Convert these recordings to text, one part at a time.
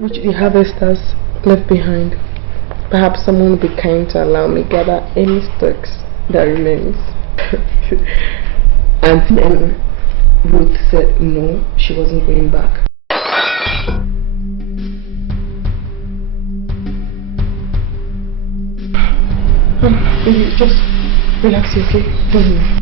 which the harvesters left behind. Perhaps someone will be kind to allow me gather any stalks that remains. And then Ruth said no, she wasn't going back. Baby, just relax, okay? Don't move.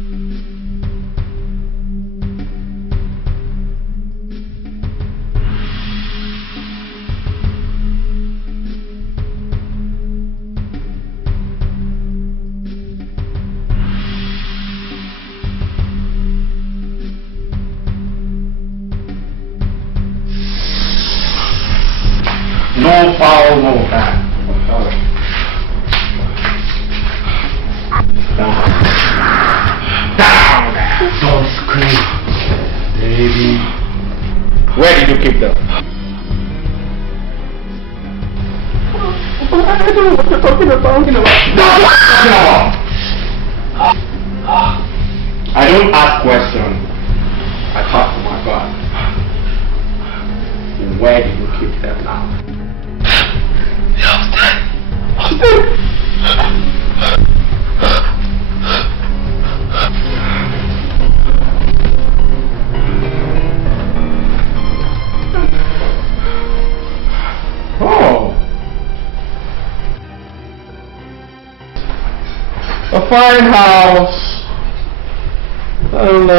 No foul, no back. Down. Don't scream, baby. Where did you keep them? I don't know what you're talking about. I don't ask questions. I talk to my God. Where did you keep them now? Oh, a fine house and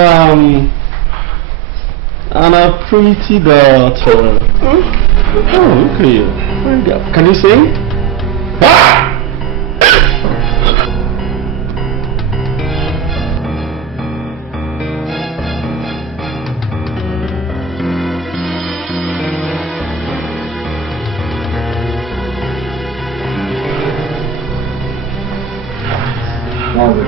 a pretty daughter. Oh, look at you. Can you sing? Ah! Good.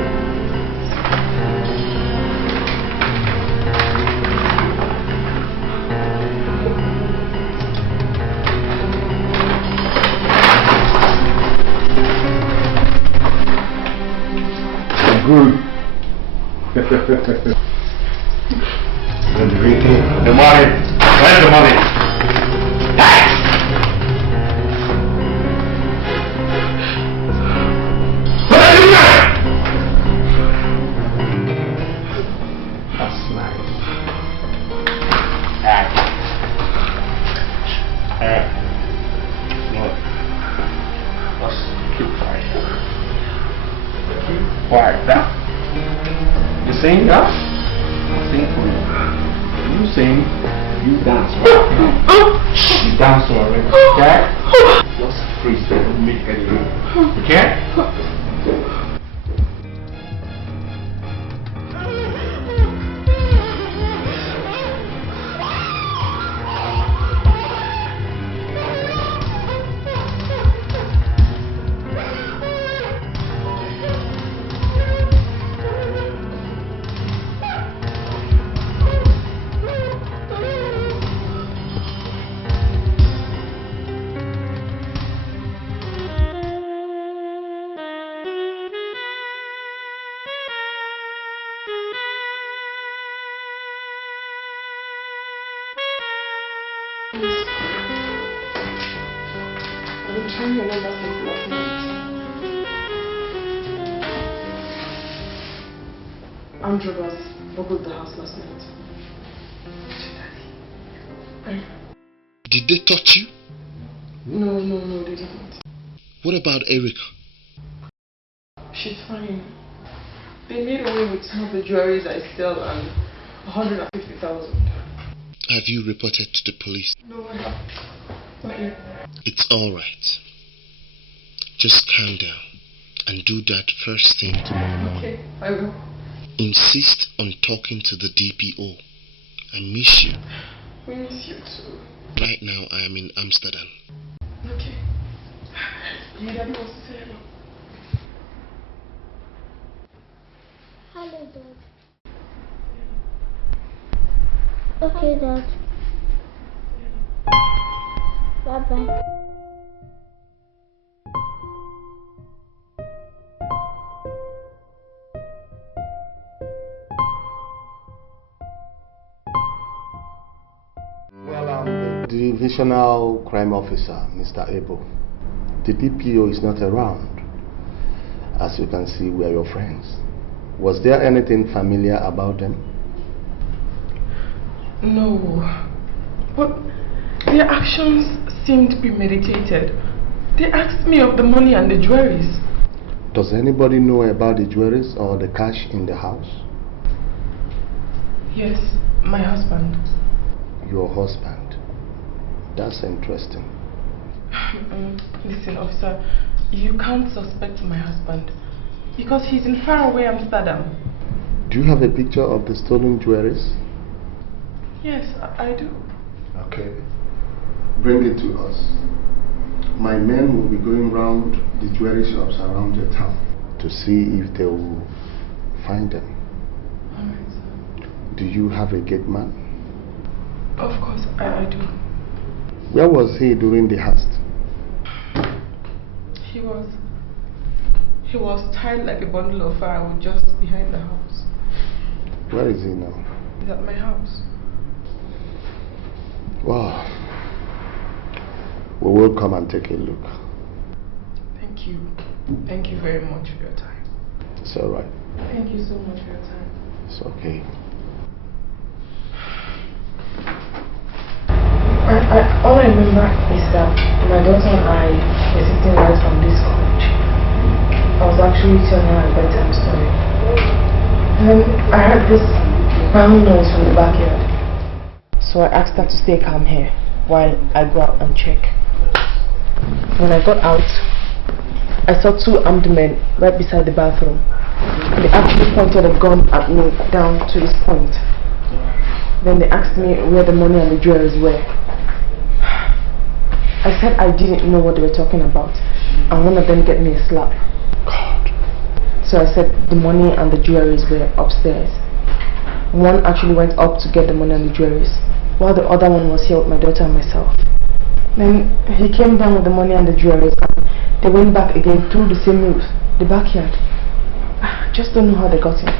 The money. Where's the money? Hey! What are you doing? That's nice. Look. Let's keep quiet. Keep quiet. Now. You sing, yeah? I'll sing for you. You sing, you dance, right? You dance already, okay? Just freeze, don't make any move, okay? Androvas boggled the house last night. Did they touch you? No, they didn't. What about Erica? She's fine. They made away with some of the jewelries I sell and 150,000. Have you reported to the police? No, I haven't. Not yet. It's alright. Just calm down and do that first thing tomorrow morning. Okay, I will. Insist on talking to the DPO. I miss you. We miss you too. Right now I am in Amsterdam. Okay. Your daddy wants to say hello. Hello, Dad. Okay, Dad. Bye-bye. Well, Divisional Crime Officer, Mr. Abel. The DPO is not around. As you can see, we are your friends. Was there anything familiar about them? No. But their actions seemed premeditated. They asked me of the money and the jewelries. Does anybody know about the jewelries or the cash in the house? Yes, my husband. Your husband? That's interesting. Listen, officer, you can't suspect my husband because he's in faraway Amsterdam. Do you have a picture of the stolen jewelries? Yes, I do. Okay. Bring it to us. My men will be going round the jewelry shops around your town to see if they will find them. Alright, sir. Do you have a gate man? Of course, I do. Where was he during the heist? He was tied like a bundle of firewood just behind the house. Where is he now? He's at my house. Wow. We will come and take a look. Thank you. Thank you very much for your time. It's alright. Thank you so much for your time. It's okay. All I remember is that my daughter and I were sitting right on this couch. I was actually telling her a bedtime story. And then I heard this bang noise from the backyard. So I asked her to stay calm here while I go out and check. When I got out, I saw two armed men right beside the bathroom. They actually pointed a gun at me down to this point. Then they asked me where the money and the jewelries were. I said I didn't know what they were talking about, and one of them gave me a slap. God. So I said the money and the jewelries were upstairs. One actually went up to get the money and the jewelries, while the other one was here with my daughter and myself. Then he came down with the money and the jewelries, and they went back again through the same roof, the backyard. I just don't know how they got in.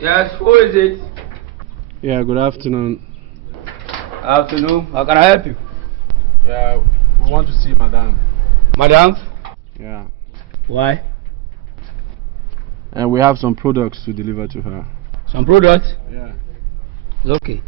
Yes, who is it? Yeah, good afternoon. Afternoon. How can I help you? Yeah, we want to see Madame. Madam? Yeah. Why? And we have some products to deliver to her. Some products? Yeah. It's okay.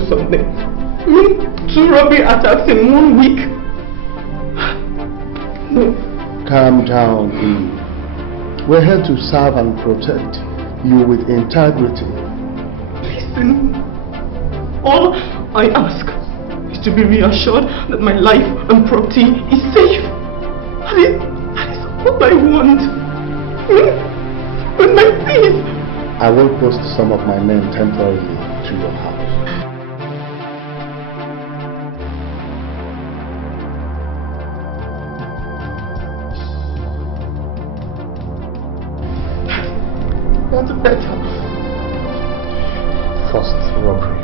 do something. I mean, 2 robbery attacks in 1 week. No. Calm down, Eve. We're here to serve and protect you with integrity. Listen, all I ask is to be reassured that my life and property is safe. That is all I want. But my peace. I will post some of my men temporarily to your house. That's better. First robbery.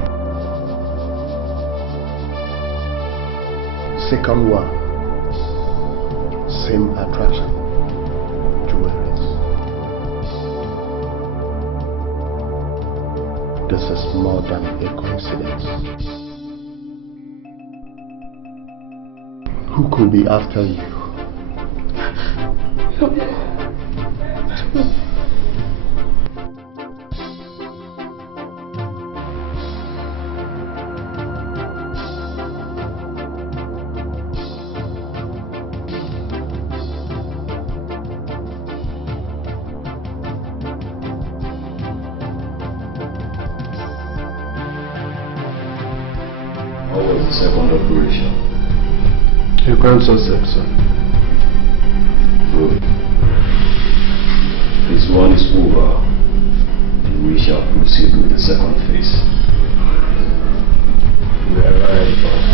Second one, same attraction, jewelries. This is more than a coincidence. Who could be after you? How was the second operation? A grand success, sir. Good. This one is over, and we shall proceed with the second phase. We are right, boss.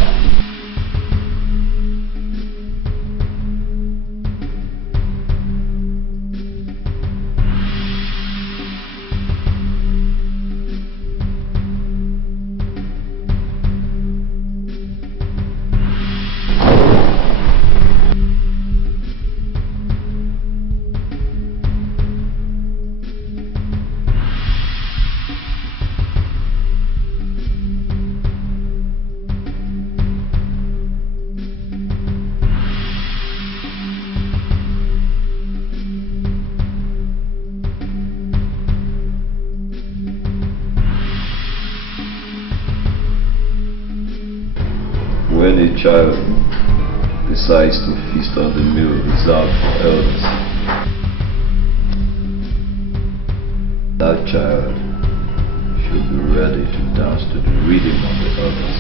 When a child decides to feast on the meal reserved for elders, that child should be ready to dance to the rhythm of the elders.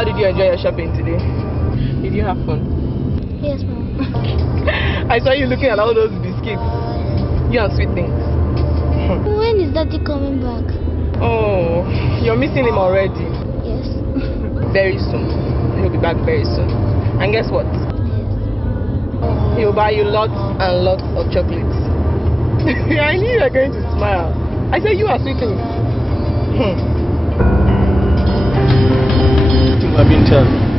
how did you enjoy your shopping today? Did you have fun? Yes, Mom. I saw you looking at all those biscuits. You and sweet things. When is Daddy coming back? Oh, you're missing him already. Yes. Very soon. He'll be back very soon. And guess what? Yes. He'll buy you lots and lots of chocolates. I knew you were going to smile. I said you are sweet things. I've been telling.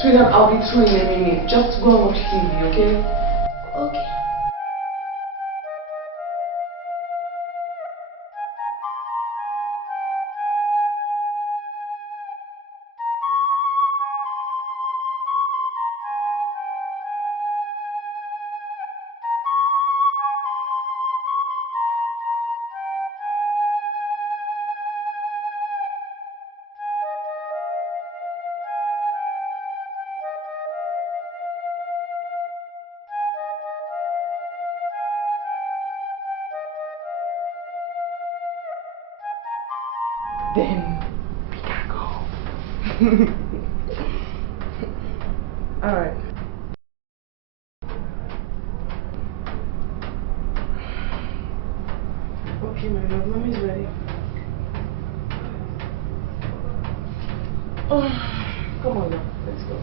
Sweetheart, I'll be through in a minute. Just go and watch TV, okay? Okay. Then we can go. Alright. Okay, my love, mommy's ready. Oh, come on now, let's go.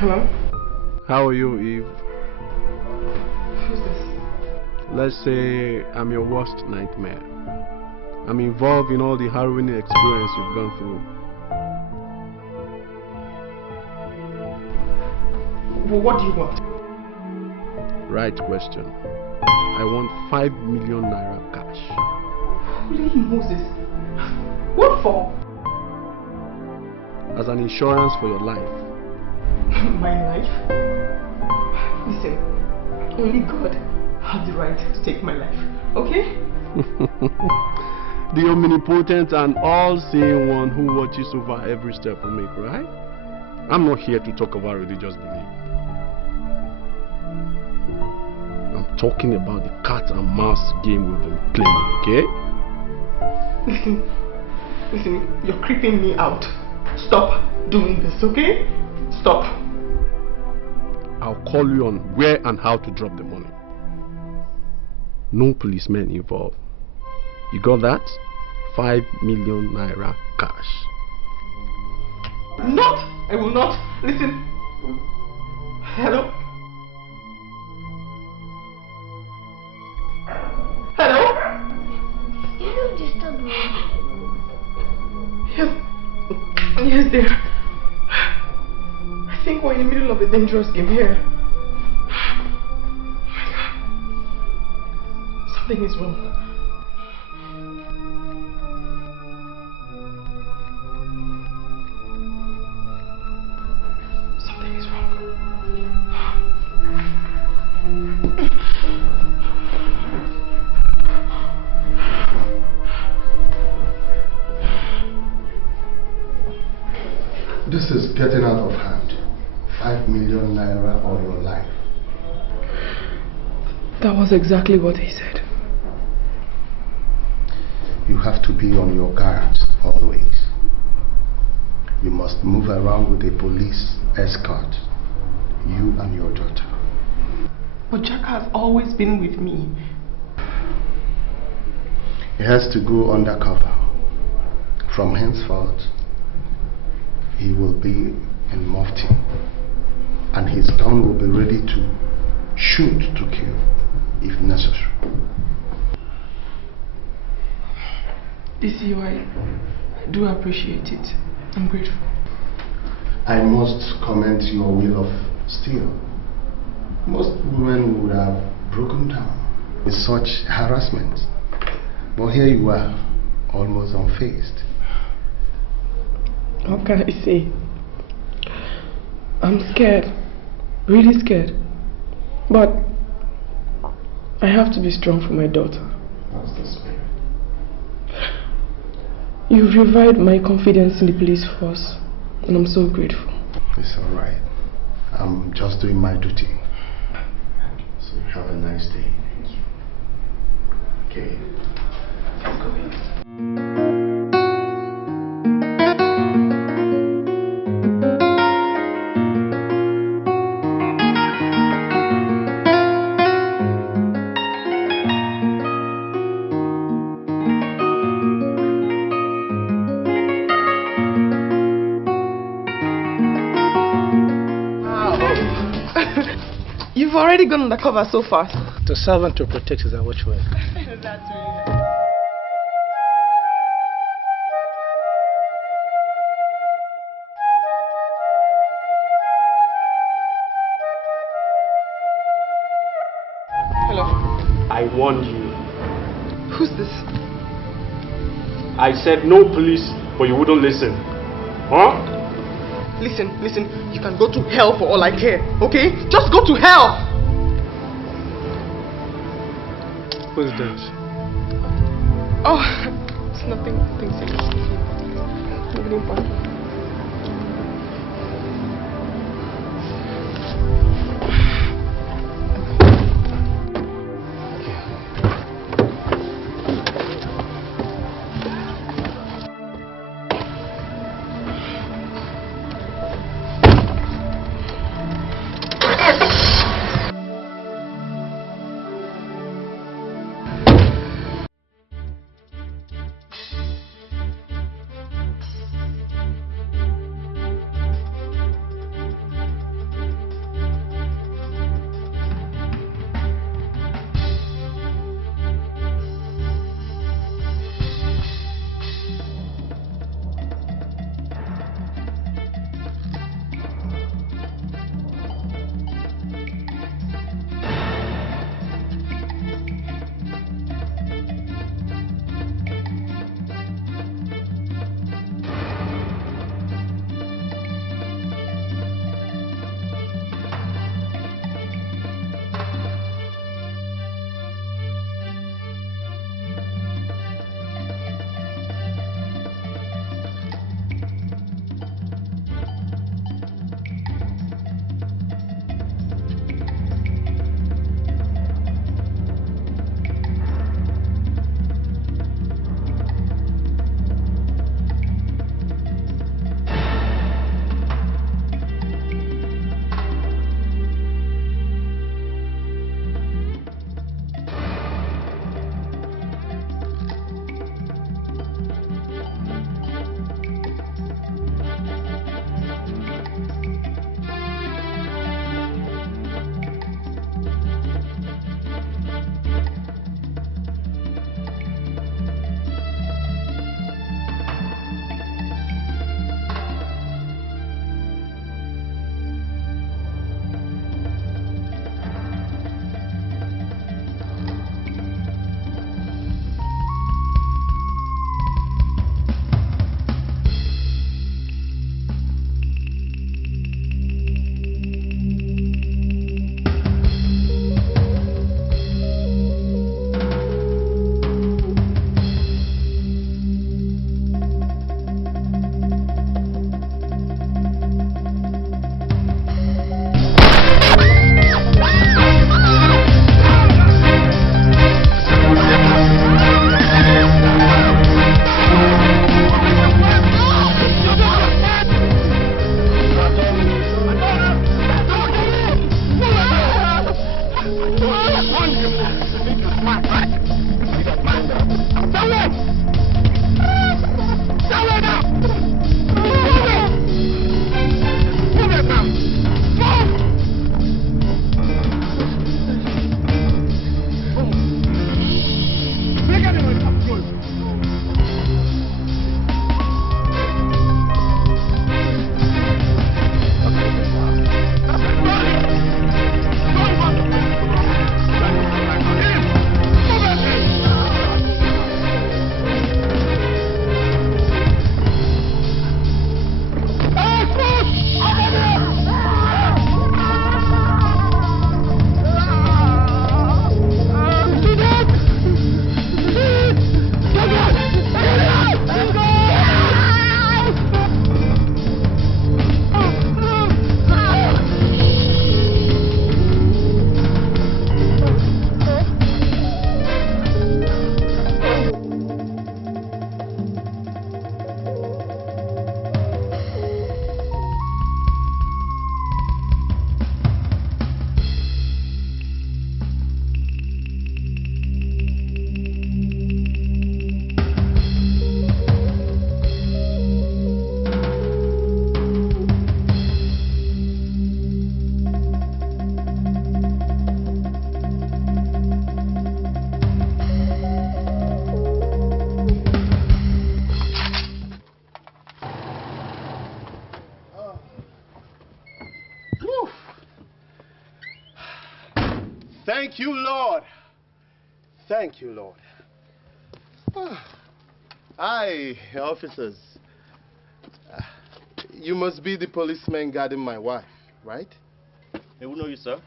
Hello? How are you, Eve? Who's this? Let's say I'm your worst nightmare. I'm involved in all the harrowing experience you've gone through. Well, what do you want? Right question. I want 5 million naira cash. Holy Moses. What for? As an insurance for your life. My life? Listen, only God has the right to take my life, okay? The omnipotent and all-seeing one who watches over every step we make, right? I'm not here to talk about religious belief. I'm talking about the cat and mouse game we've been playing, okay? Listen, you're creeping me out. Stop doing this, okay? Stop. I'll call you on where and how to drop the money. No policemen involved. You got that? 5 million naira cash. Not! I will not. Listen. Hello? Hello? You don't disturb me. Yes, dear. I think we're in the middle of a dangerous game here. Something is wrong. Something is wrong. This is getting out of hand. 5 million naira or your life. That was exactly what he said. You have to be on your guard always. You must move around with a police escort. You and your daughter. But Jack has always been with me. He has to go undercover. From henceforth, he will be in mufti, and his gun will be ready to shoot to kill if necessary. DCU, I do appreciate it. I'm grateful. I must commend your will of steel. Most women would have broken down with such harassment, but here you are, almost unfazed. What can I say? I'm scared. Really scared. But I have to be strong for my daughter. That's the spirit. You've revived my confidence in the police force, and I'm so grateful. It's alright. I'm just doing my duty. So have a nice day. Thank you. Okay. Let's go in. You've already gone undercover so fast. To serve and to protect is our watchword. That's really nice. Hello. I warned you. Who's this? I said no police, but you wouldn't listen. Huh? Listen, you can go to hell for all I care, okay? Just go to hell! Who's this? Oh, it's nothing serious. Nothing important. Thank you, Lord. Thank you, Lord. Hi, officers. You must be the policeman guarding my wife, right? Who know you, sir?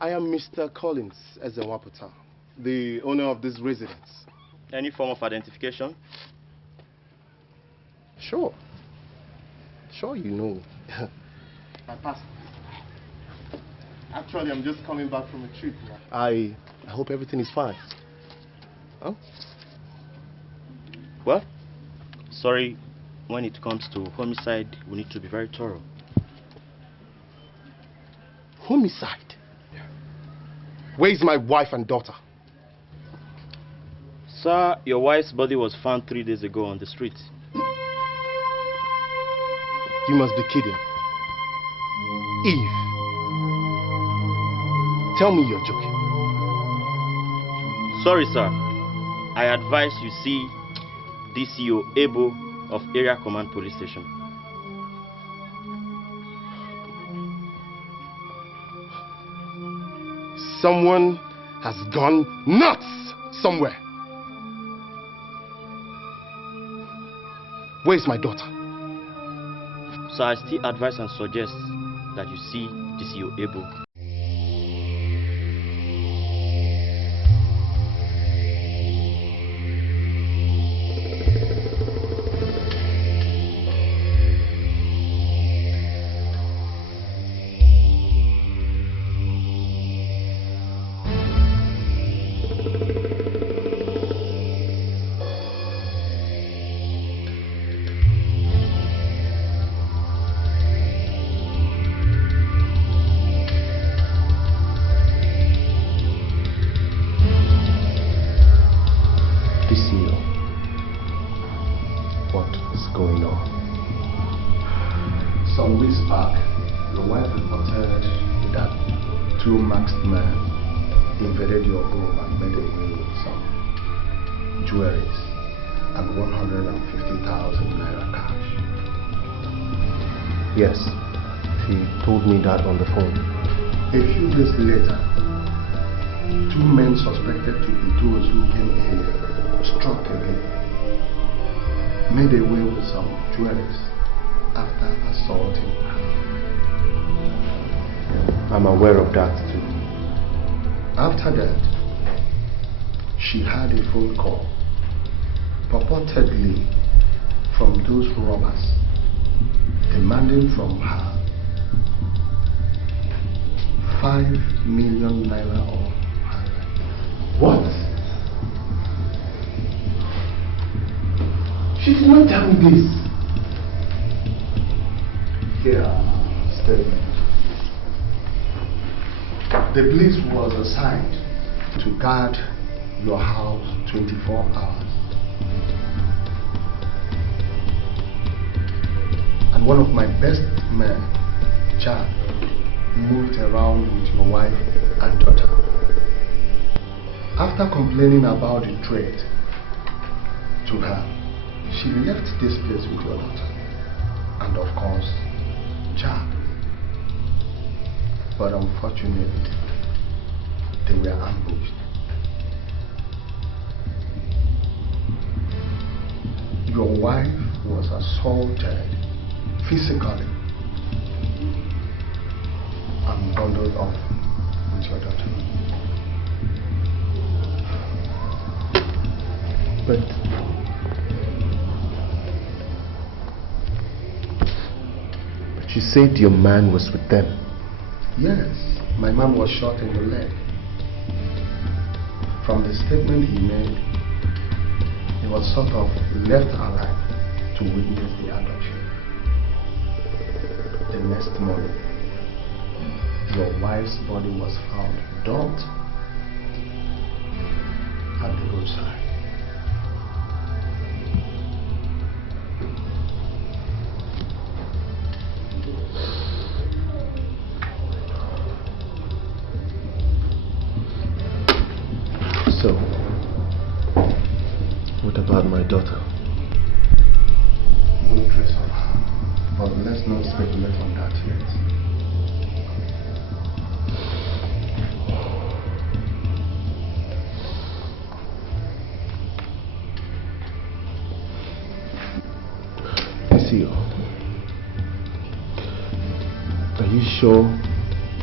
I am Mr. Collins Ezenwaputa, the owner of this residence. Any form of identification? Sure. Sure, you know. My passport. Actually, I'm just coming back from a trip. I hope everything is fine. Huh? Well, sorry, when it comes to homicide, we need to be very thorough. Homicide? Yeah. Where is my wife and daughter? Sir, your wife's body was found 3 days ago on the street. You must be kidding. Eve, tell me you're joking. Sorry, sir. I advise you see DCO Ebo of Area Command Police Station. Someone has gone nuts somewhere. Where's my daughter? So I still advise and suggest that you see DCO Ebo. Yes, she told me that on the phone. A few days later, 2 men suspected to be those who came in struck again, made away with some jewelries after assaulting her. I'm aware of that too. After that, she had a phone call, purportedly from those robbers, demanding from her 5 million naira or higher. What? She did not tell me this. Here, statement. The police was assigned to guard your house 24 hours. And one of my best men, Chad, moved around with your wife and daughter. After complaining about the threat to her, she left this place with your daughter and of course, Chad. But unfortunately, they were ambushed. Your wife was assaulted physically and bundled off with your daughter. But you said your man was with them. Yes, my man was shot in the leg. From the statement he made, he was sort of left alive to witness the abduction. The next morning, your wife's body was found dumped at the roadside. So, what about my daughter? No trace of her, but let's not speculate on that yet. DCO, are you sure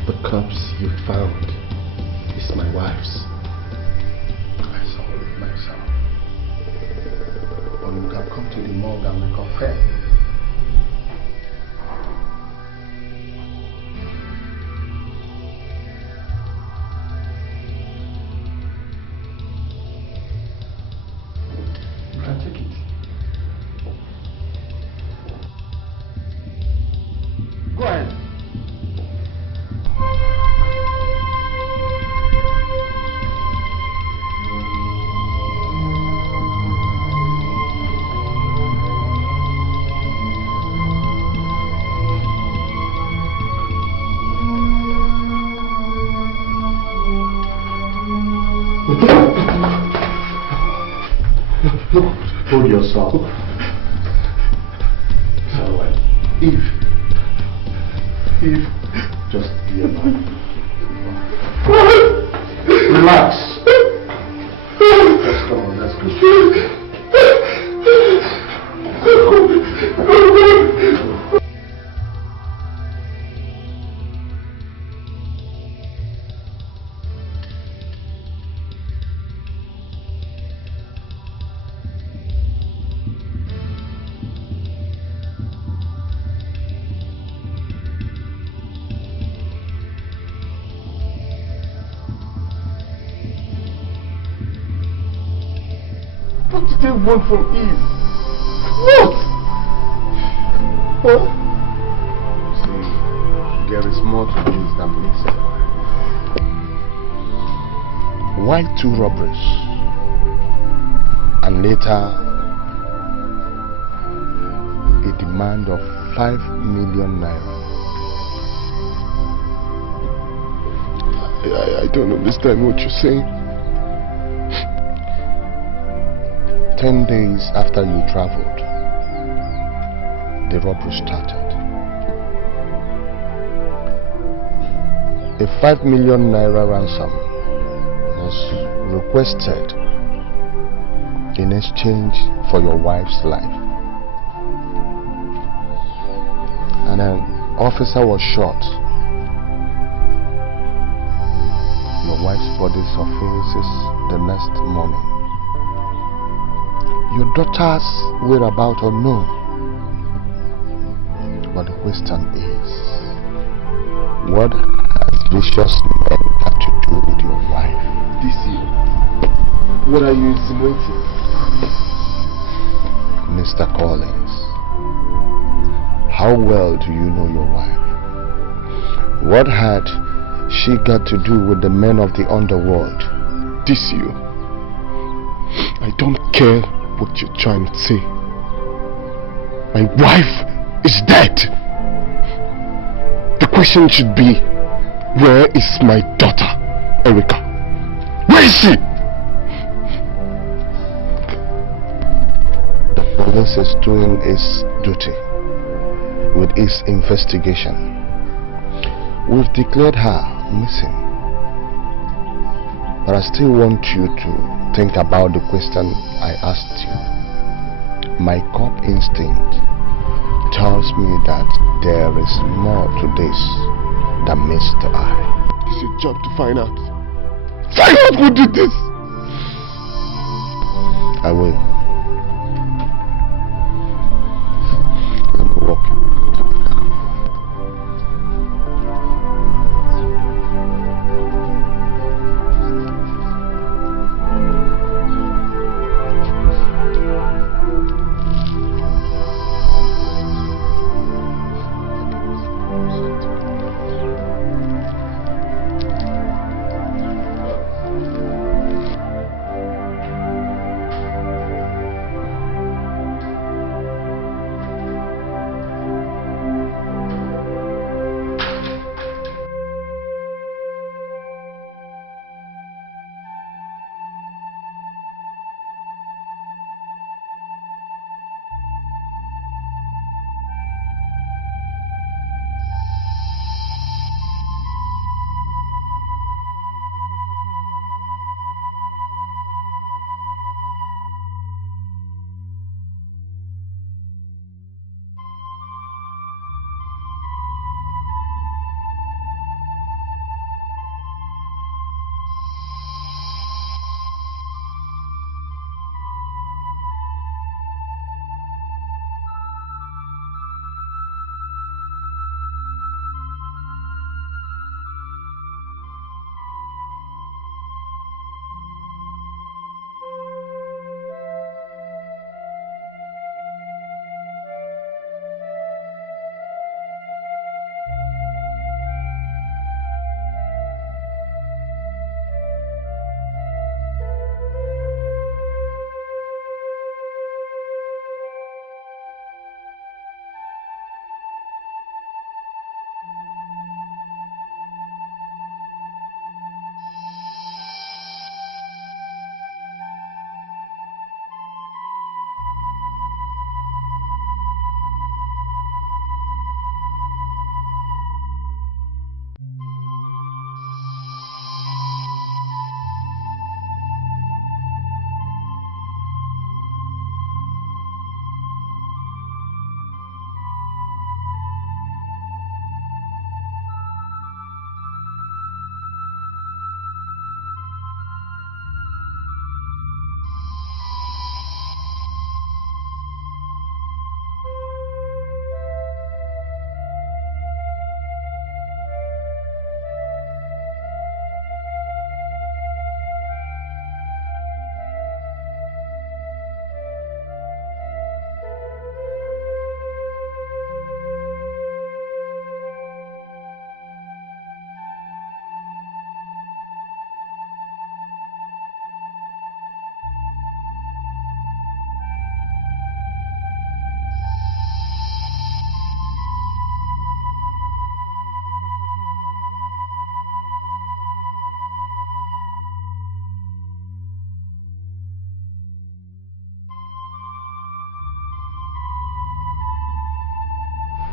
the corpse you found is my wife's? I saw it myself. Or you can come to the morgue and reconfirm. You can take it. Go ahead. Hold yourself. It's alright. Eve, just be alone. Relax. Let's go. Let's go. What did they want from Eve? What? Huh? See, there is more to this than this. Why 2 robberies? And later, a demand of 5 million naira. I don't understand what you're saying. 10 days after you traveled, the robbery started. A 5 million naira ransom was requested in exchange for your wife's life. And an officer was shot. Your wife's body surfaces the next morning. Your daughter's whereabouts unknown. But the question is, what has vicious men got to do with your wife? DC, what are you insinuating? Mr. Collins, how well do you know your wife? What had she got to do with the men of the underworld? DC, I don't care what you're trying to say. My wife is dead. The question should be, where is my daughter, Erica? Where is she? The police is doing its duty with its investigation. We've declared her missing. But I still want you to think about the question I asked you. My cop instinct tells me that there is more to this than meets the eye. It's your job to find out. Find out who did this! I will. Let me walk you.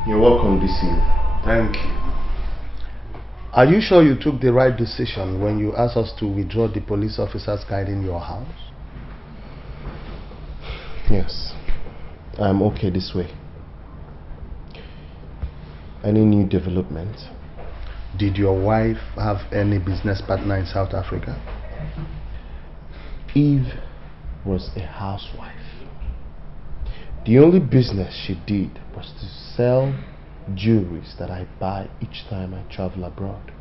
You're welcome, DC. Thank you. Are you sure you took the right decision when you asked us to withdraw the police officers guarding your house? Yes. I'm okay this way. Any new development? Did your wife have any business partner in South Africa? Eve was a housewife. The only business she did was to sell jewelries that I buy each time I travel abroad.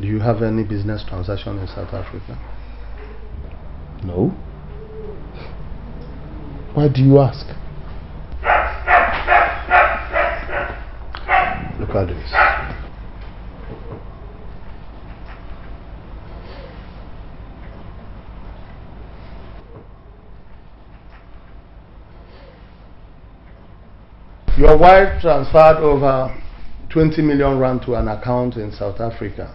Do you have any business transaction in South Africa? No. Why do you ask? Look at this. Your wife transferred over 20 million rand to an account in South Africa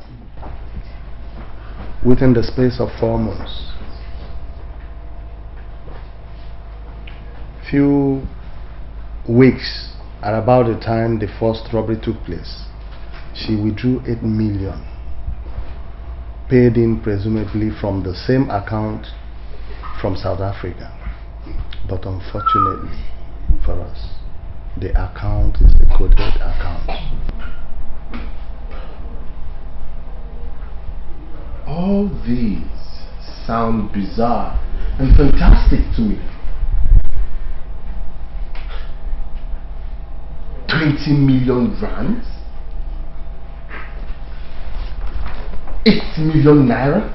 within the space of 4 months. Few weeks at about the time the first robbery took place, she withdrew 8 million, paid in presumably from the same account from South Africa. But unfortunately for us, the account is a coded account. All these sound bizarre and fantastic to me. 20 million rands? 8 million naira?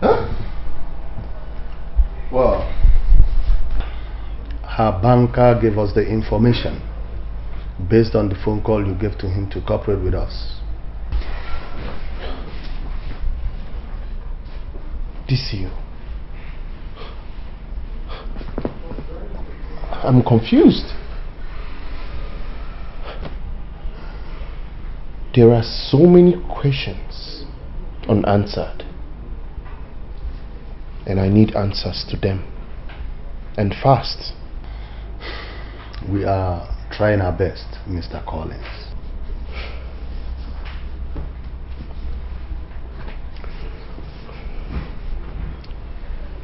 Huh? Well, her banker gave us the information based on the phone call you gave to him to cooperate with us. DCU. I'm confused. There are so many questions unanswered, and I need answers to them, and fast. We are trying our best, Mr. Collins.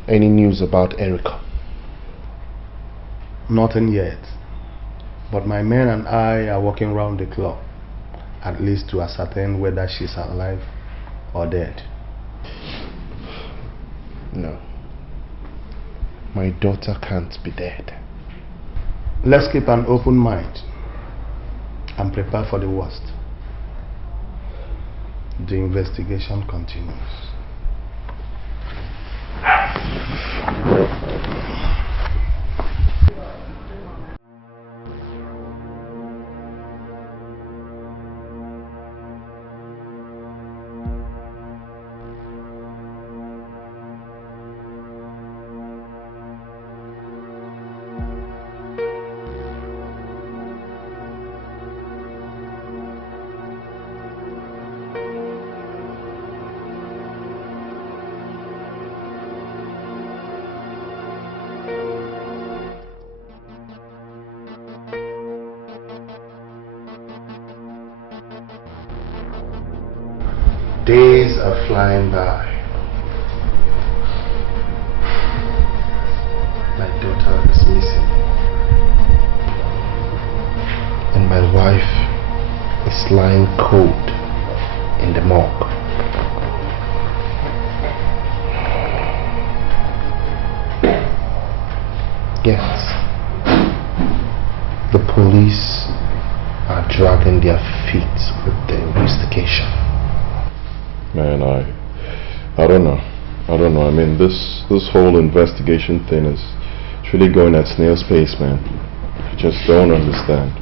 Any news about Erica? Nothing yet, but my men and I are working around the clock, at least to ascertain whether she's alive or dead. No. My daughter can't be dead. Let's keep an open mind and prepare for the worst. The investigation continues. Days are flying by. My daughter is missing, and my wife is lying cold in the morgue. Yes, the police are dragging their feet with the investigation. Man, I don't know. I mean, this whole investigation thing is really going at snail's pace, man. I just don't understand.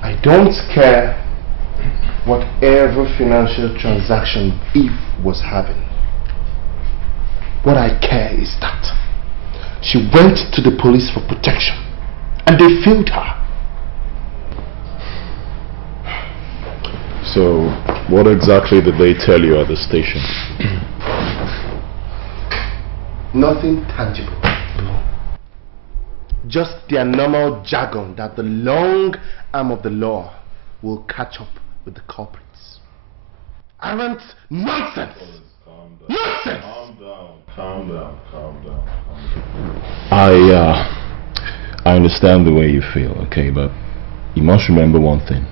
I don't care whatever financial transaction Eve was having. What I care is that she went to the police for protection and they failed her. So, what exactly did they tell you at the station? Nothing tangible. Just their normal jargon that the long arm of the law will catch up with the culprits. Arrant nonsense! Nonsense! Calm down. I understand the way you feel, okay, but you must remember one thing.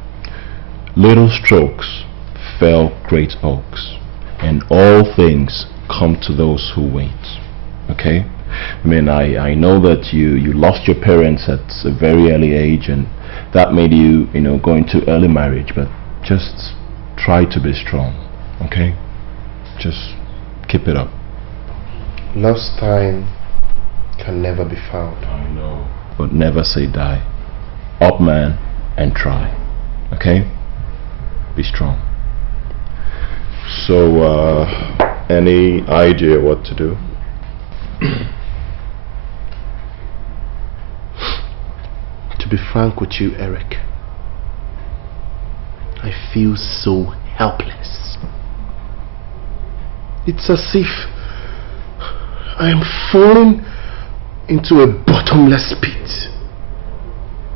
Little strokes fell great oaks, and all things come to those who wait, okay? I mean, I know that you lost your parents at a very early age, and that made you, go into early marriage, but just try to be strong, okay? Just keep it up. Lost time can never be found. I know. But never say die. Up, man, and try, okay? Be strong. So, any idea what to do? To be frank with you, Eric, I feel so helpless. It's as if I am falling into a bottomless pit,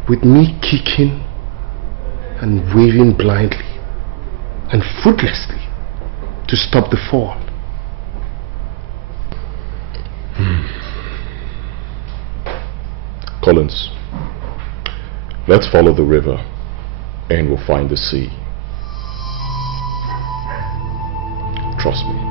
with me kicking and waving blindly and fruitlessly to stop the fall. Collins, let's follow the river and we'll find the sea. Trust me.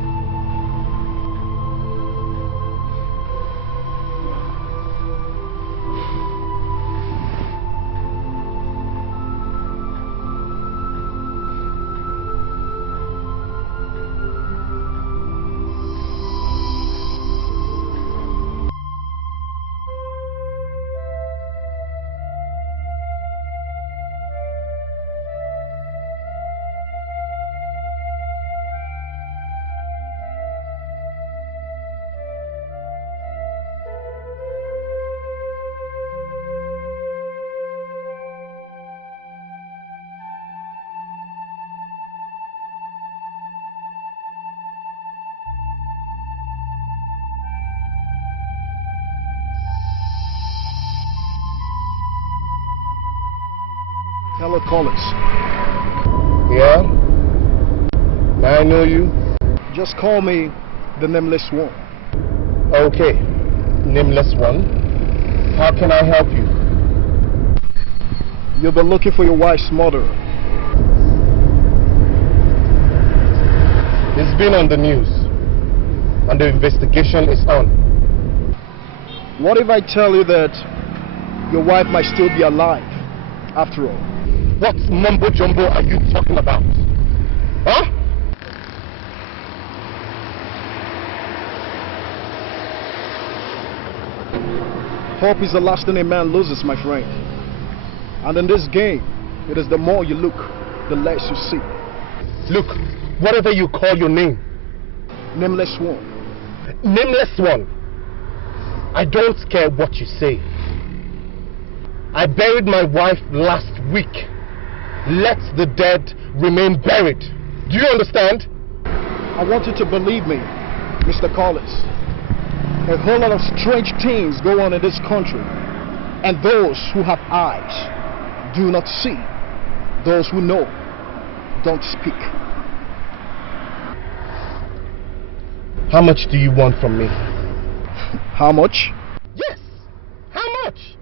Hello, Collins. Yeah? May I know you? Just call me the Nameless One. Okay, Nameless One. How can I help you? You've been looking for your wife's murderer. It's been on the news, and the investigation is on. What if I tell you that your wife might still be alive after all? What mumbo jumbo are you talking about? Huh? Hope is the last thing a man loses, my friend. And in this game, it is the more you look, the less you see. Look, whatever you call your name. Nameless One. Nameless One. I don't care what you say. I buried my wife last week. Let the dead remain buried. Do you understand? I want you to believe me, Mr. Collins. A whole lot of strange things go on in this country. And those who have eyes do not see. Those who know don't speak. How much do you want from me? How much? Yes! How much?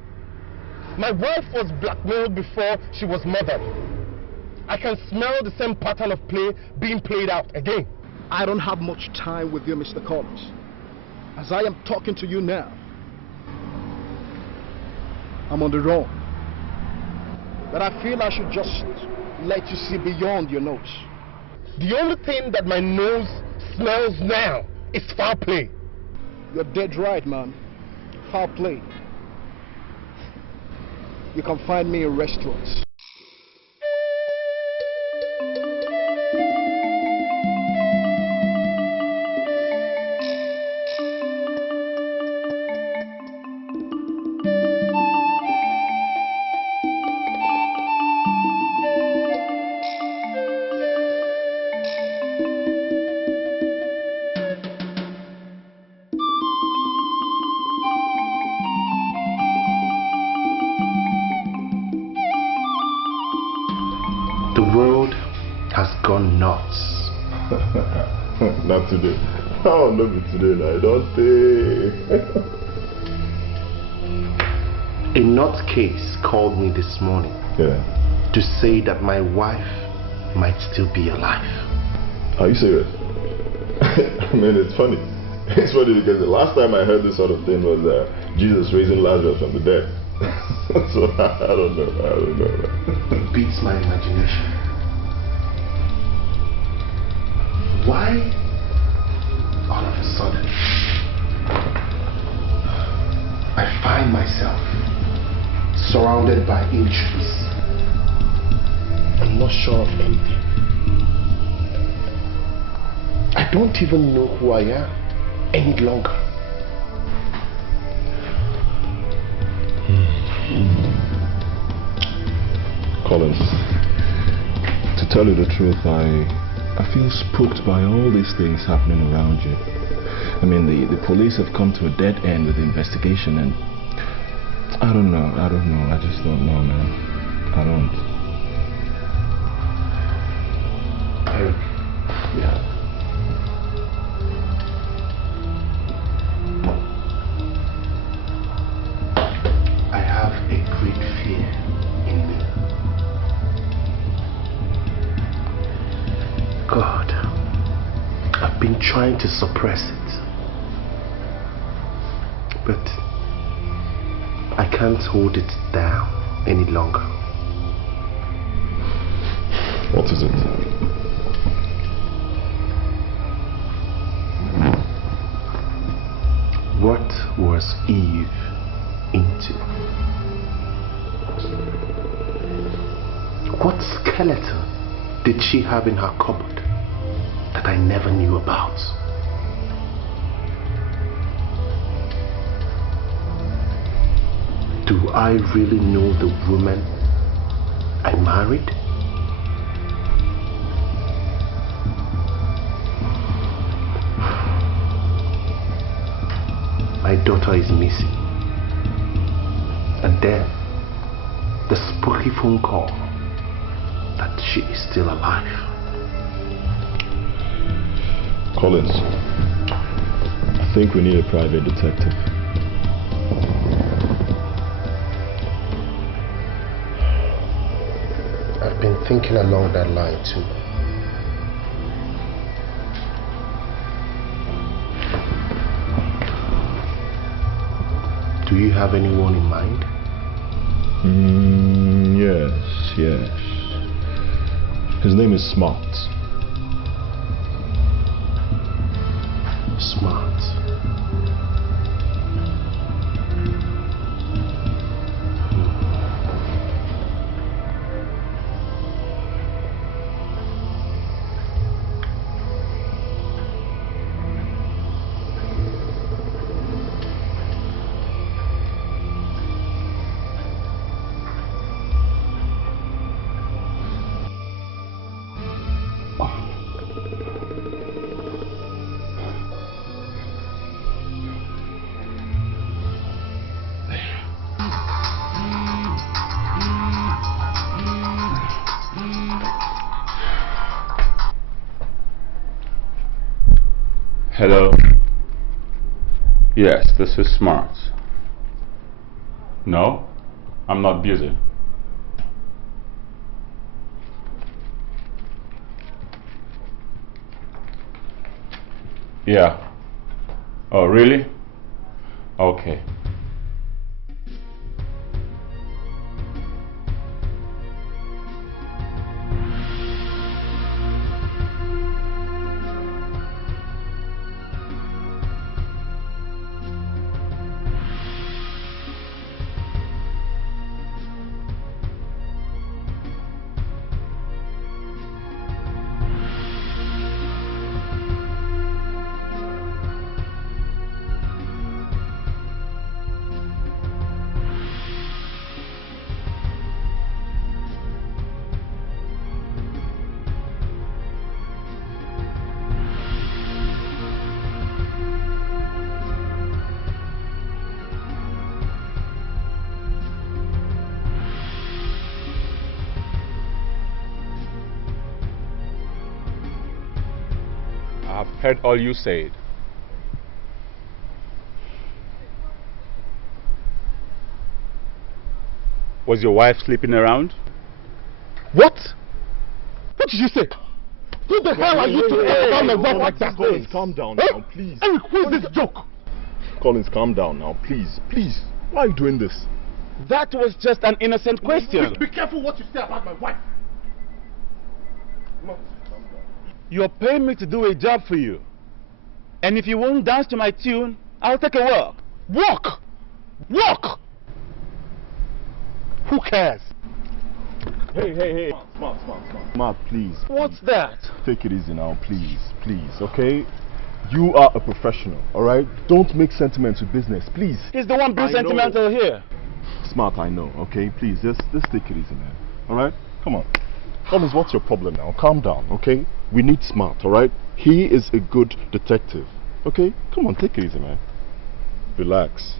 My wife was blackmailed before she was murdered. I can smell the same pattern of play being played out again. I don't have much time with you, Mr. Collins. As I am talking to you now, I'm on the run. But I feel I should just let you see beyond your nose. The only thing that my nose smells now is foul play. You're dead right, man. Foul play. You can find me in restaurants. Not today. Oh, no, be today. I don't think. A North case called me this morning to say that my wife might still be alive. Are you serious? I mean, it's funny. It's funny because the last time I heard this sort of thing was Jesus raising Lazarus from the dead. So I don't know. It beats my imagination. Why all of a sudden I find myself surrounded by injuries? I'm not sure of anything. I don't even know who I am any longer. Collins, to tell you the truth, I feel spooked by all these things happening around you. I mean, the police have come to a dead end with the investigation, and I don't know, I just don't know, man. I don't. Yeah. I have a great fear in me. God, I've been trying to suppress it, but I can't hold it down any longer. What is it? What was Eve into? What skeleton did she have in her cupboard that I never knew about? Do I really know the woman I married? My daughter is missing. And then the spooky phone call that she is still alive. Collins, I think we need a private detective. I've been thinking along that line too. Do you have anyone in mind? Yes. His name is Smart. Smart. Hello? Yes, this is Smart. No, I'm not busy. Yeah. Oh, really? Okay. I've heard all you said. Was your wife sleeping around? What? What did you say? Who the hell are you to talk about my wife like that? Collins, calm down now, please. Eric, who is this joke? Collins, calm down now, please. Please. Why are you doing this? That was just an innocent question. Be careful what you say about my wife. You're paying me to do a job for you. And if you won't dance to my tune, I'll take a walk. Walk! Walk! Who cares? Hey. Smart. Smart, please. What's that? Take it easy now, please, okay? You are a professional, alright? Don't make sentiment to business, please. He's the one being sentimental here. Smart, I know, okay? Please, just take it easy, man. Alright? Come on. Thomas, what's your problem now? Calm down, okay? We need Smart, alright? He is a good detective, okay? Come on, take it easy, man. Relax.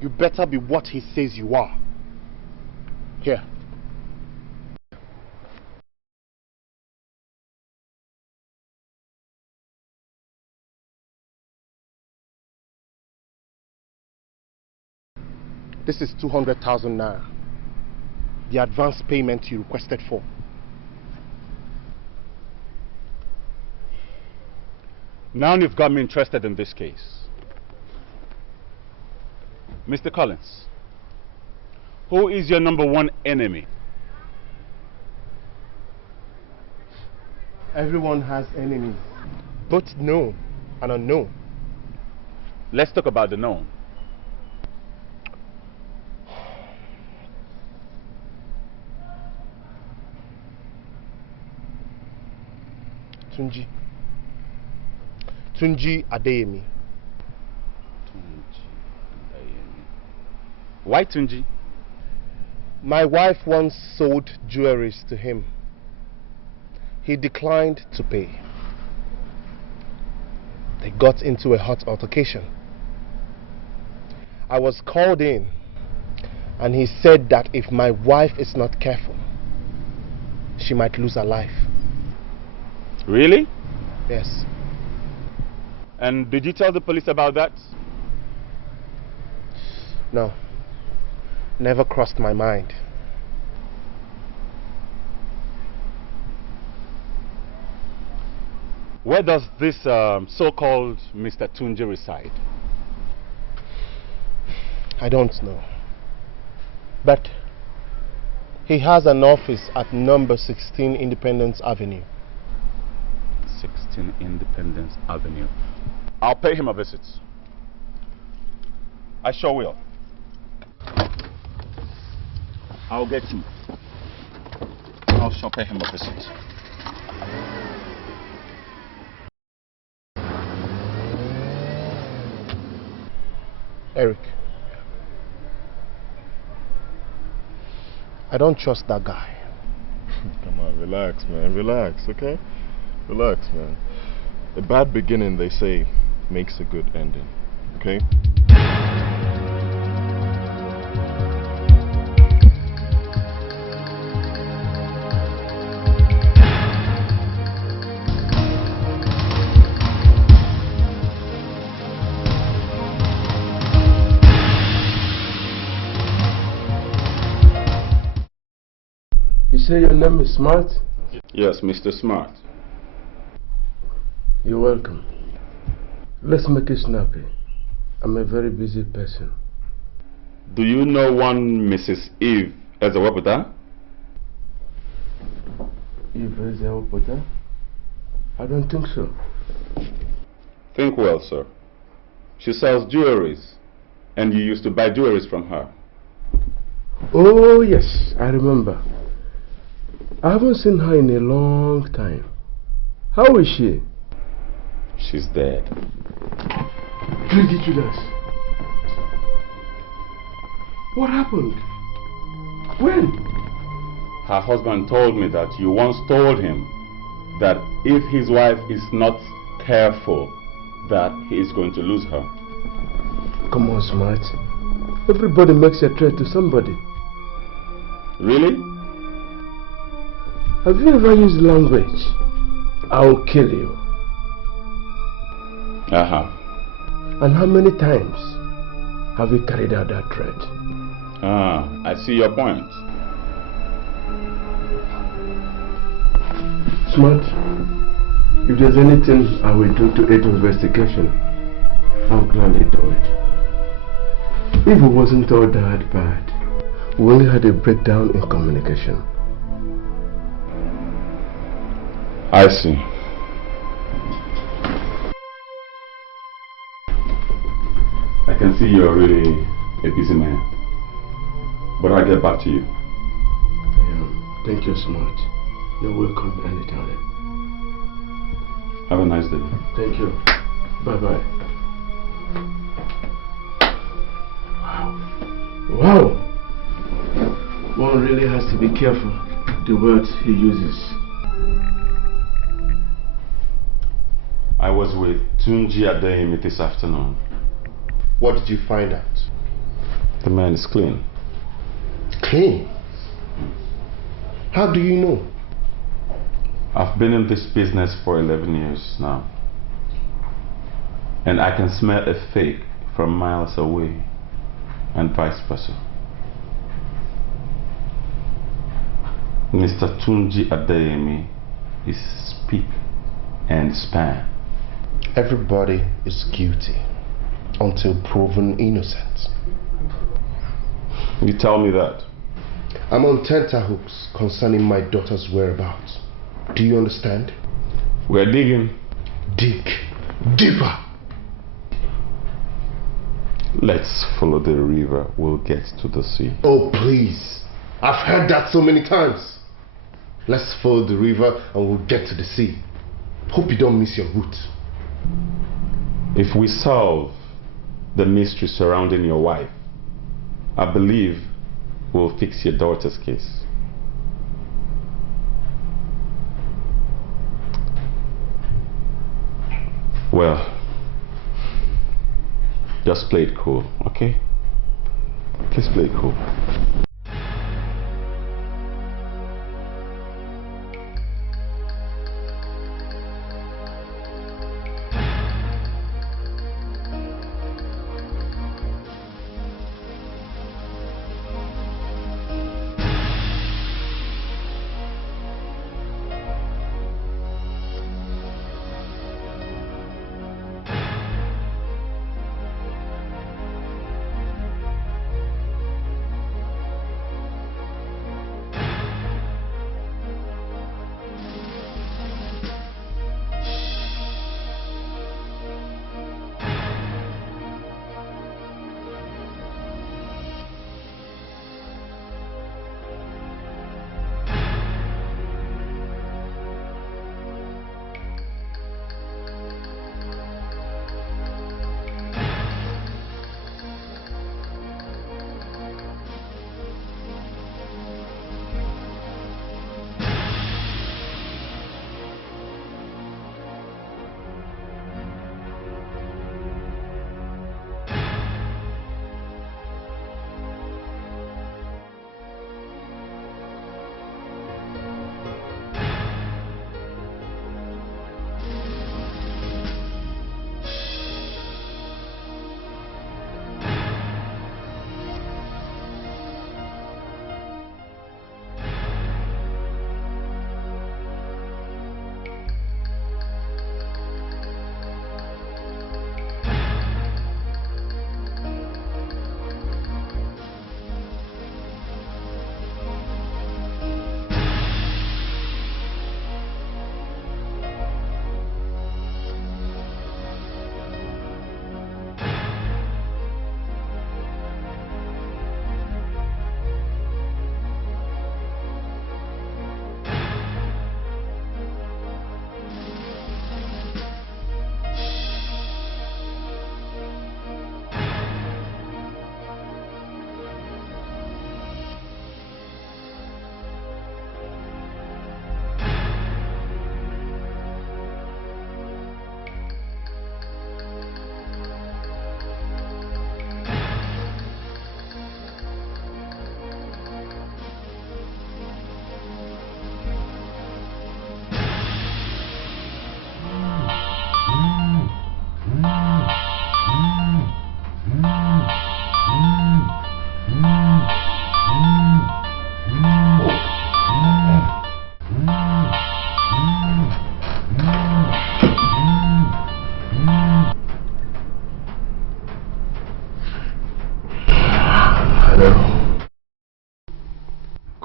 You better be what he says you are. Here. This is 200,000 naira. The advance payment you requested for. Now you've got me interested in this case. Mr. Collins, who is your #1 enemy? Everyone has enemies, both known and unknown. Let's talk about the known. Tunji Adeyemi. Why Tunji? My wife once sold jewelries to him. He declined to pay. They got into a hot altercation. I was called in and he said that if my wife is not careful, she might lose her life. Really? Yes. And did you tell the police about that? No. Never crossed my mind. Where does this so-called Mr. Tunji reside? I don't know. But he has an office at number 16 Independence Avenue. 16 Independence Avenue. I'll pay him a visit. I sure will. I'll get him. I'll sure pay him a visit. Eric, I don't trust that guy. Come on, relax, man. Relax, okay? Relax, man. A bad beginning, they say, makes a good ending, okay? You say your name is Smart? Yes, Mr. Smart. You're welcome. Let's make it snappy. I'm a very busy person. Do you know one Mrs. Eve Ezewopota? Eve Ezewopota? I don't think so. Think well, sir. She sells jewelries, and you used to buy jewelries from her. Oh, yes, I remember. I haven't seen her in a long time. How is she? She's dead. Ridiculous. What happened? When? Her husband told me that you once told him that if his wife is not careful, that he is going to lose her. Come on, Smart. Everybody makes a threat to somebody. Really? Have you ever used language? I'll kill you. I have. And how many times have you carried out that threat? Ah, I see your point. Smart, if there's anything I will do to aid investigation, I'll gladly do it. If it wasn't all that bad, we only had a breakdown in communication. I see. I can see you're really a busy man. But I'll get back to you. I am. Thank you, Smart. You're welcome anytime. Have a nice day. Thank you. Bye-bye. Wow. One really has to be careful the words he uses. I was with Tunji Adeyemi this afternoon. What did you find out? The man is clean. Clean? How do you know? I've been in this business for 11 years now. And I can smell a fake from miles away, and vice versa. Mr. Tunji Adeyemi is spick and span. Everybody is guilty until proven innocent. You tell me that. I'm on tenterhooks concerning my daughter's whereabouts. Do you understand? We're digging. Dig deeper. Let's follow the river. We'll get to the sea. Oh, please. I've heard that so many times. Let's follow the river and we'll get to the sea. Hope you don't miss your route. If we solve the mystery surrounding your wife, I believe we'll fix your daughter's case. Well, just play it cool, okay? Please play it cool.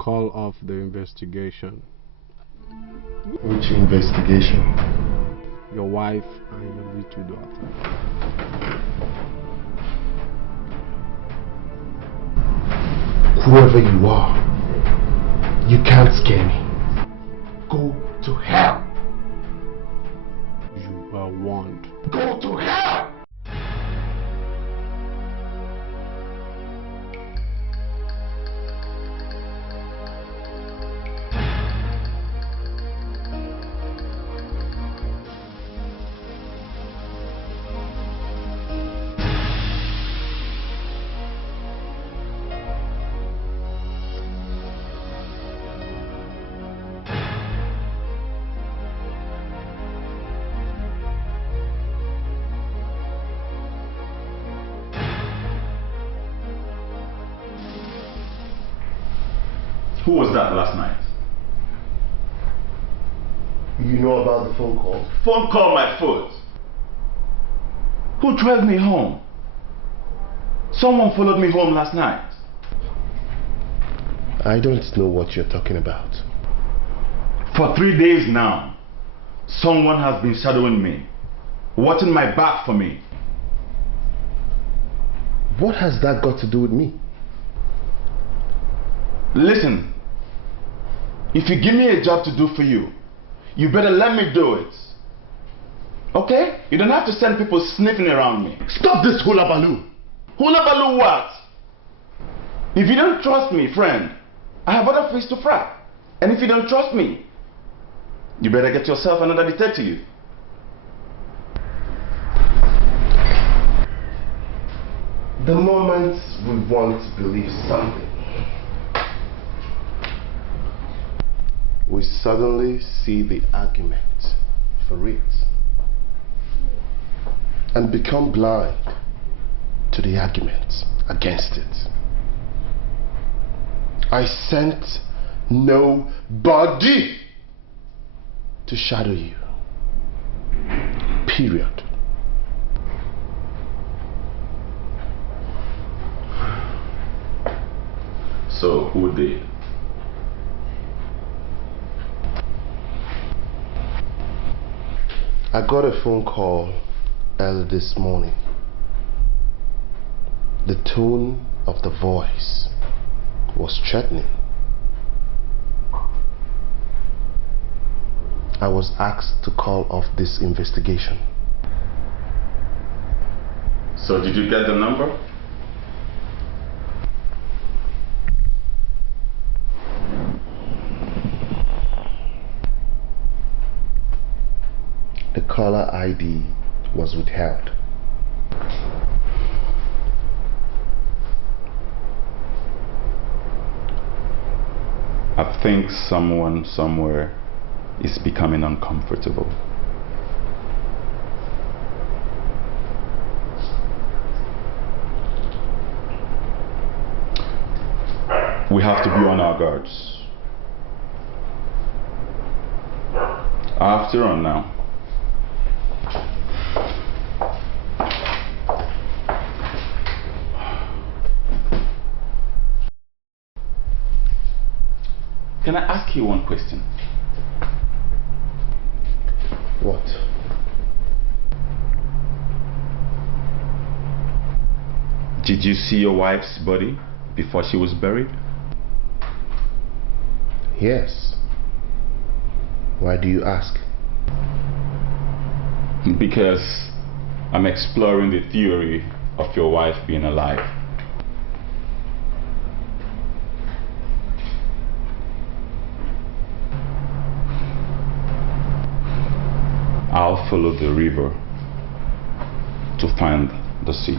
call off the investigation. Which investigation? Your wife and your little daughter. Whoever you are, you can't scare me. Go to hell. You are warned. Go to hell! Who was that last night? You know about the phone call? Phone call my foot. Who drove me home? Someone followed me home last night. I don't know what you're talking about. For 3 days now, someone has been shadowing me, watching my back for me. What has that got to do with me? Listen, if you give me a job to do for you, you better let me do it. Okay? You don't have to send people sniffing around me. Stop this hula baloo! Hula baloo what? If you don't trust me, friend, I have other fish to fry. And if you don't trust me, you better get yourself another detective. The moment we want to believe something, we suddenly see the argument for it and become blind to the argument against it. I sent nobody to shadow you. Period. So who did? I got a phone call early this morning. The tone of the voice was threatening. I was asked to call off this investigation. So did you get the number? The caller ID was withheld. I think someone somewhere is becoming uncomfortable. We have to be on our guards. After all now, can I ask you one question? What? Did you see your wife's body before she was buried? Yes. Why do you ask? Because I'm exploring the theory of your wife being alive. I'll follow the river to find the sea.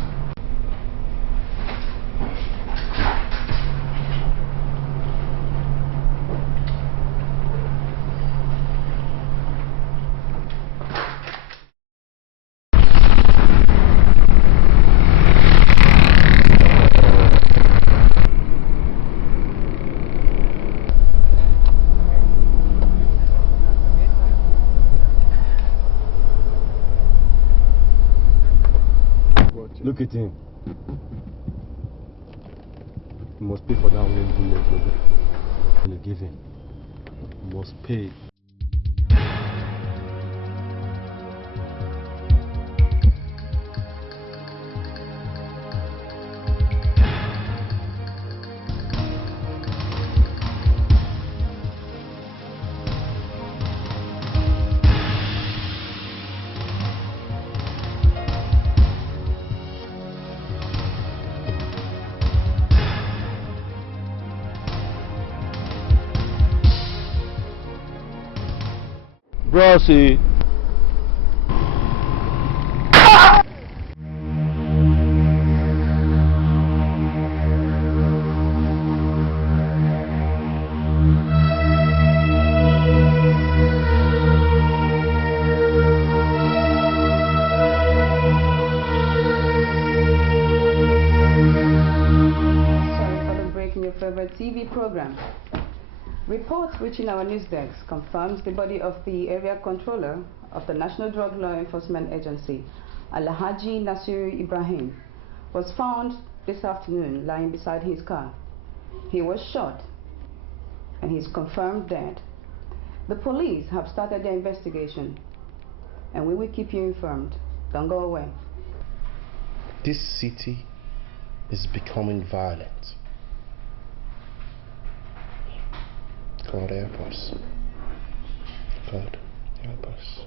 Look at him. You must pay for that one bullet. you're giving, you must pay. Brossy. TV program. Reports reaching our news desk confirms the body of the area controller of the National Drug Law Enforcement Agency, Alhaji Nasiru Ibrahim, was found this afternoon lying beside his car. He was shot and he's confirmed dead. The police have started their investigation and we will keep you informed. Don't go away. This city is becoming violent. God help us. God help us.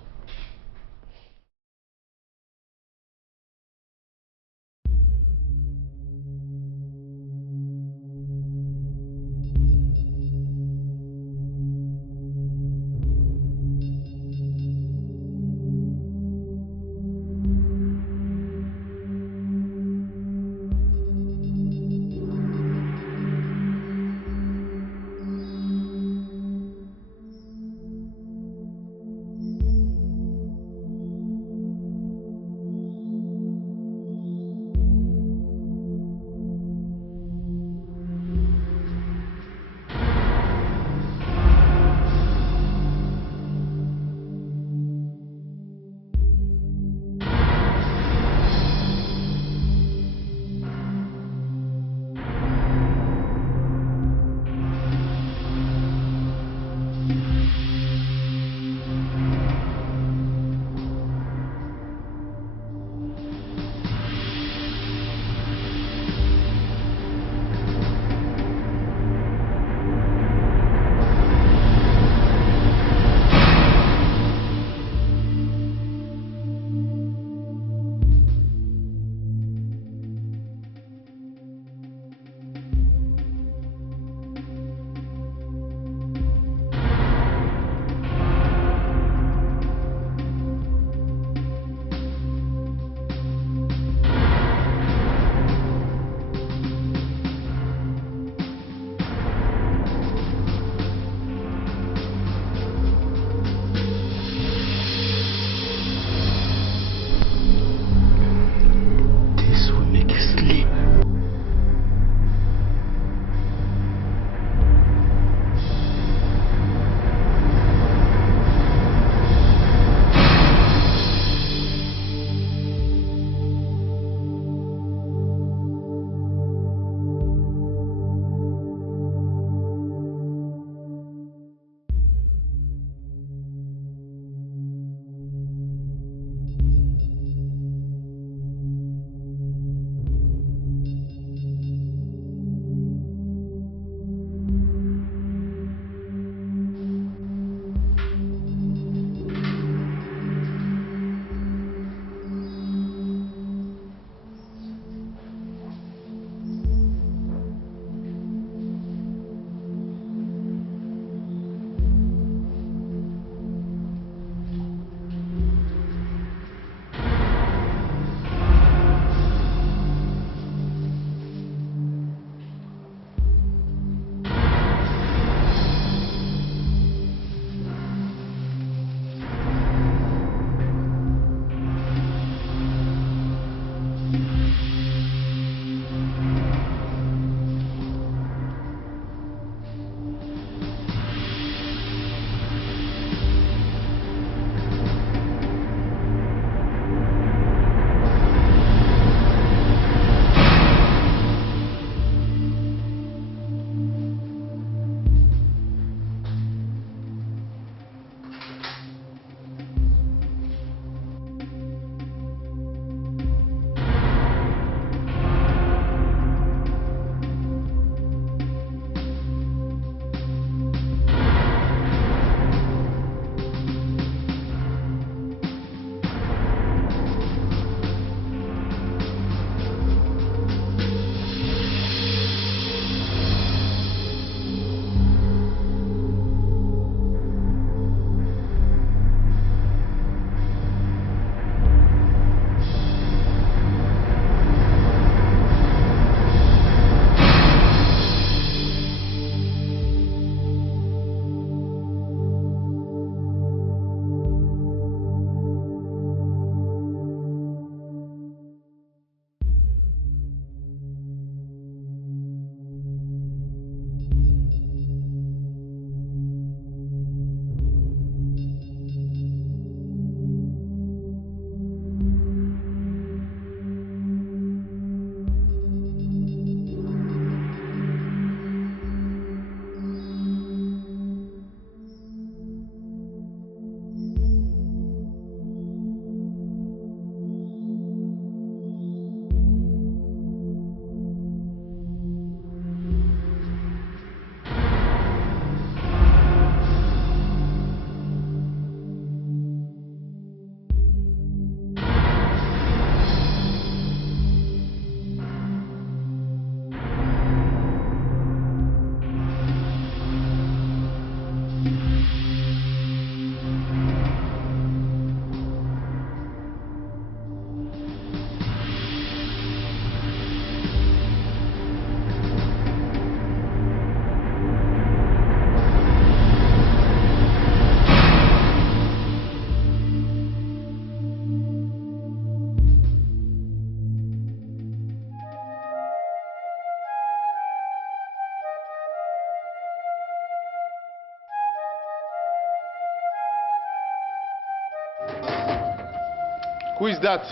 Who is that?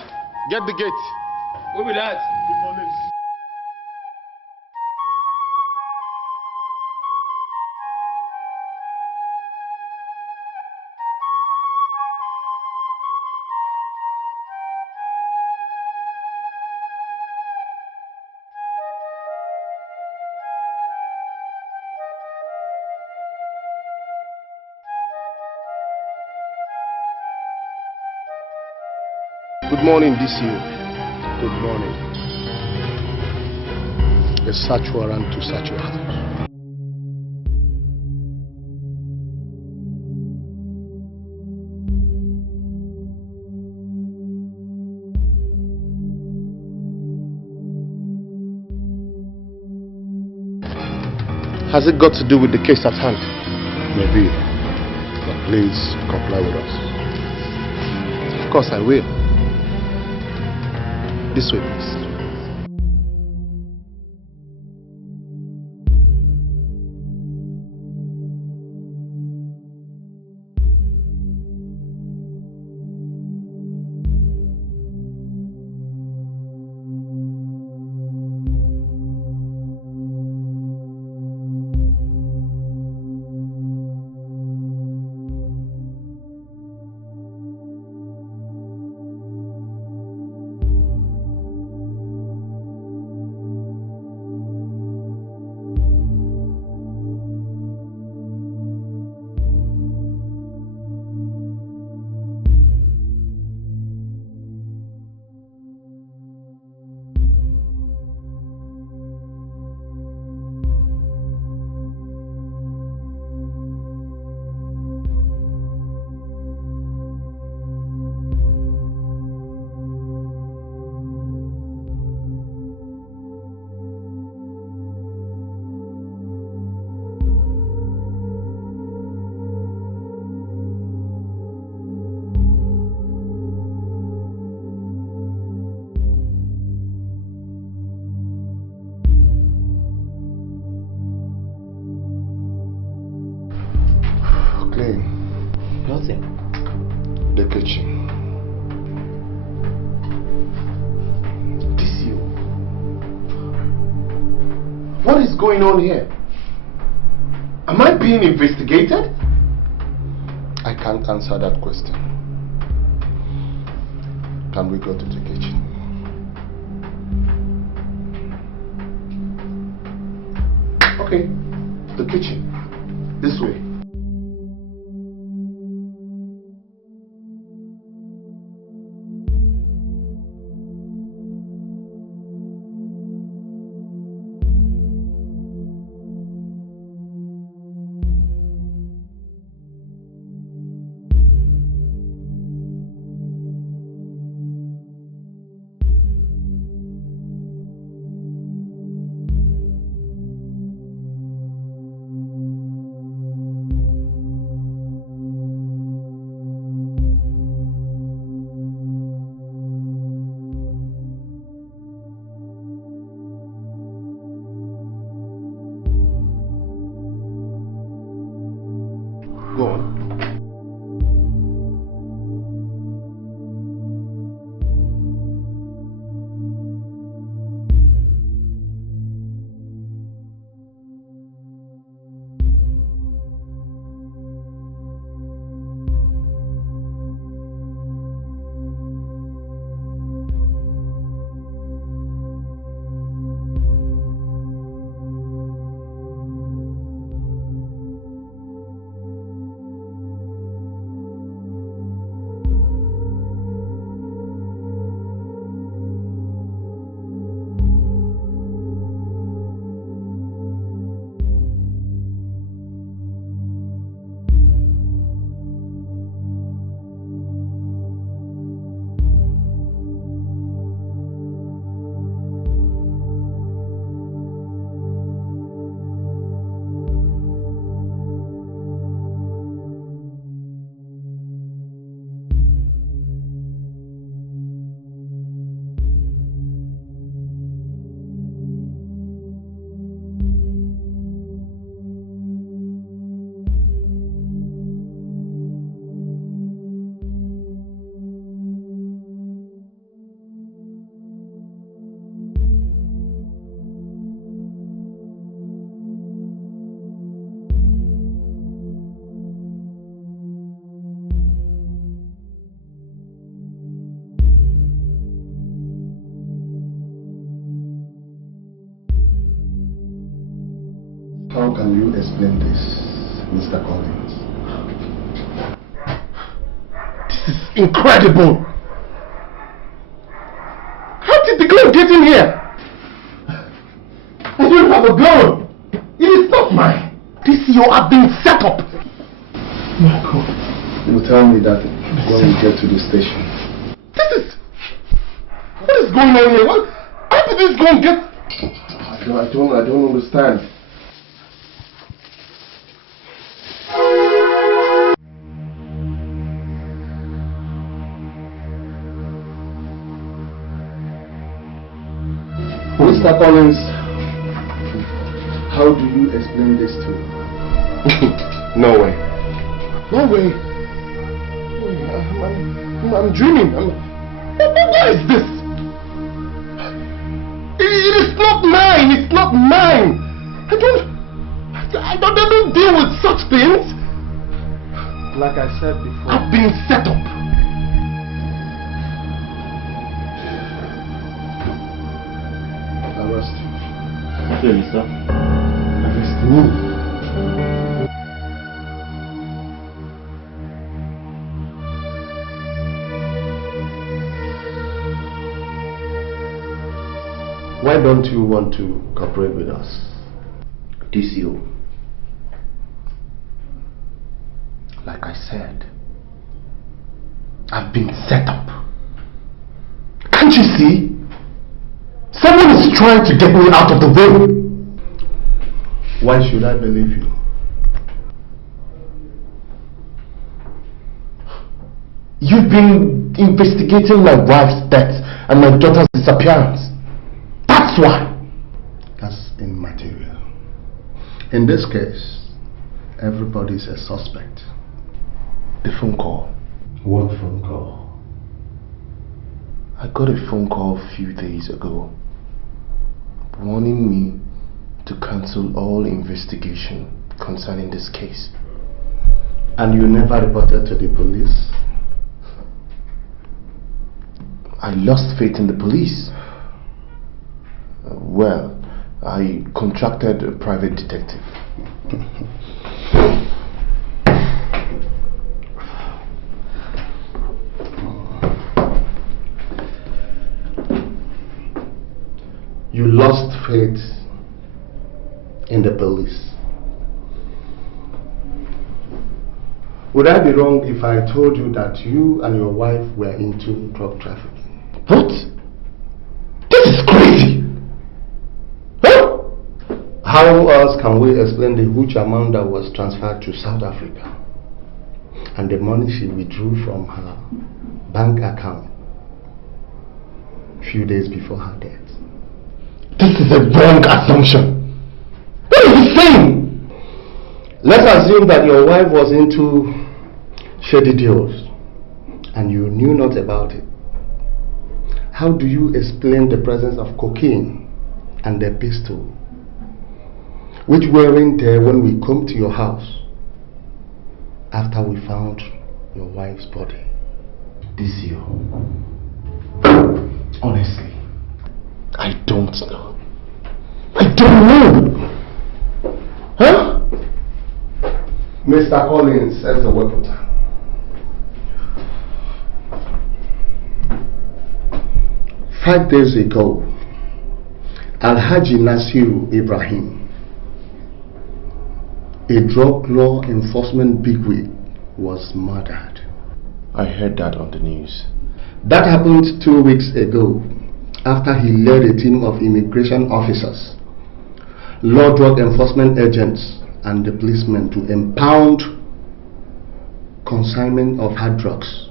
Get the gate. Who be that? The police. Good morning, DCO. Good morning. A search warrant to search your house. Has it got to do with the case at hand? Maybe. But please comply with us. Of course I will. This way, please. Nothing. The kitchen. DCO. What is going on here? Am I being investigated? I can't answer that question. Can we go to the kitchen? Okay, the kitchen. This way. How can you explain this, Mr. Collins? This is incredible! How did the gun get in here? I don't have a gun! It is not mine! This you are being set up! My God. You will tell me that when we get to the station. What is going on here? How did this gun get... I don't understand. Mr. Collins, how do you explain this to me? No way. No way. I'm dreaming. What is this? It is not mine. It's not mine. I don't deal with such things. Like I said before, I've been set up. Arrest you. Okay, mister. Arrest me. Why don't you want to cooperate with us? DCO. Like I said, I've been set up. Can't you see? Someone is trying to get me out of the way. Why should I believe you? You've been investigating my wife's death and my daughter's disappearance. That's why. That's immaterial. In this case, everybody's a suspect. The phone call. What phone call? I got a phone call a few days ago warning me to cancel all investigation concerning this case. And you never reported to the police? I lost faith in the police. Well, I contracted a private detective. You lost faith in the police. Would I be wrong if I told you that you and your wife were into drug trafficking? What? This is crazy! Huh? How else can we explain the huge amount that was transferred to South Africa and the money she withdrew from her bank account a few days before her death? This is a wrong assumption. What are you saying? Let's assume that your wife was into shady deals and you knew not about it. How do you explain the presence of cocaine and the pistol which weren't there when we come to your house after we found your wife's body? DCO, honestly, I don't know. I don't know. Huh? Mr. Collins says the word for time. Five days ago, Alhaji Nasiru Ibrahim, a drug law enforcement bigwig, was murdered. I heard that on the news. That happened 2 weeks ago after he led a team of immigration officers, law drug enforcement agents and the policemen to impound consignment of hard drugs.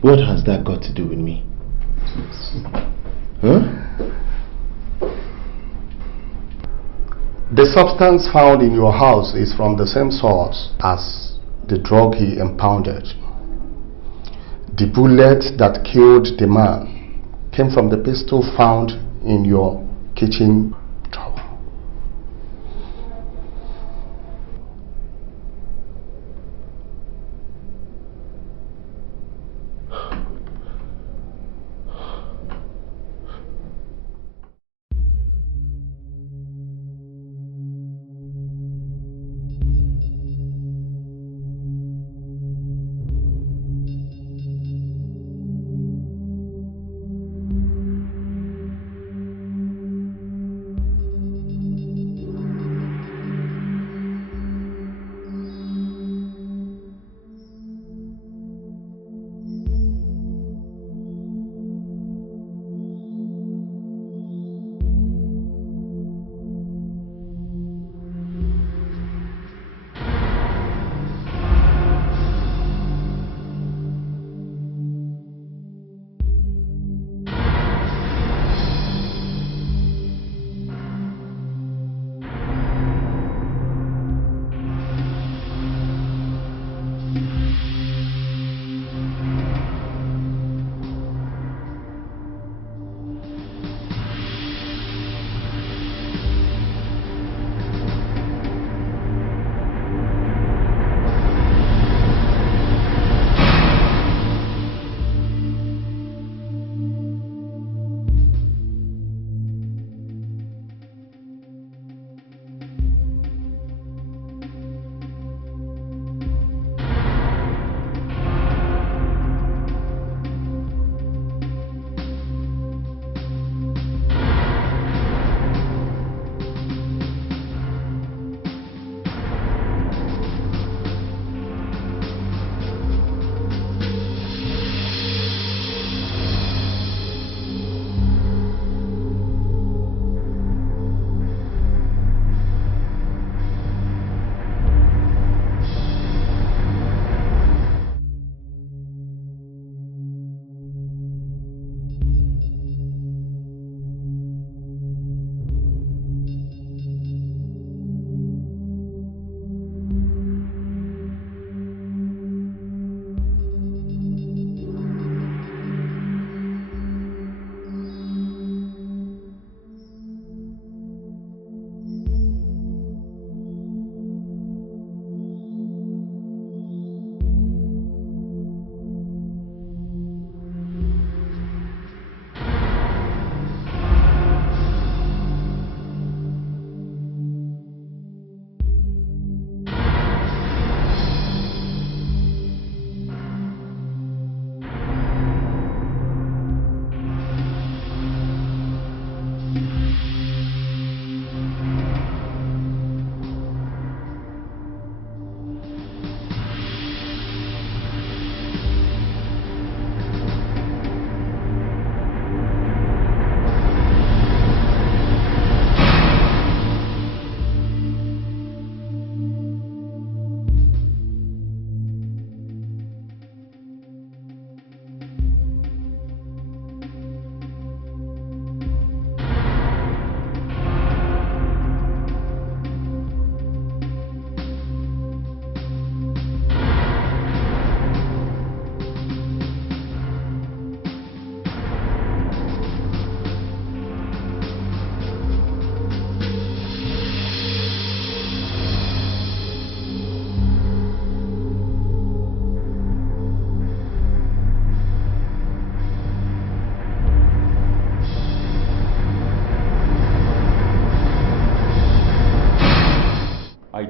What has that got to do with me? Huh? The substance found in your house is from the same source as the drug he impounded. The bullet that killed the man came from the pistol found in your kitchen drawer.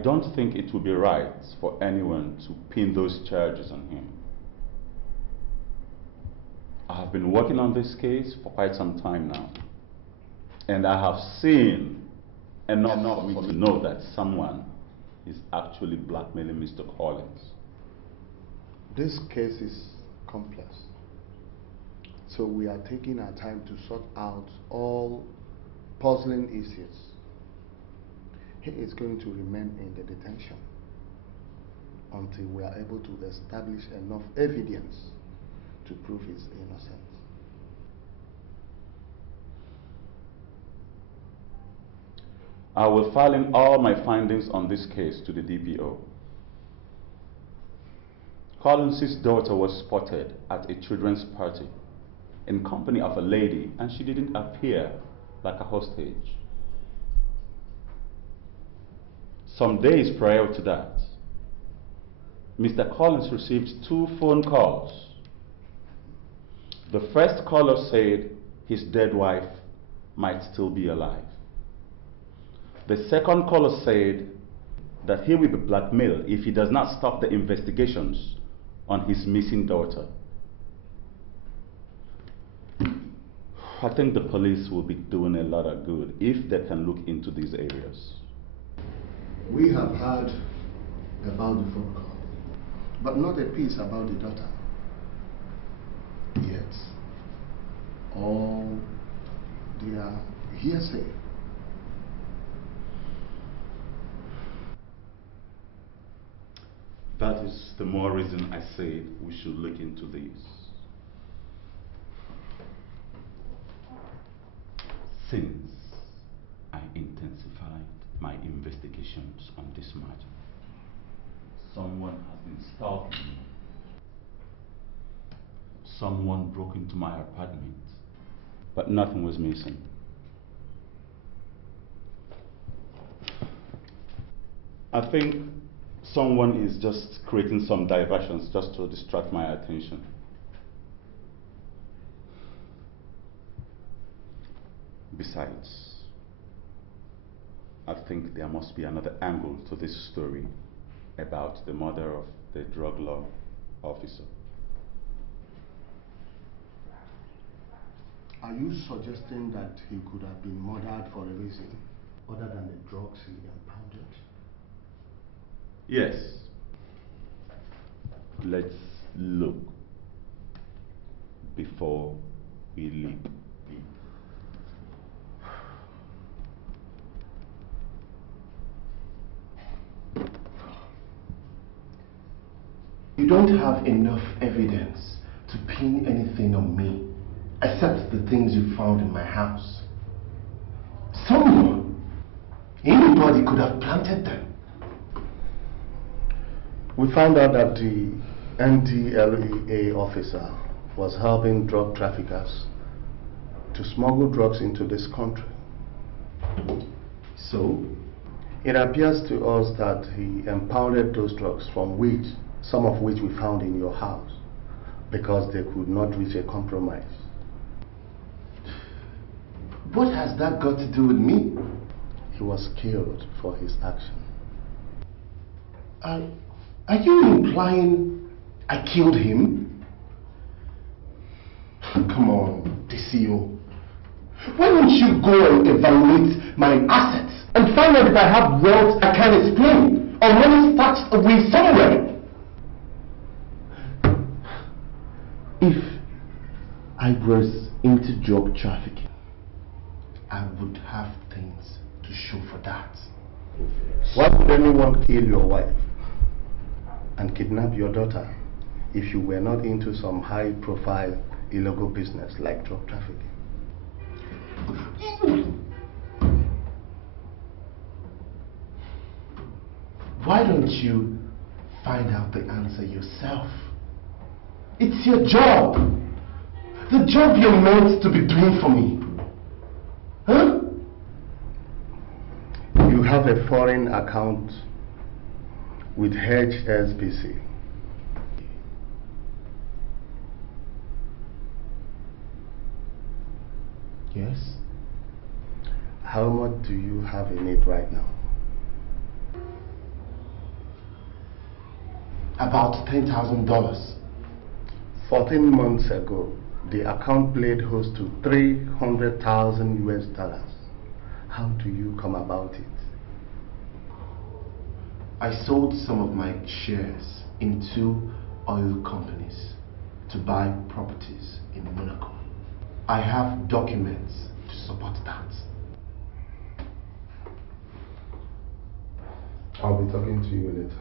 don't think it would be right for anyone to pin those charges on him. I have been working on this case for quite some time now, and I have seen enough for me to know that someone is actually blackmailing Mr. Collins. This case is complex, so we are taking our time to sort out all puzzling issues. He is going to remain in the detention until we are able to establish enough evidence to prove his innocence. I will file in all my findings on this case to the DPO. Collins' daughter was spotted at a children's party in company of a lady, and she didn't appear like a hostage. Some days prior to that, Mr. Collins received 2 phone calls. The first caller said his dead wife might still be alive. The second caller said that he will be blackmailed if he does not stop the investigations on his missing daughter. I think the police will be doing a lot of good if they can look into these areas. We have heard about the phone call, but not a piece about the daughter. Yet, all they are hearsay. That is the more reason I say we should look into this. Since I intensified my investigations on this matter, someone has been stalking me. Someone broke into my apartment, but nothing was missing. I think someone is just creating some diversions just to distract my attention. Besides, I think there must be another angle to this story about the murder of the drug law officer. Are you suggesting that he could have been murdered for a reason other than the drugs he impounded? Yes. Let's look before we leap. You don't have enough evidence to pin anything on me except the things you found in my house. Someone, anybody could have planted them. We found out that the NDLEA officer was helping drug traffickers to smuggle drugs into this country. So? It appears to us that he impounded those drugs, some of which we found in your house, because they could not reach a compromise. What has that got to do with me? He was killed for his action. Are you implying I killed him? Come on, DCO. Why don't you go and evaluate my assets and find out if I have wealth I can't explain or money stashed away somewhere? If I was into drug trafficking, I would have things to show for that. Why would anyone kill your wife and kidnap your daughter if you were not into some high-profile illegal business like drug trafficking? Why don't you find out the answer yourself? It's your job. The job you're meant to be doing for me. Huh? You have a foreign account with HSBC. Yes. How much do you have in it right now? About $10,000. 14 months ago, the account played host to 300,000 US dollars. How do you come about it? I sold some of my shares in 2 oil companies to buy properties in Monaco. I have documents to support that. I'll be talking to you later.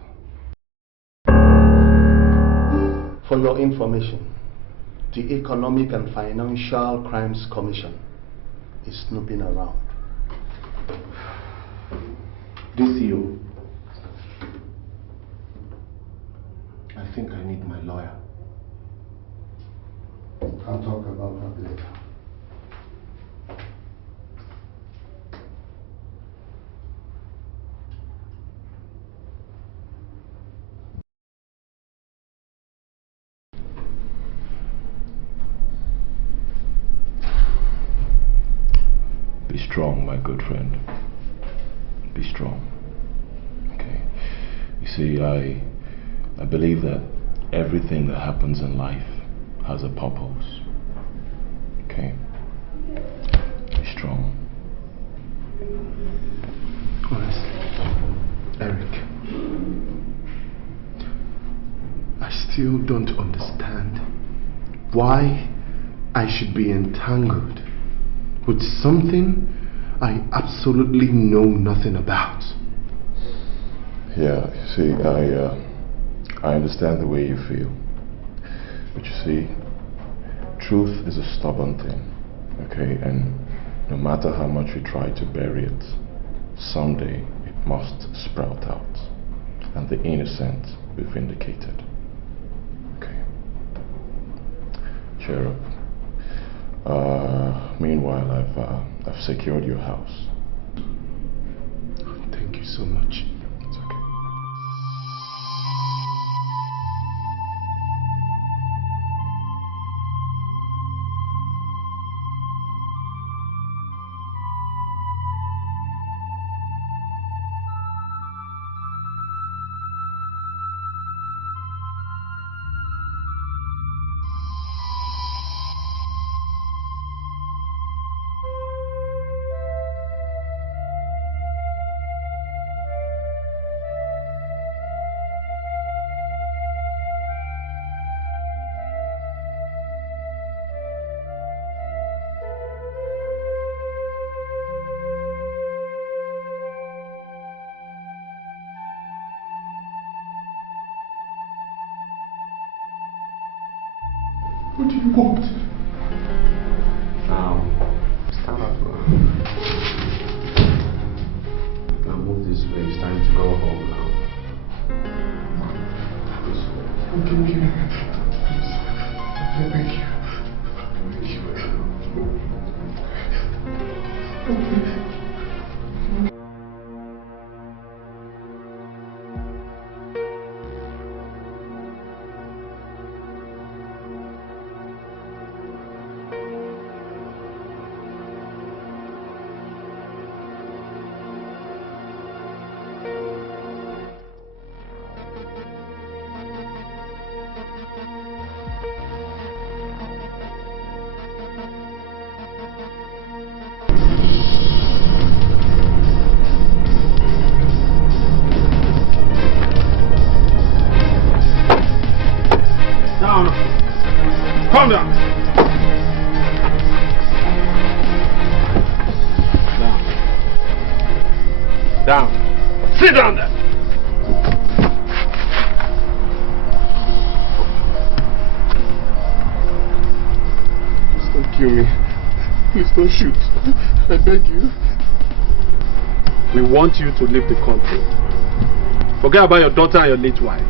For your information, the Economic and Financial Crimes Commission is snooping around. DCO, I think I need my lawyer. I'll talk about that later. Be strong, my good friend. Be strong. Okay. You see, I believe that everything that happens in life has a purpose. Okay. Be strong. Honestly, Eric, I still don't understand why I should be entangled with something I absolutely know nothing about. Yeah, you see, I understand the way you feel. But you see, truth is a stubborn thing, okay? And no matter how much you try to bury it, someday it must sprout out, and the innocent be vindicated. Okay. Cheer up. Meanwhile, I've secured your house. Thank you so much. It's okay. What do you want? Now, stand up. Now move this way. It's time to go home now. This way. Okay. Please. Thank you. Thank you. Okay. Calm down. Down. Sit down there. Please don't kill me. Please don't shoot. I beg you. We want you to leave the country. Forget about your daughter and your late wife.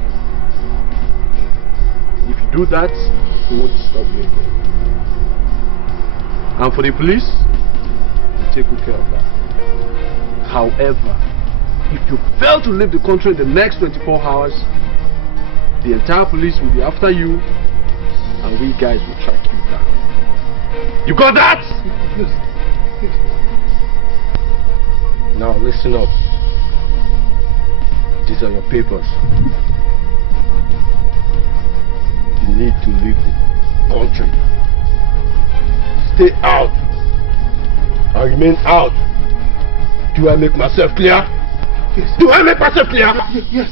If you do that, we won't disturb you again. And for the police, we'll take good care of that. However, if you fail to leave the country in the next 24 hours, the entire police will be after you, and we guys will track you down. You got that? Yes. Now listen up. These are your papers. You need to leave the country. Stay out. I remain out. Do I make myself clear? Yes. Do I make myself clear? Yes.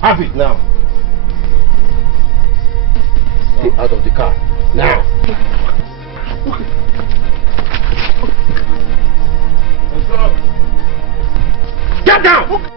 Have it now. Stay out of the car. Now. Get down!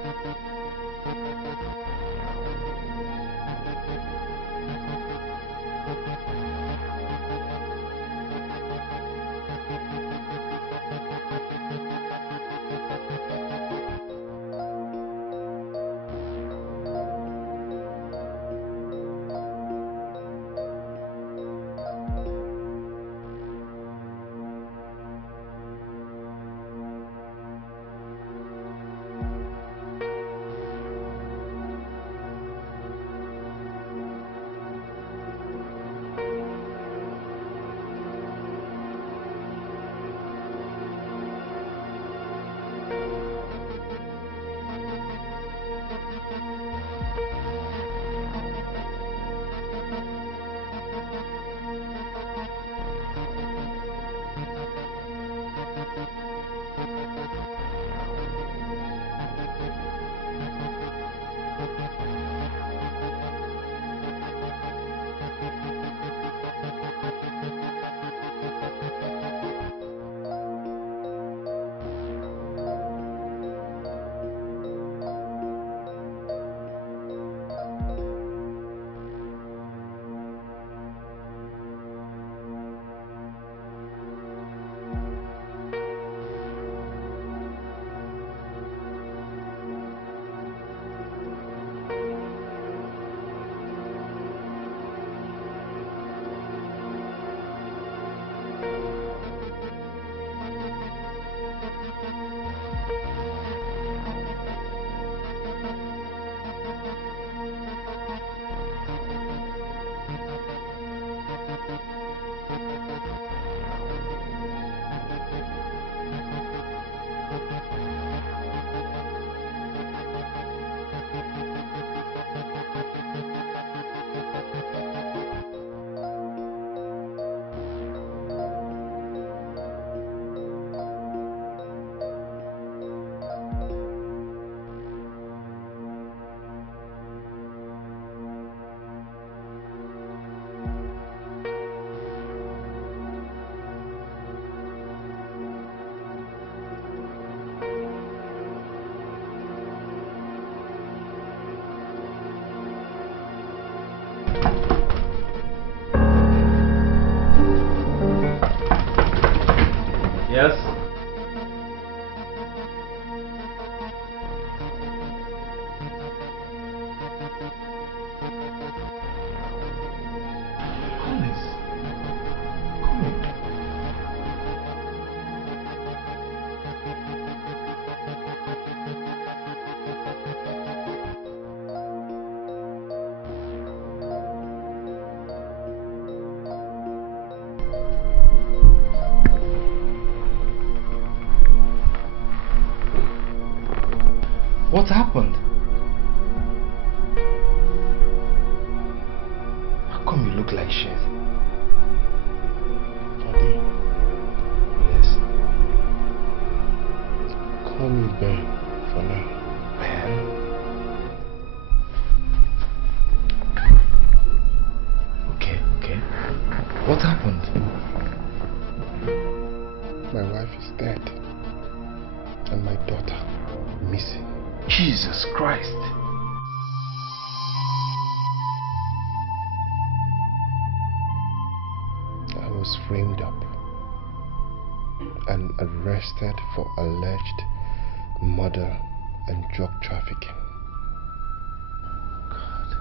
Yes? What happened? How come you look like shit? Daddy. Yes. Call me Ben for now. Ben? Okay. What happened? My wife is dead. And my daughter missing. Jesus Christ. I was framed up and arrested for alleged murder and drug trafficking. God.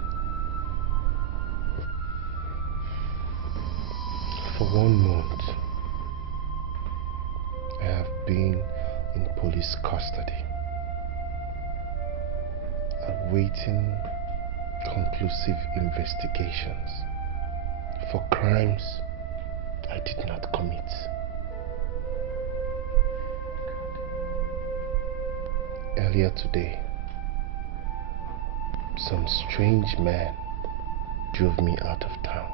For 1 month, I have been in police custody, awaiting conclusive investigations for crimes I did not commit. Earlier today, some strange man drove me out of town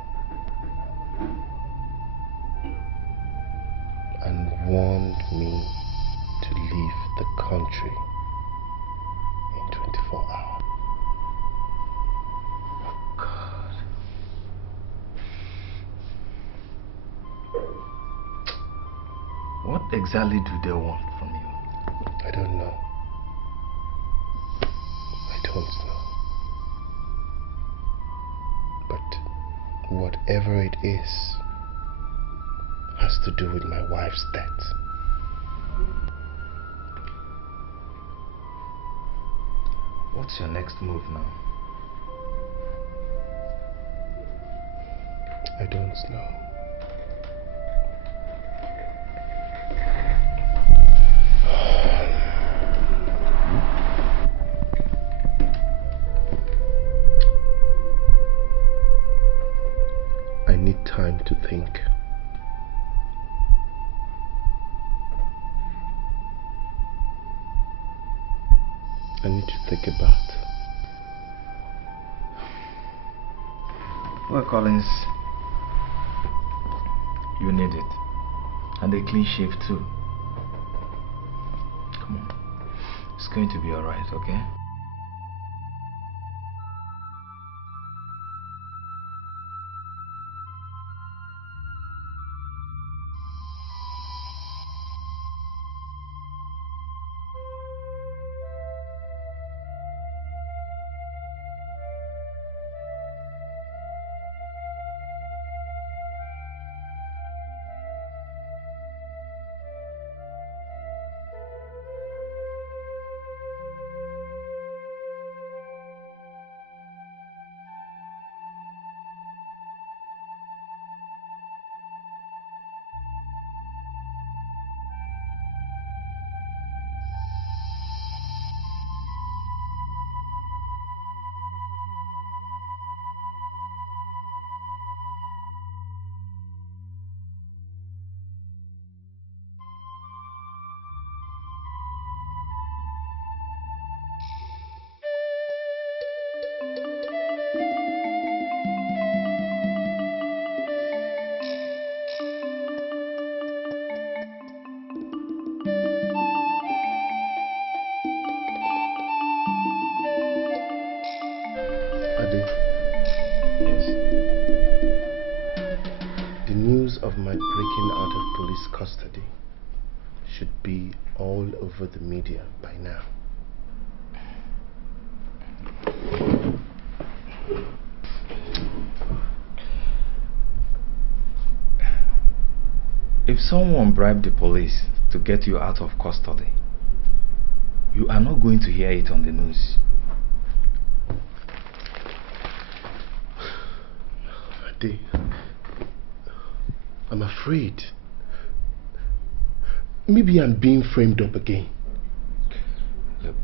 and warned me to leave the country in 24 hours. God. What exactly do they want from you? I don't know. I don't know. But whatever it is has to do with my wife's death. What's your next move now? I don't know. I need time to think. I need to think about. Well, Collins, you need it. And a clean shave too. Come on. It's going to be alright, okay? Of my breaking out of police custody should be all over the media by now. If someone bribed the police to get you out of custody, you are not going to hear it on the news. Ade, I'm afraid. Maybe I'm being framed up again. Look,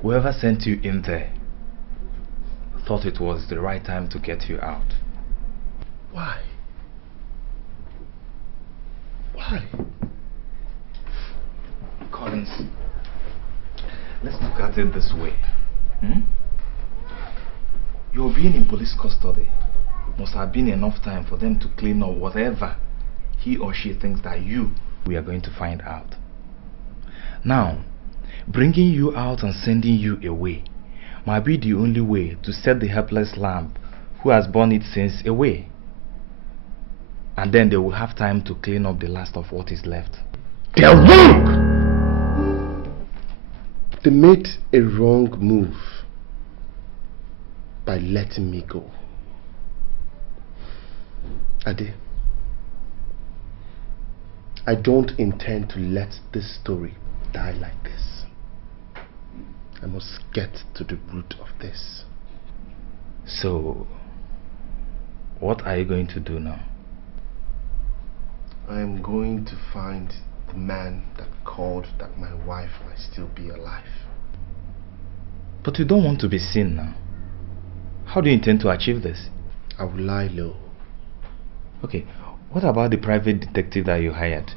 whoever sent you in there thought it was the right time to get you out. Why? Why? Collins, let's look at it this way. Your being in police custody must have been enough time for them to clean up whatever he or she thinks that we are going to find out. Now, bringing you out and sending you away might be the only way to set the helpless lamb who has borne its sins away. And then they will have time to clean up the last of what is left. They're wrong! They made a wrong move by letting me go. Ade, I don't intend to let this story die like this. I must get to the root of this. So, what are you going to do now? I am going to find the man that called that my wife might still be alive. But you don't want to be seen now. How do you intend to achieve this? I will lie low. Okay, what about the private detective that you hired?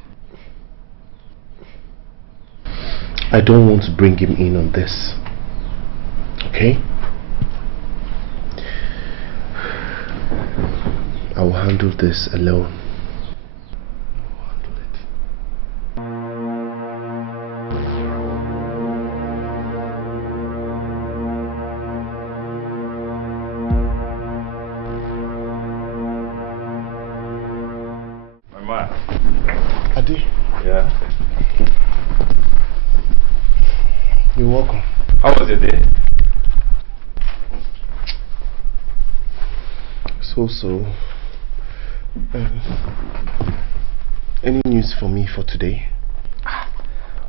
I don't want to bring him in on this. Okay? I will handle this alone. My man. Adi. Yeah? You're welcome. How was your day? So. Any news for me for today?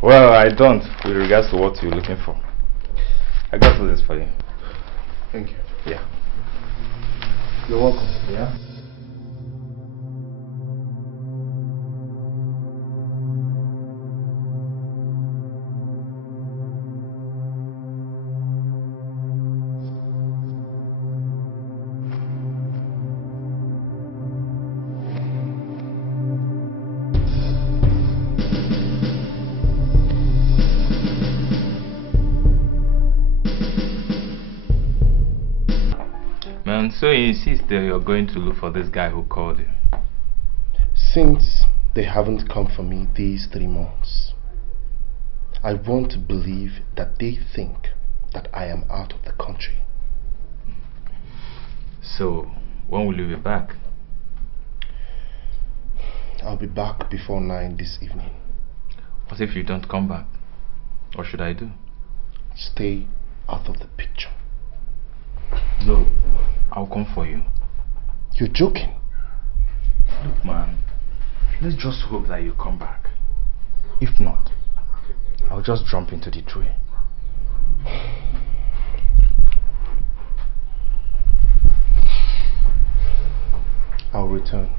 Well, I don't, with regards to what you're looking for. I got this for you. Thank you. Yeah. You're welcome. Yeah? Man, so you insist that you're going to look for this guy who called you? Since they haven't come for me these 3 months, I want to believe that they think that I am out of the country. So, when will you be back? I'll be back before 9 this evening. What if you don't come back? What should I do? Stay out of the picture. No, I'll come for you. You're joking. Look, man, let's just hope that you come back. If not, I'll just jump into the tree. I'll return.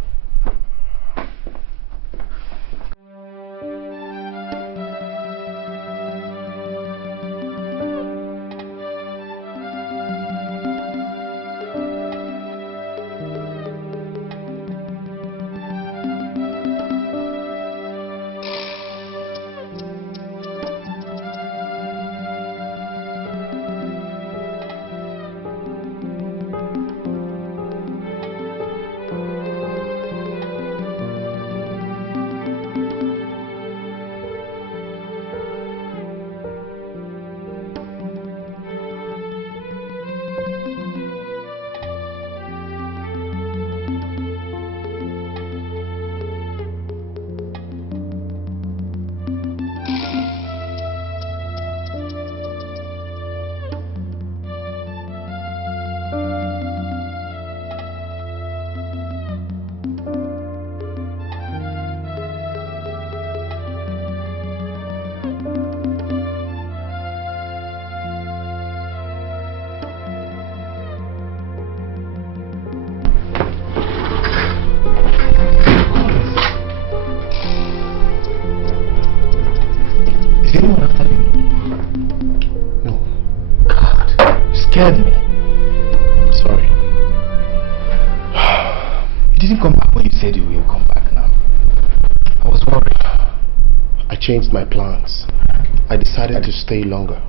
Scared me. I'm sorry. You didn't come back when you said you will come back now. I was worried. I changed my plans. I decided to stay longer,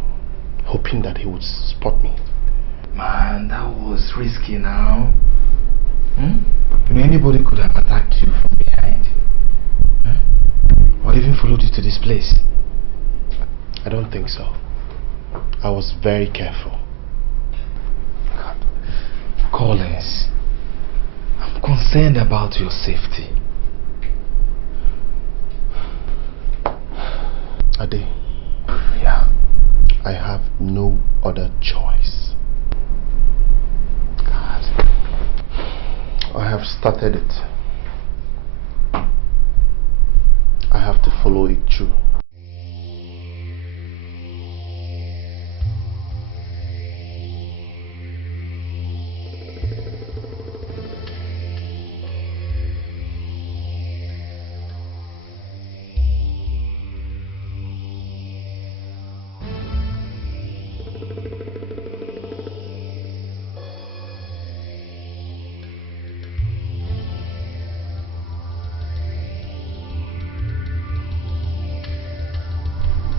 hoping that he would spot me. Man, that was risky now. You know, anybody could have attacked you from behind. Or even followed you to this place. I don't think so. I was very careful. Collins, I'm concerned about your safety. Ade. Yeah? I have no other choice. God. I have started it. I have to follow it through.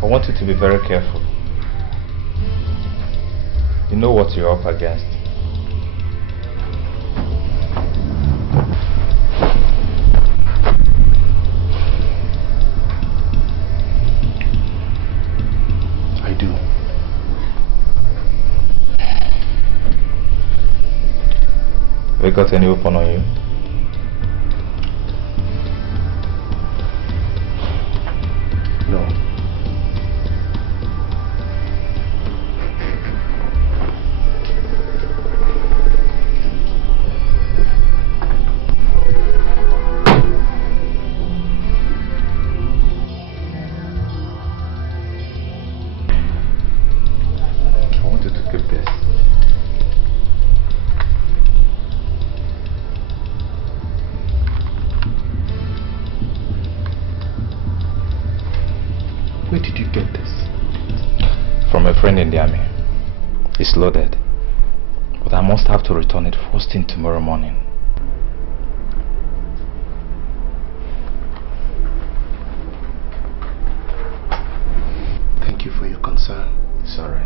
I want you to be very careful. You know what you're up against. got any weapon on you? No. I wanted to keep this. Where did you get this? From a friend in the army. It's loaded. But I must have to return it first thing tomorrow morning. Thank you for your concern. It's alright.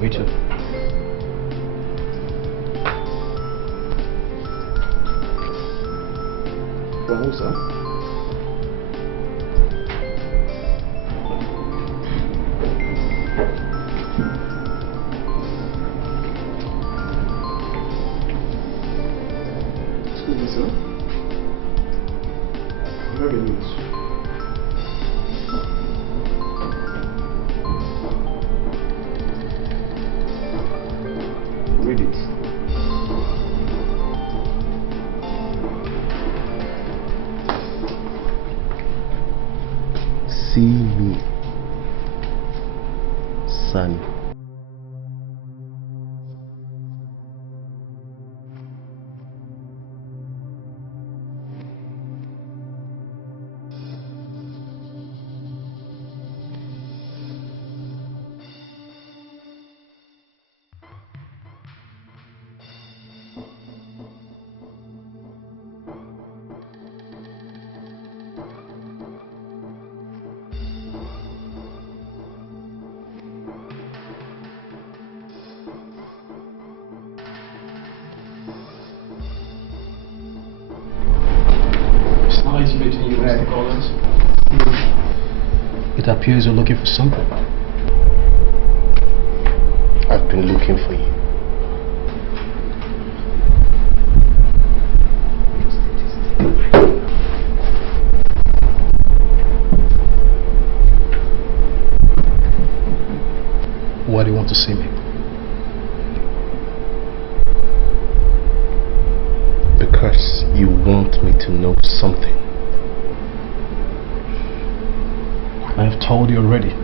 Waiter. Well, sir. Excuse me, sir. I have a news. Read it. See me, son. It's nice meeting you, Mr. Collins. It appears you're looking for something. I've been looking for you. Why do you want to see me? Because you want me to know something. I have told you already.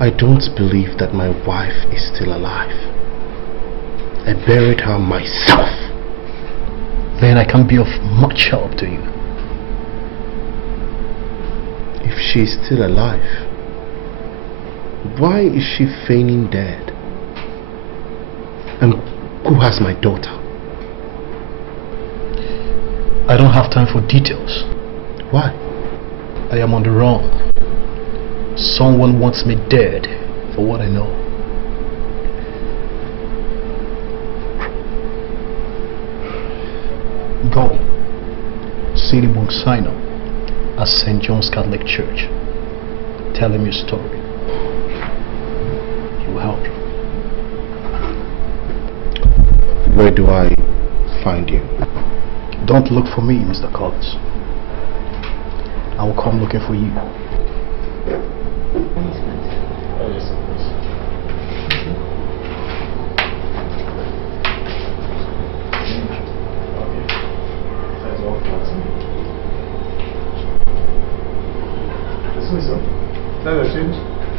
I don't believe that my wife is still alive. I buried her myself. Then I can't be of much help to you. If she is still alive, why is she feigning dead? And who has my daughter? I don't have time for details. Why? I am on the run. Someone wants me dead, for what I know. Go. See the book sign up at St. John's Catholic Church. Tell him your story. help you. Where do I find you? Don't look for me, Mr. Collins. I will come looking for you.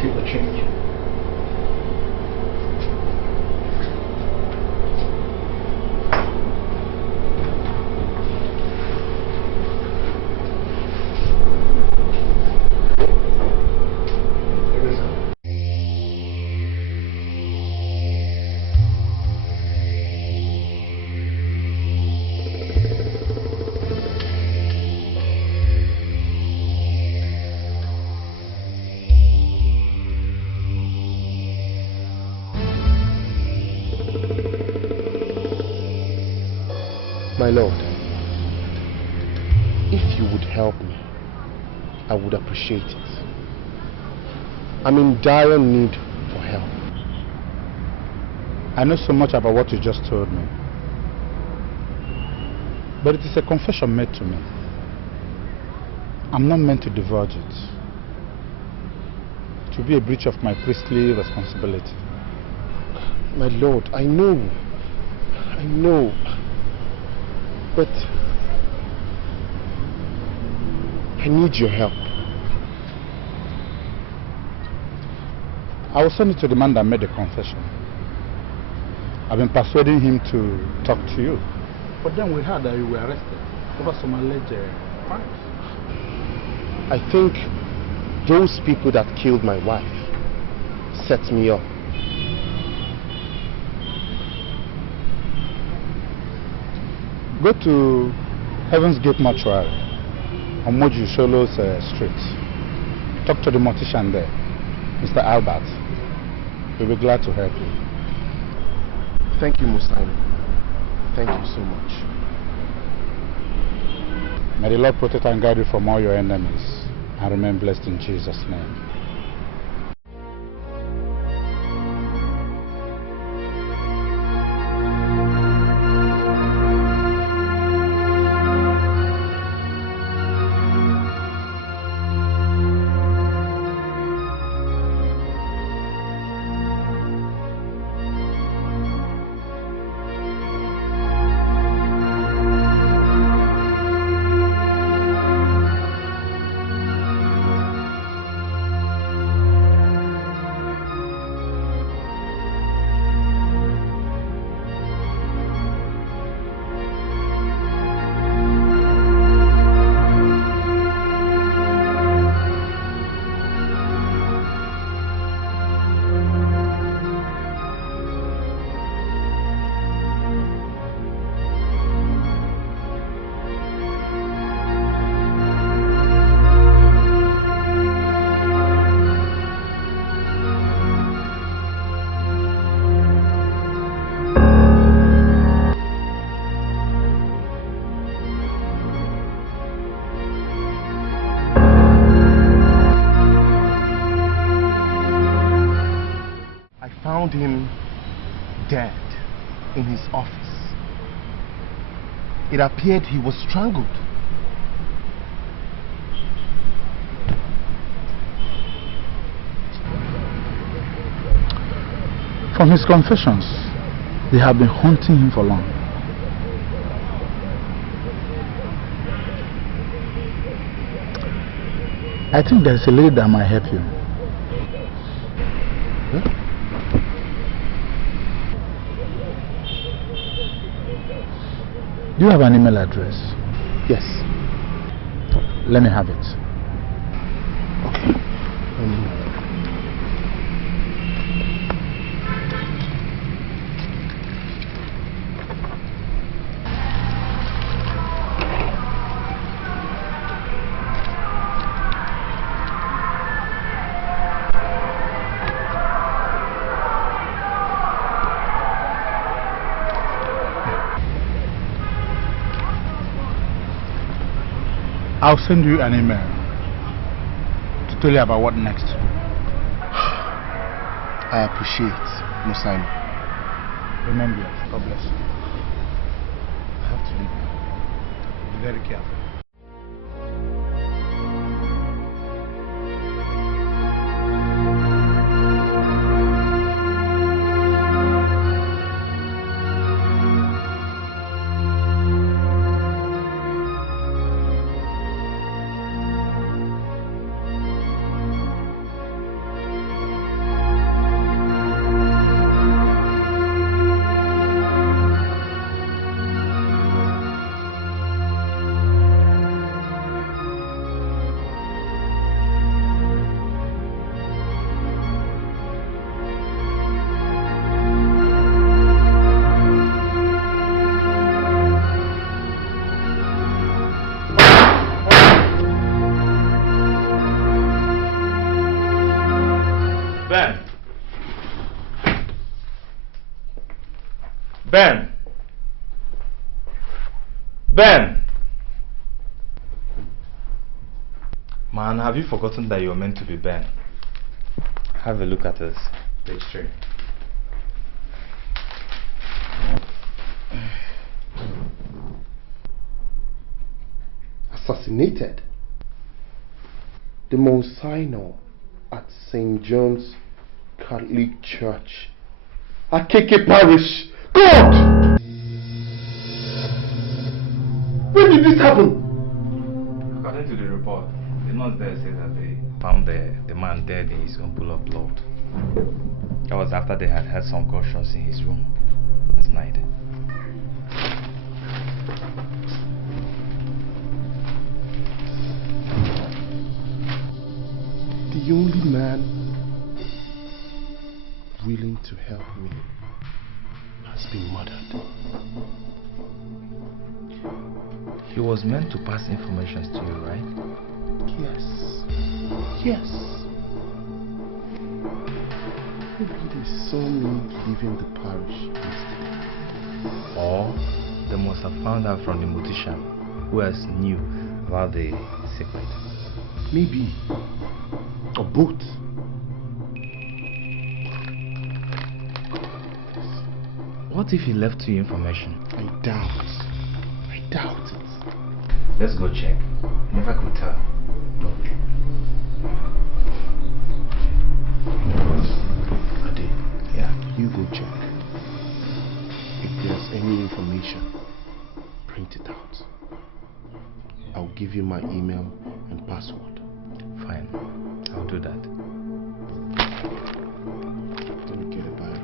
Keep the change. My lord, if you would help me, I would appreciate it. I'm in dire need for help. I know so much about what you just told me, but it is a confession made to me. I'm not meant to divulge it. It will be a breach of my priestly responsibility. My lord, I know, but I need your help. I will send it to the man that made the confession. I've been persuading him to talk to you. But then we heard that you were arrested over some alleged crimes. I think those people that killed my wife set me up. Go to Heaven's Gate Mortuary on Moju Sholo's street. Talk to the mortician there, Mr. Albert. We'll be glad to help you. Thank you, Musaini. Thank you so much. May the Lord protect and guide you from all your enemies, and remain blessed in Jesus' name. Him dead in his office. It appeared he was strangled. From his confessions, they have been haunting him for long. I think there's a lady that might help you. Do you have an email address? Yes. Let me have it. Okay. I'll send you an email to tell you about what next to do. I appreciate, Musaino. Remember, God bless you. I have to leave now. Be very careful. Ben! Man, have you forgotten that you're meant to be Ben? Have a look at this. Page 3. Assassinated? The Monsignor at St. John's Catholic Church, Akeke Parish. God! When did this happen? According to the report, the nurse there said that they found the man dead in his own pool of blood. That was after they had heard some gunshots in his room last night. The only man willing to help me has been murdered. He was meant to pass information to you, right? Yes. Maybe they saw me leaving the parish yesterday. Or they must have found out from the mortician who else knew about the secret. Maybe. Or both. What if he left you information? I doubt it. Let's go check. Never could tell. Ade, yeah, you go check. If there's any information, print it out. I'll give you my email and password. Fine, I'll do that. Let me get a Bible.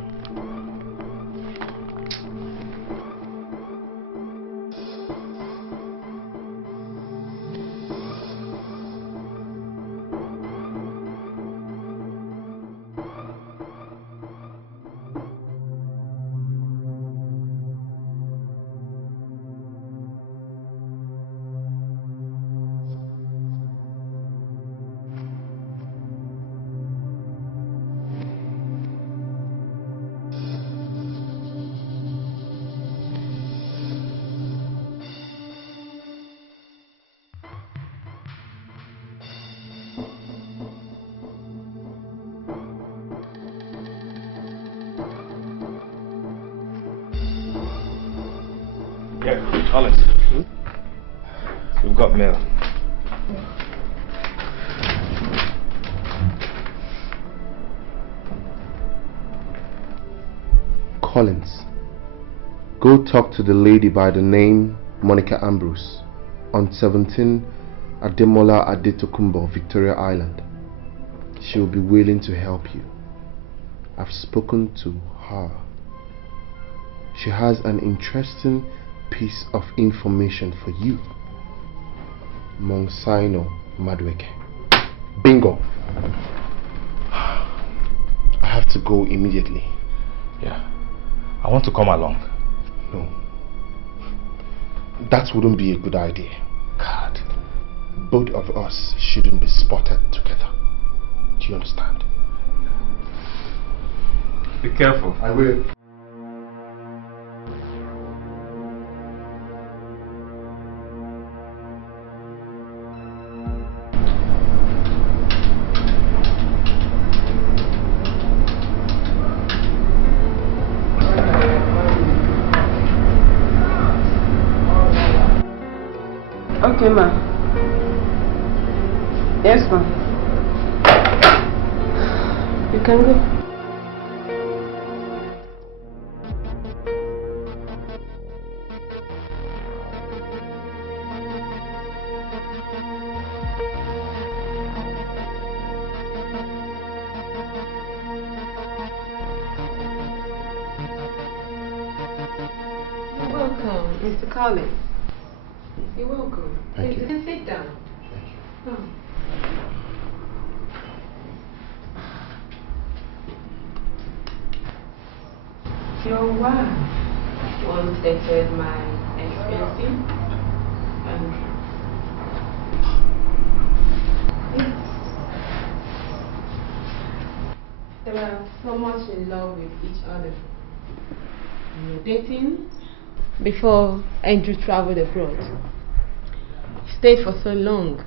Yeah, Alex. We've got mail. Collins, go talk to the lady by the name Monica Ambrose on 17 Ademola Adetokunbo, Victoria Island. She will be willing to help you. I've spoken to her. She has an interesting piece of information for you. Monsignor Madweke. Bingo! I have to go immediately. Yeah. I want to come along. No. That wouldn't be a good idea. God. Both of us shouldn't be spotted together. Do you understand? Be careful. I will. Okay, ma. Yes, ma. You can go. You're welcome, Mr. Collins. You're welcome. Thank you. You can sit down. Oh. Your wife once dated my ex-fiancé, and yes, they were so much in love with each other. We were dating before Andrew traveled abroad. He stayed for so long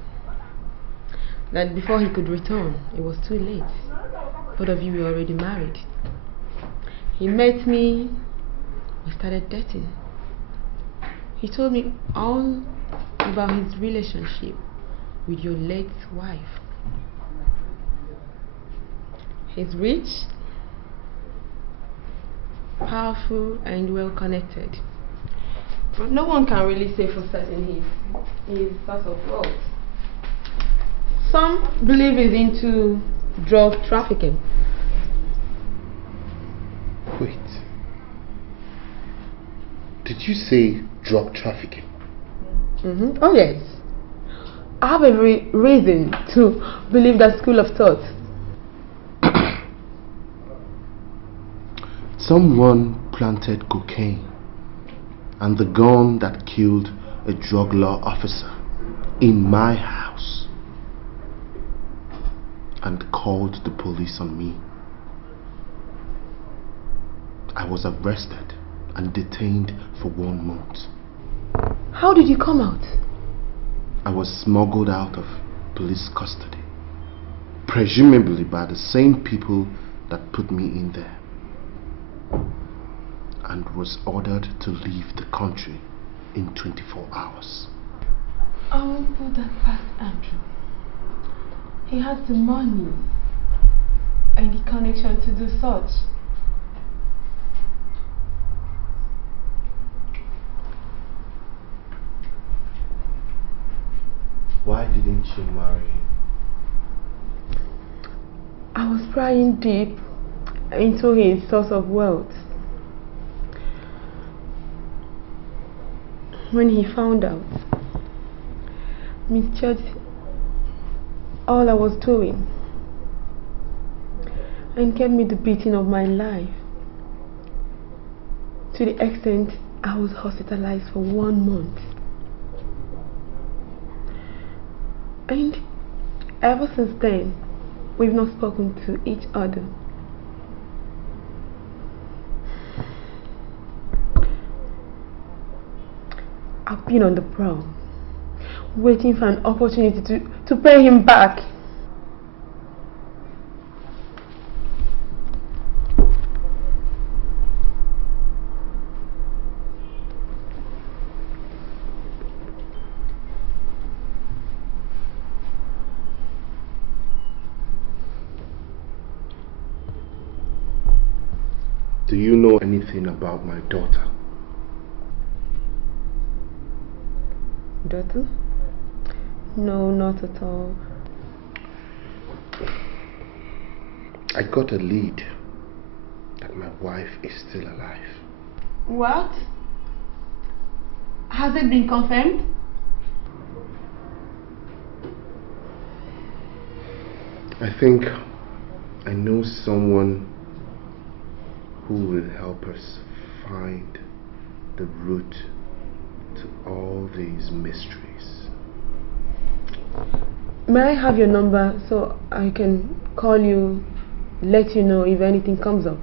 that before he could return, it was too late. Both of you were already married. He met me, we started dating. He told me all about his relationship with your late wife. He's rich, powerful, and well connected. But no one can really say for certain his source of wealth. Some believe he's into drug trafficking. Wait. Did you say drug trafficking? Oh yes. I have every reason to believe that school of thought. Someone planted cocaine and the gun that killed a drug law officer in my house and called the police on me. I was arrested and detained for 1 month. How did you come out? I was smuggled out of police custody, presumably by the same people that put me in there, and was ordered to leave the country in 24 hours. I won't put that past Andrew. He has the money and the connection to do such. Why didn't you marry him? I was prying deep into his source of wealth. When he found out, misjudged all I was doing and gave me the beating of my life, to the extent I was hospitalized for 1 month. And ever since then, we've not spoken to each other. I've been on the prowl, waiting for an opportunity to pay him back. Do you know anything about my daughter? Daughter? No, not at all. I got a lead that my wife is still alive. What? Has it been confirmed? I think I know someone who will help us find the root to all these mysteries. May I have your number so I can call you, let you know if anything comes up?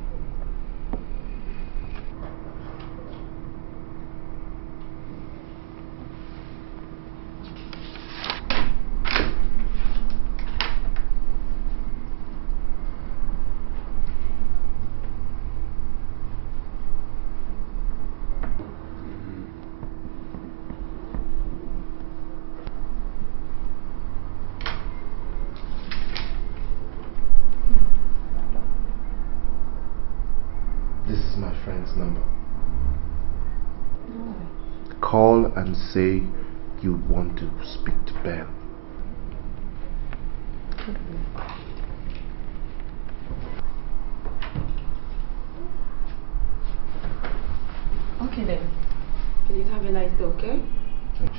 friend's number. Call and say you want to speak to Ben. Okay then. Please have a nice day, okay? Thanks.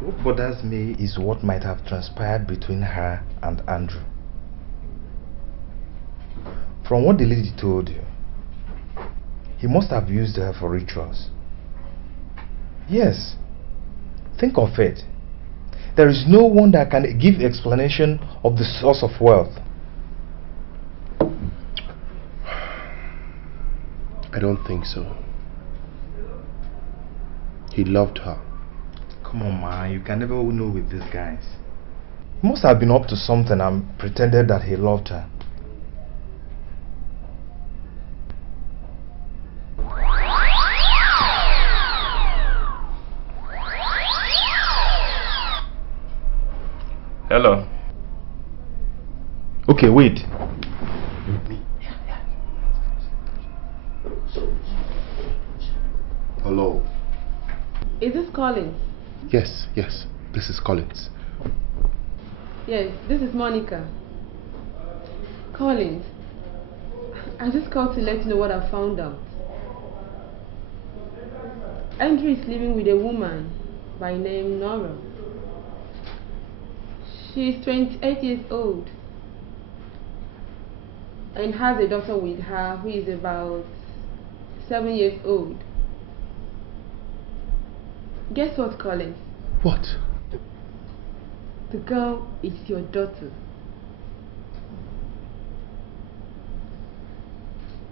What bothers me is what might have transpired between her and Andrew. From what the lady told you, he must have used her for rituals. Yes, think of it. There is no one that can give explanation of the source of wealth. I don't think so. He loved her. Come on, man, you can never know with these guys. He must have been up to something and pretended that he loved her. Hello. Okay, wait. Hello. Is this Collins? Yes, yes. This is Collins. Yes, this is Monica. Collins, I just called to let you know what I found out. Andrew is living with a woman by name Nora. She is 28 years old and has a daughter with her who is about 7 years old. Guess what, Collins? What? The girl is your daughter.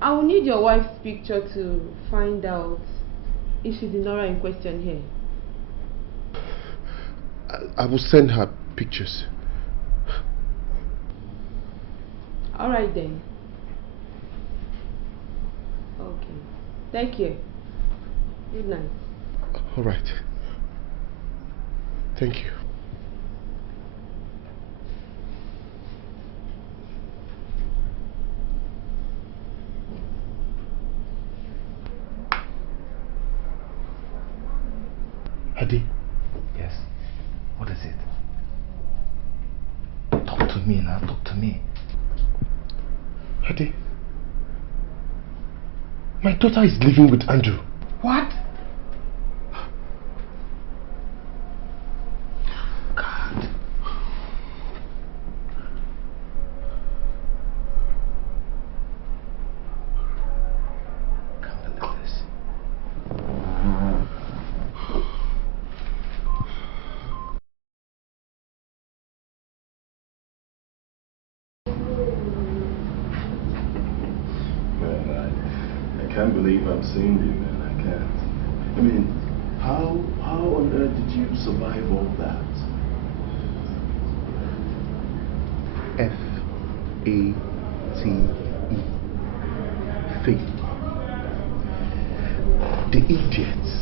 I will need your wife's picture to find out if she's the Nora in question here. I will send her pictures. Alright then. Okay. Thank you. Good night. Alright. Thank you. Hadi? Yes. What is it? Talk to me now, talk to me. Hadi? My daughter is living with Andrew. What? I can't believe I'm seeing you, man. I can't. I mean, how on earth did you survive all that? F-A-T-E. Faith. The idiots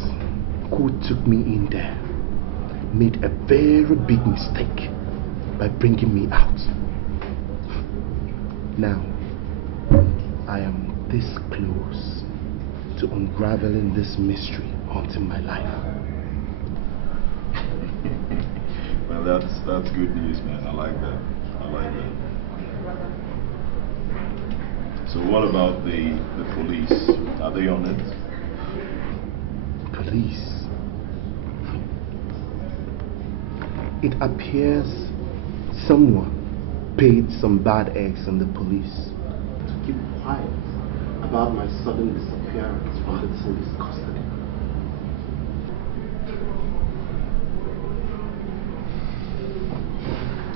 who took me in there made a very big mistake by bringing me out. Now, I am this close to unraveling this mystery haunting my life. Well, that's good news, man. I like that. I like that. So what about the police? Are they on it? Police? It appears someone paid some bad eggs on the police to keep quiet about my sudden disappearance from the police custody.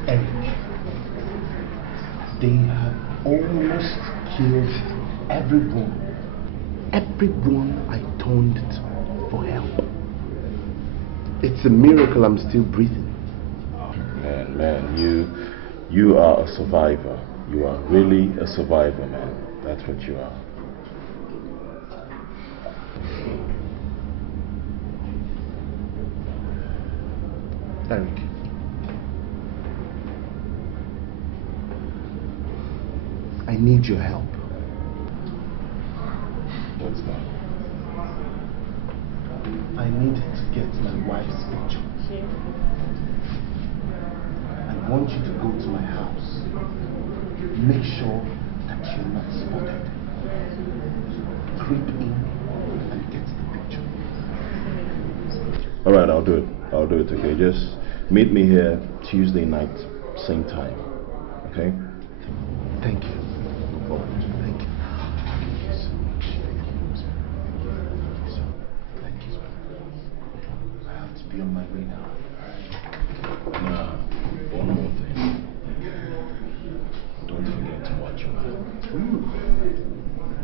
Eric, they have almost killed everyone everyone I turned to for help. It's a miracle I'm still breathing. Man, you are a survivor. You are really a survivor, man. That's what you are. Eric. I need your help. What's that? I need to get my wife's picture. I want you to go to my house. Make sure that you're not spotted. Creep in and get the picture. Alright, I'll do it. I'll do it, okay? Just meet me here Tuesday night, same time. Okay? Thank you. No problem. Thank you. Thank you so much. Thank you. I have to be on my way now. Nah, one more thing. Don't forget to watch your mouth.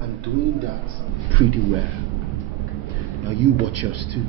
I'm doing that pretty well. Now you watch yours too.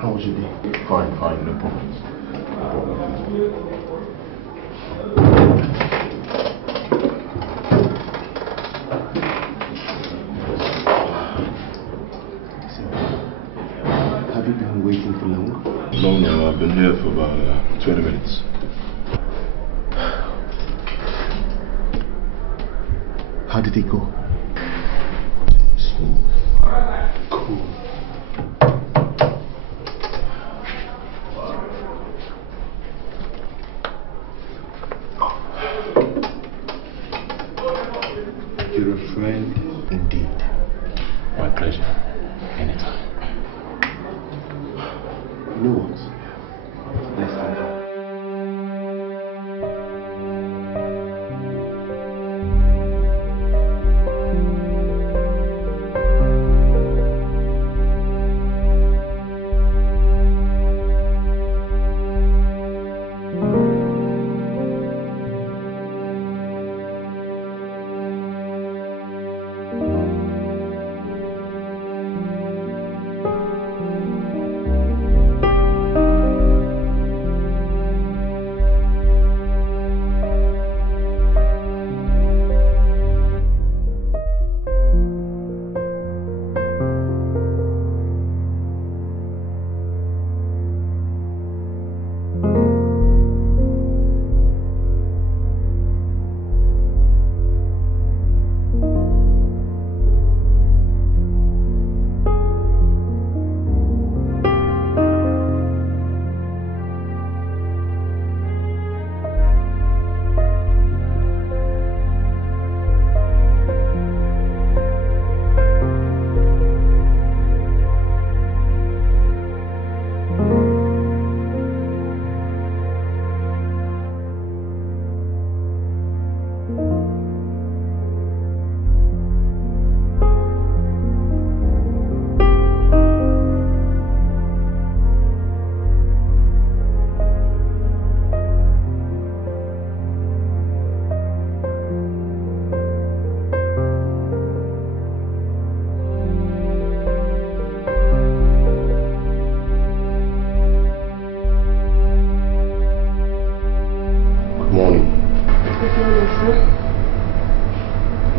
How was your day? Fine, no problem. Have you been waiting for long? No, I've been here for about 20 minutes. How did it go? Smooth. Cool. You're a friend indeed. My pleasure. Anytime. You know what? Let's have it.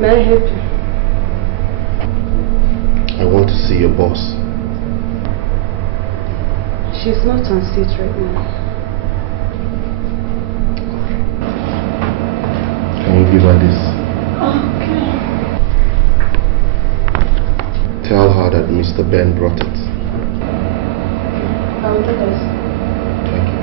May I help you? I want to see your boss. She's not on stage right now. Can you give her this? Okay. Tell her that Mr. Ben brought it. I will do this. Thank you.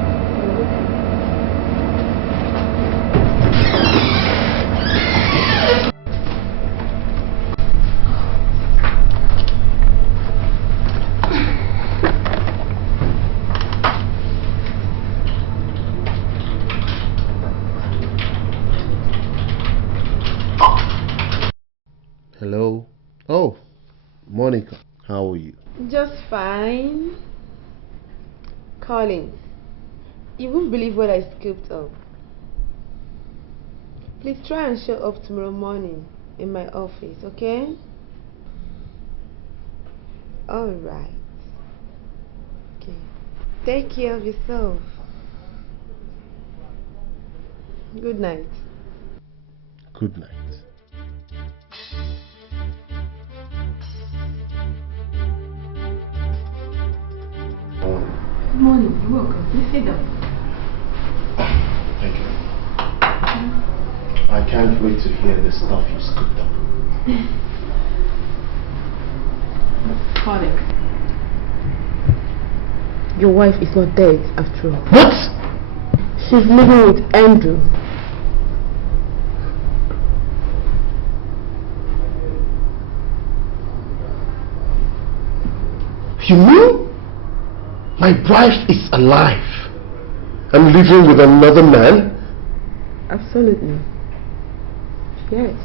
Hello. Oh, Monica. How are you? Just fine. Colin, you won't believe what I scooped up. Please try and show up tomorrow morning in my office, okay? Alright. Okay. Take care of yourself. Good night. Good night. Good morning. You're welcome. Please sit down. Thank you. I can't wait to hear the stuff you scooped up. Colin, your wife is not dead after all. What? She's living with Andrew. You mean my wife is alive and living with another man? Absolutely. Yes.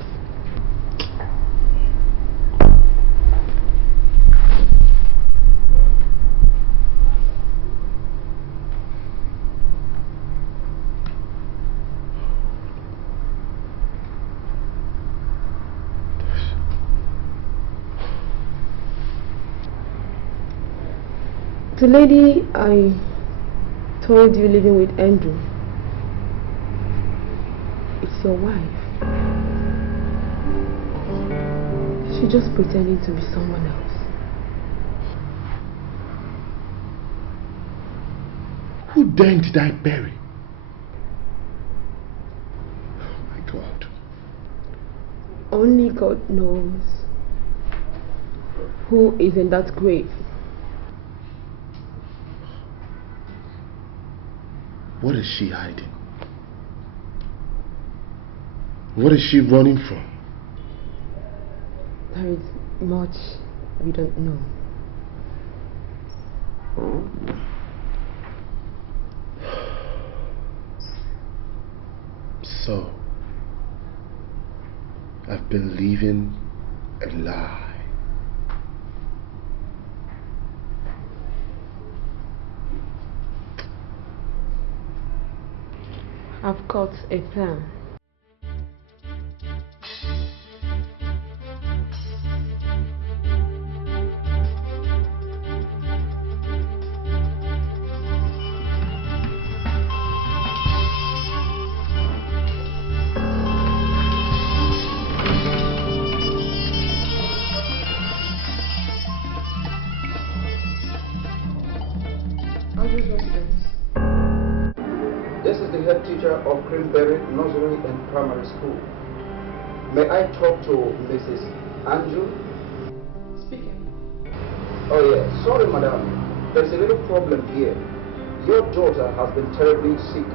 The lady I told you living with Andrew, it's your wife. She's just pretending to be someone else. Who then did I bury? Oh my God. Only God knows who is in that grave. What is she hiding? What is she running from? There is much we don't know. So, I've been living a lie. I've got a plan. This is the head teacher of Greenberry Nursery and Primary School. May I talk to Mrs. Andrew? Speaking. Oh yeah, sorry madam. There's a little problem here. Your daughter has been terribly sick.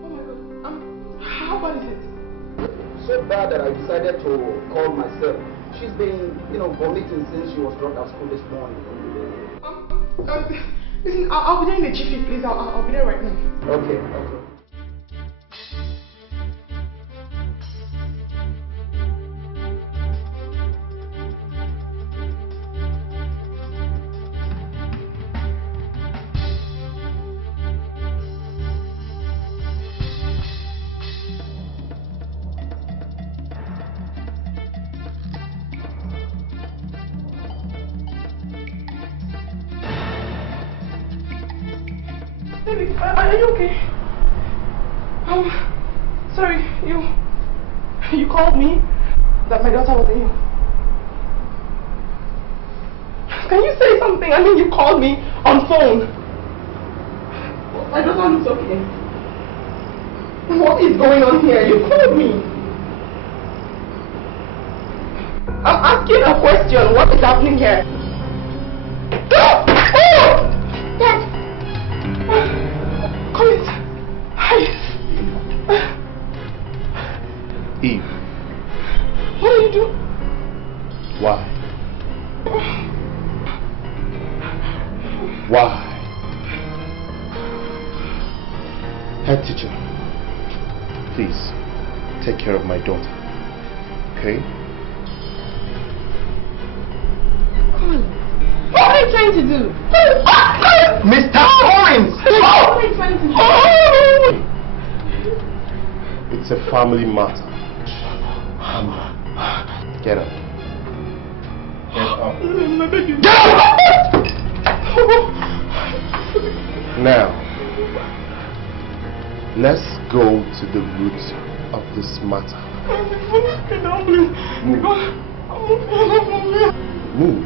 Oh my God. How bad is it? So bad that I decided to call myself. She's been, vomiting since she was dropped at school this morning. Listen, I'll be there in a jiffy, please. I'll be there right now. Okay. Baby, are you okay? Sorry, you called me? that my daughter was ill. Can you say something? I mean, you called me on phone. My daughter looks okay. What is going on here? You called me. I'm asking a question. What is happening here? Oh! Dad! Collins! Hi! Eve. What are you doing? Why? Why? Head teacher, please take care of my daughter, okay? What are you trying to do? Mr. Collins! What are you trying to do? It's a family matter. Get up. Get up. Get up! Now, let's go to the root of this matter. Move.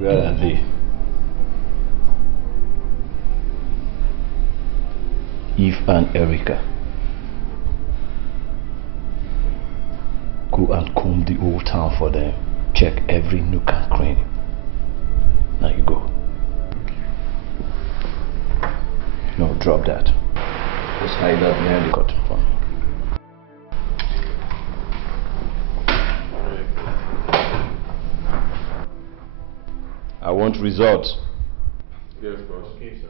Where are they? Eve and Erica. Go and comb the old town for them. Check every nook and cranny. Now you go. No, drop that. Just hide that behind the curtain for me. I want results. Yes, boss. Okay, sir.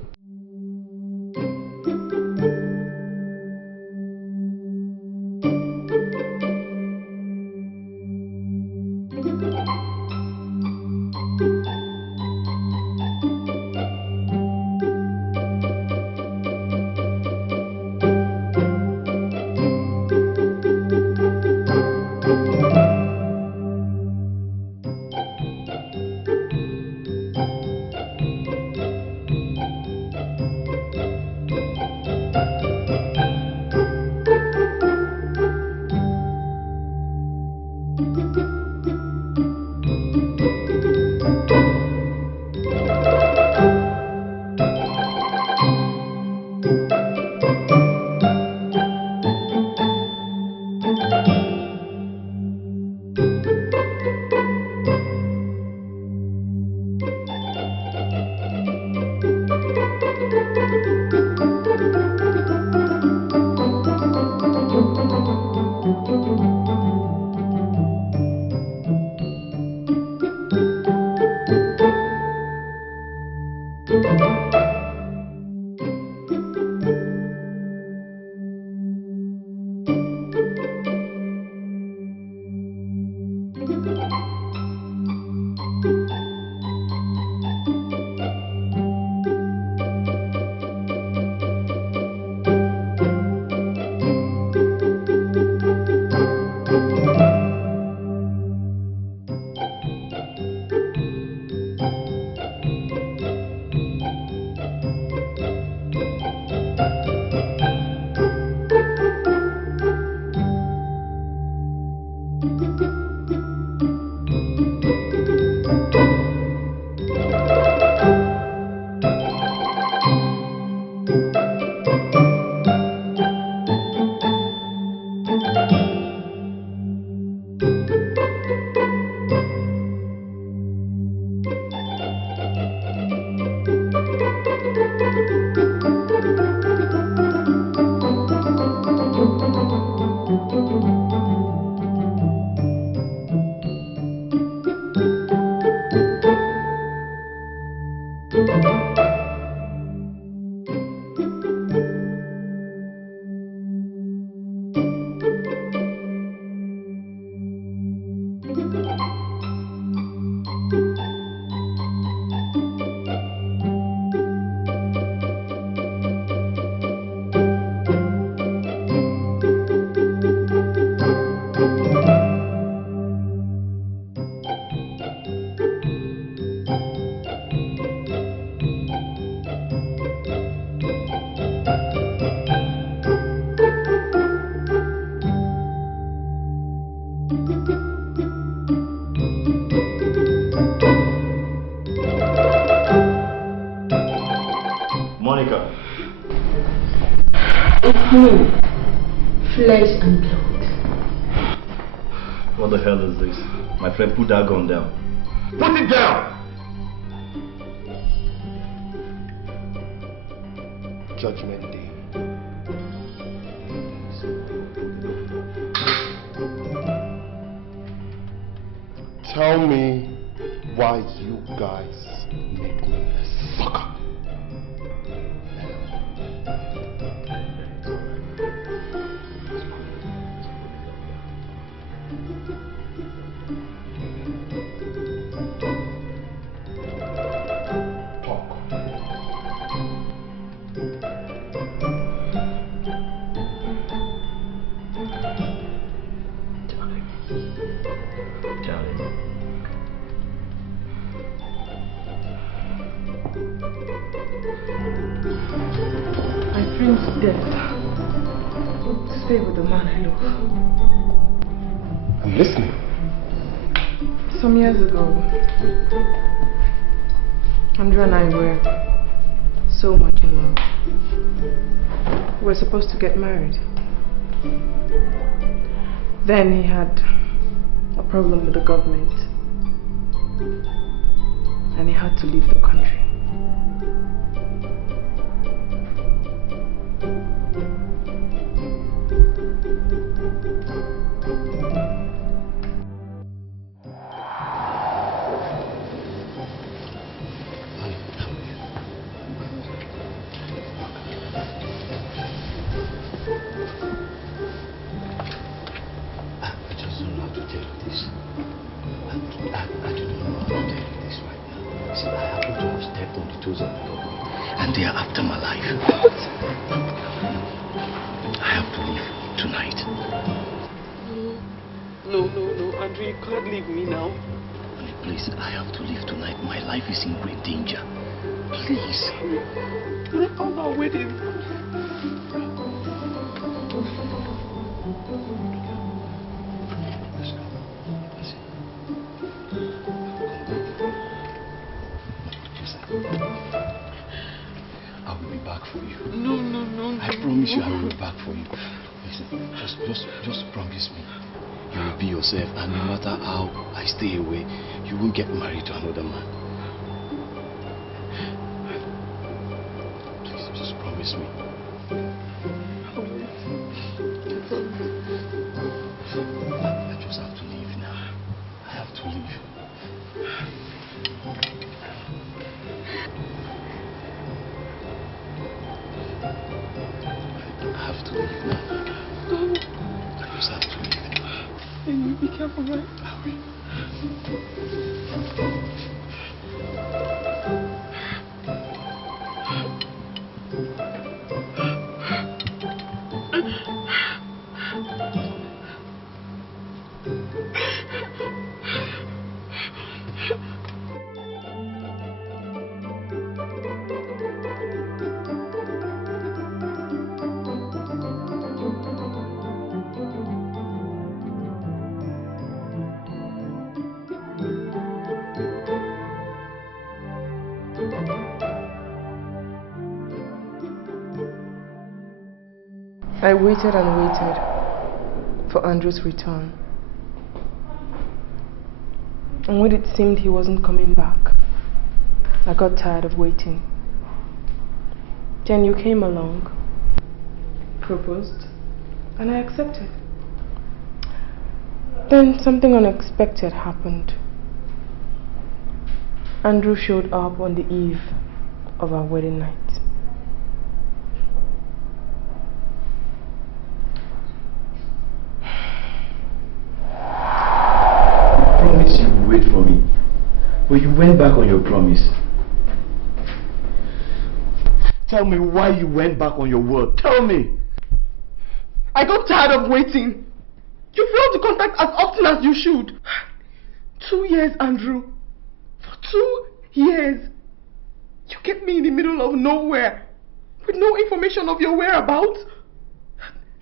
Monica. It's me. Flesh and blood. What the hell is this? My friend, put that gun down. Put it down! Judgment Day. Tell me why you guys make me a sucker. Death. To stay with the man I love. I'm listening. Some years ago, Andrew and I were so much in love. We were supposed to get married. Then he had a problem with the government and he had to leave the country. Just promise me you will be yourself, and no matter how I stay away, you won't get married to another man. Please, just promise me. I just have to leave now. I have to leave. I have to leave now. I just have to leave. And you be careful, right? I will. I waited and waited for Andrew's return. And when it seemed he wasn't coming back, I got tired of waiting. Then you came along, proposed, and I accepted. Then something unexpected happened. Andrew showed up on the eve of our wedding night. Wait for me. But you went back on your promise. Tell me why you went back on your word. Tell me. I got tired of waiting. You failed to contact as often as you should. 2 years, Andrew. For 2 years. You kept me in the middle of nowhere with no information of your whereabouts.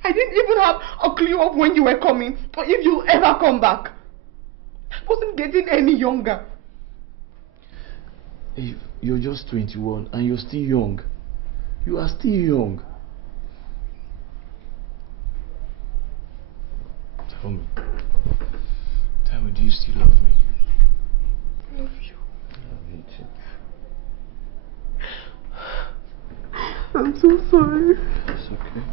I didn't even have a clue of when you were coming or if you'll ever come back. I wasn't getting any younger. You're just 21 and you're still young. You are still young. Tell me. Tell me, do you still love me? I love you. I love you too. I'm so sorry. It's okay.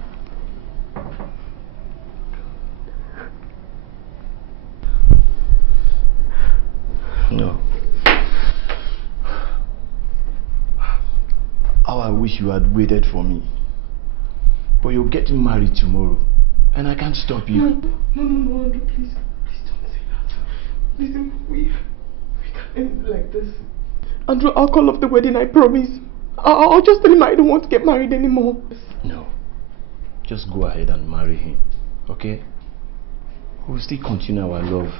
No. How I wish you had waited for me. But you're getting married tomorrow. And I can't stop you. No, Andrew, please don't say that. Listen, we can't end like this. Andrew, I'll call off the wedding, I promise. I'll just tell him I don't want to get married anymore. No. Just go ahead and marry him. Okay? We'll still continue our love.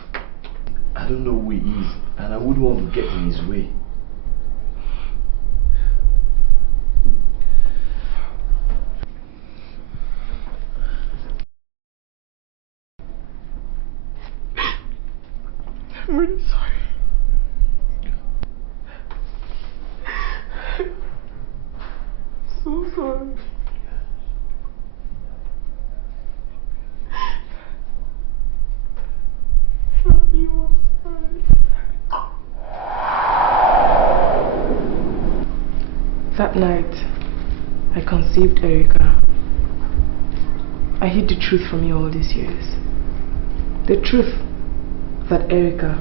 I don't know who he is, and I wouldn't want to get in his way. I'm really sorry. So sorry. That night, I conceived Erica. I hid the truth from you all these years. The truth that Erica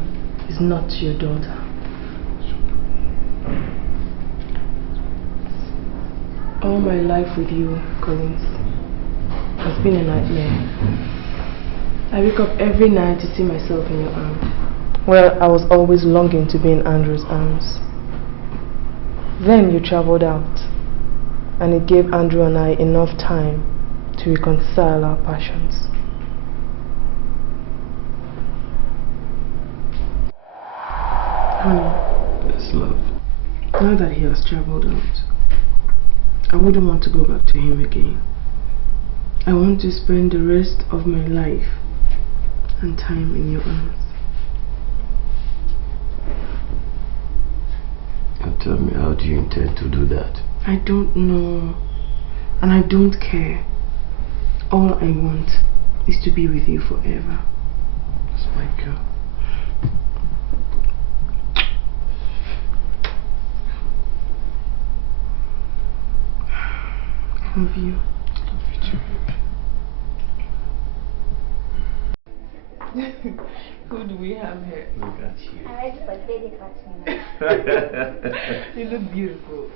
is not your daughter. All my life with you, Collins, has been a nightmare. I wake up every night to see myself in your arms. Well, I was always longing to be in Andrew's arms. Then you traveled out, and it gave Andrew and I enough time to reconcile our passions. Honey, Yes, love. now that he has traveled out, I wouldn't want to go back to him again. I want to spend the rest of my life and time in your arms. And tell me, how do you intend to do that? I don't know, and I don't care. All I want is to be with you forever. That's my girl. I love you. Love you too. Who do we have here? Look at you. I'm ready for baby party. You look beautiful.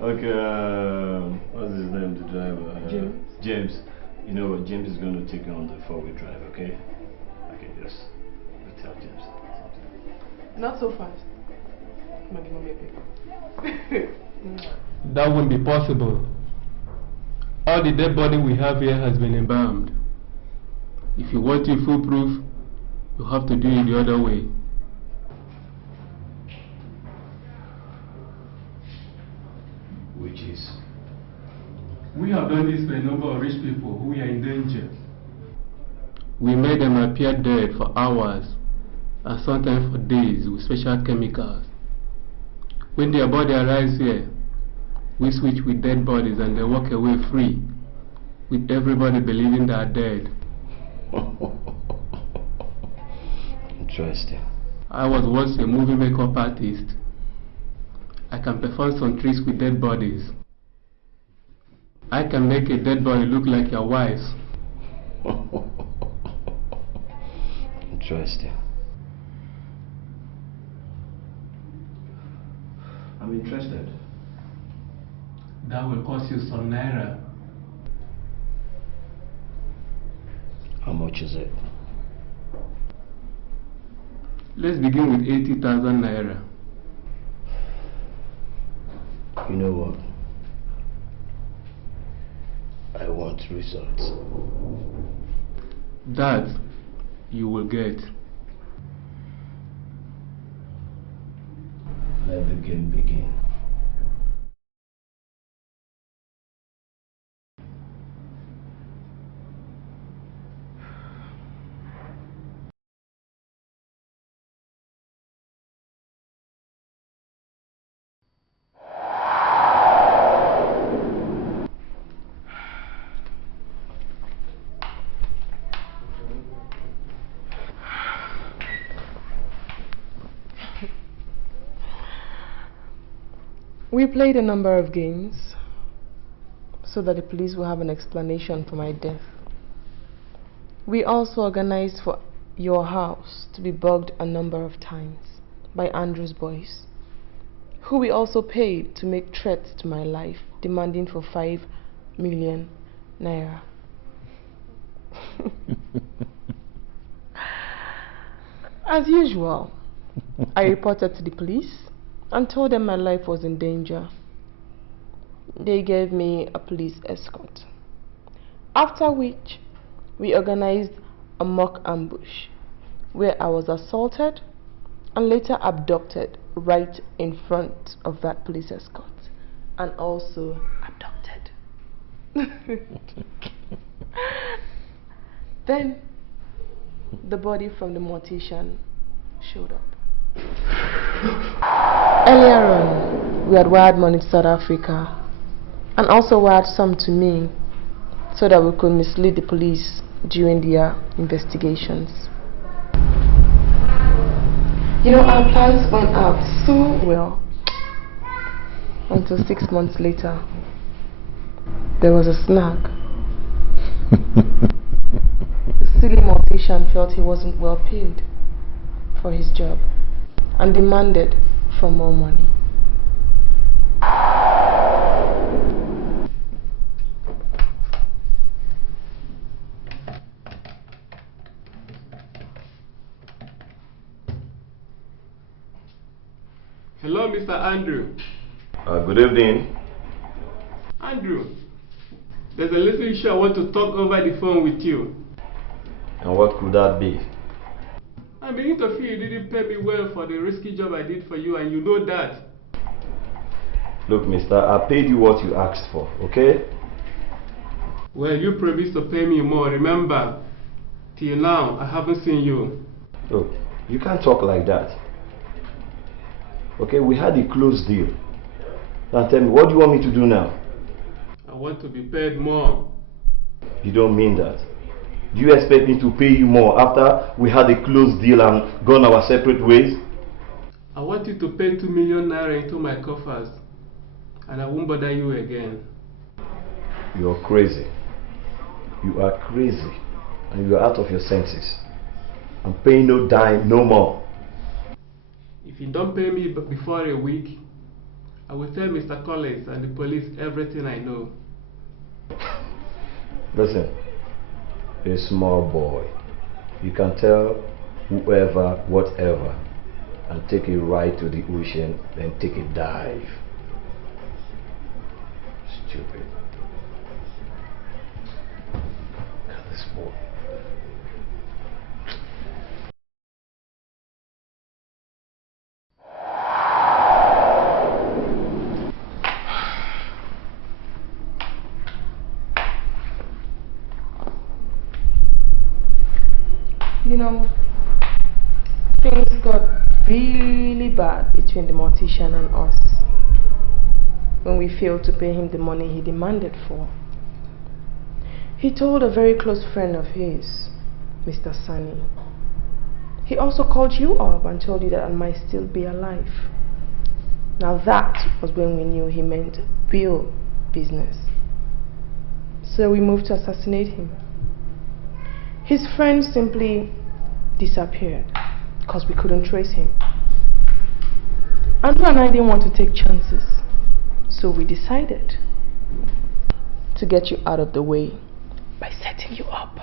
Okay, what's his name, the driver? James. James. You know what, James is going to take you on the 4-wheel drive, okay? Okay, just tell James something. Not so fast. Come on, give me a paper. That won't be possible. All the dead body we have here has been embalmed. If you want it foolproof, you have to do it the other way. Which is? We have done this for a number of rich people who are in danger. We made them appear dead for hours and sometimes for days with special chemicals. When their body arrives here, we switch with dead bodies and they walk away free, with everybody believing they are dead. Interesting. I was once a movie makeup artist. I can perform some tricks with dead bodies. I can make a dead body look like your wife's. Interesting. I'm interested. That will cost you some naira. How much is it? Let's begin with 80,000 naira. You know what? I want results. That you will get. Let the game begin. We played a number of games so that the police will have an explanation for my death. We also organized for your house to be bugged a number of times by Andrew's boys, who we also paid to make threats to my life, demanding for 5 million naira. As usual, I reported to the police and told them my life was in danger. They gave me a police escort, after which we organized a mock ambush where I was assaulted and later abducted right in front of that police escort, and also abducted. Then the body from the mortician showed up. Earlier on, we had wired money to South Africa and also wired some to me so that we could mislead the police during their investigations. You know, our plans went out so well until 6 months later. There was a snag. The silly mortician felt he wasn't well paid for his job and demanded for more money. Hello, Mr. Andrew. Good evening. Andrew, there's a little issue I want to talk over the phone with you. And what could that be? I begin to feel you didn't pay me well for the risky job I did for you, and you know that. Look, mister, I paid you what you asked for, okay? Well, you promised to pay me more, remember? Till now, I haven't seen you. Look, you can't talk like that. Okay, we had a close deal. Now tell me, what do you want me to do now? I want to be paid more. You don't mean that. Do you expect me to pay you more after we had a close deal and gone our separate ways? I want you to pay 2 million naira into my coffers, and I won't bother you again. You're crazy. You are crazy, and you are out of your senses. I'm paying no dime, no more. If you don't pay me before a week, I will tell Mr. Collins and the police everything I know. Listen, you're a small boy. You can tell whoever, whatever, and take a ride to the ocean, then take a dive. Stupid. Look at this boy. You know, things got really bad between the mortician and us when we failed to pay him the money he demanded for. He told a very close friend of his, Mr. Sani. He also called you up and told you that I might still be alive. Now that was when we knew he meant real business. So we moved to assassinate him. His friend simply disappeared because we couldn't trace him. Andrew and I didn't want to take chances, so we decided to get you out of the way by setting you up.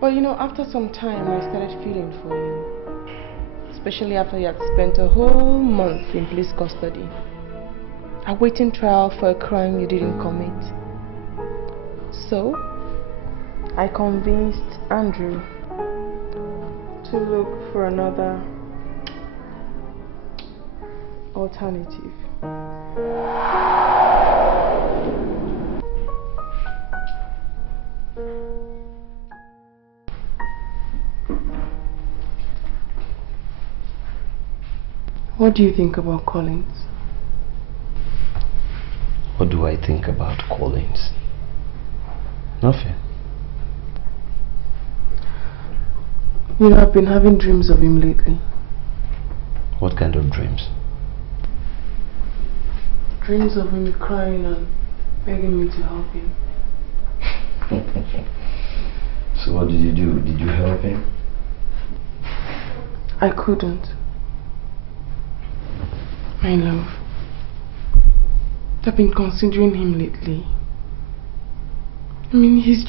But you know, after some time, I started feeling for you. Especially after you had spent a whole month in police custody, awaiting trial for a crime you didn't commit. So, I convinced Andrew to look for another alternative. What do you think about Collins? What do I think about Collins? Nothing. You know, I've been having dreams of him lately. What kind of dreams? Dreams of him crying and begging me to help him. So what did you do? Did you help him? I couldn't. My love, I've been considering him lately. I mean, he's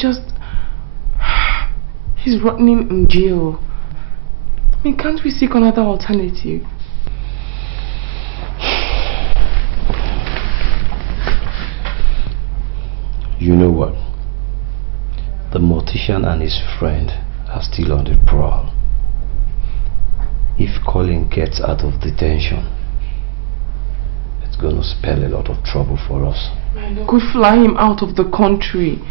rotting in jail. I mean, can't we seek another alternative? You know what? The mortician and his friend are still on the prowl. If Colin gets out of detention, it's gonna spell a lot of trouble for us. Could fly him out of the country.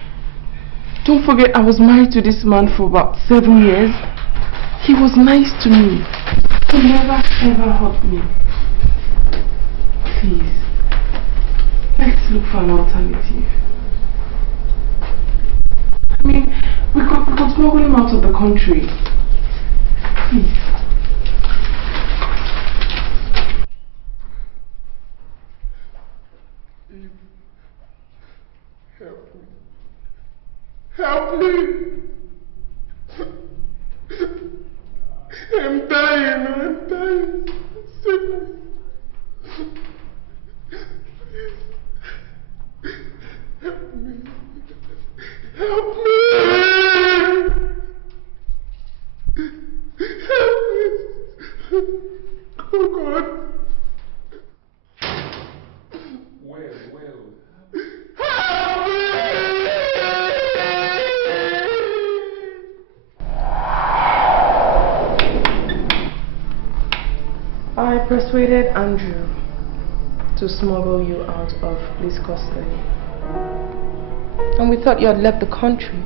Don't forget, I was married to this man for about 7 years. He was nice to me. He never ever hurt me. Please, let's look for an alternative. I mean, we could smuggle him out of the country. Please. Help me! I'm dying, I'm dying. Sickness. Help me. Help me! Help me! Oh God. Well. Help me! I persuaded Andrew to smuggle you out of police custody. And we thought you had left the country.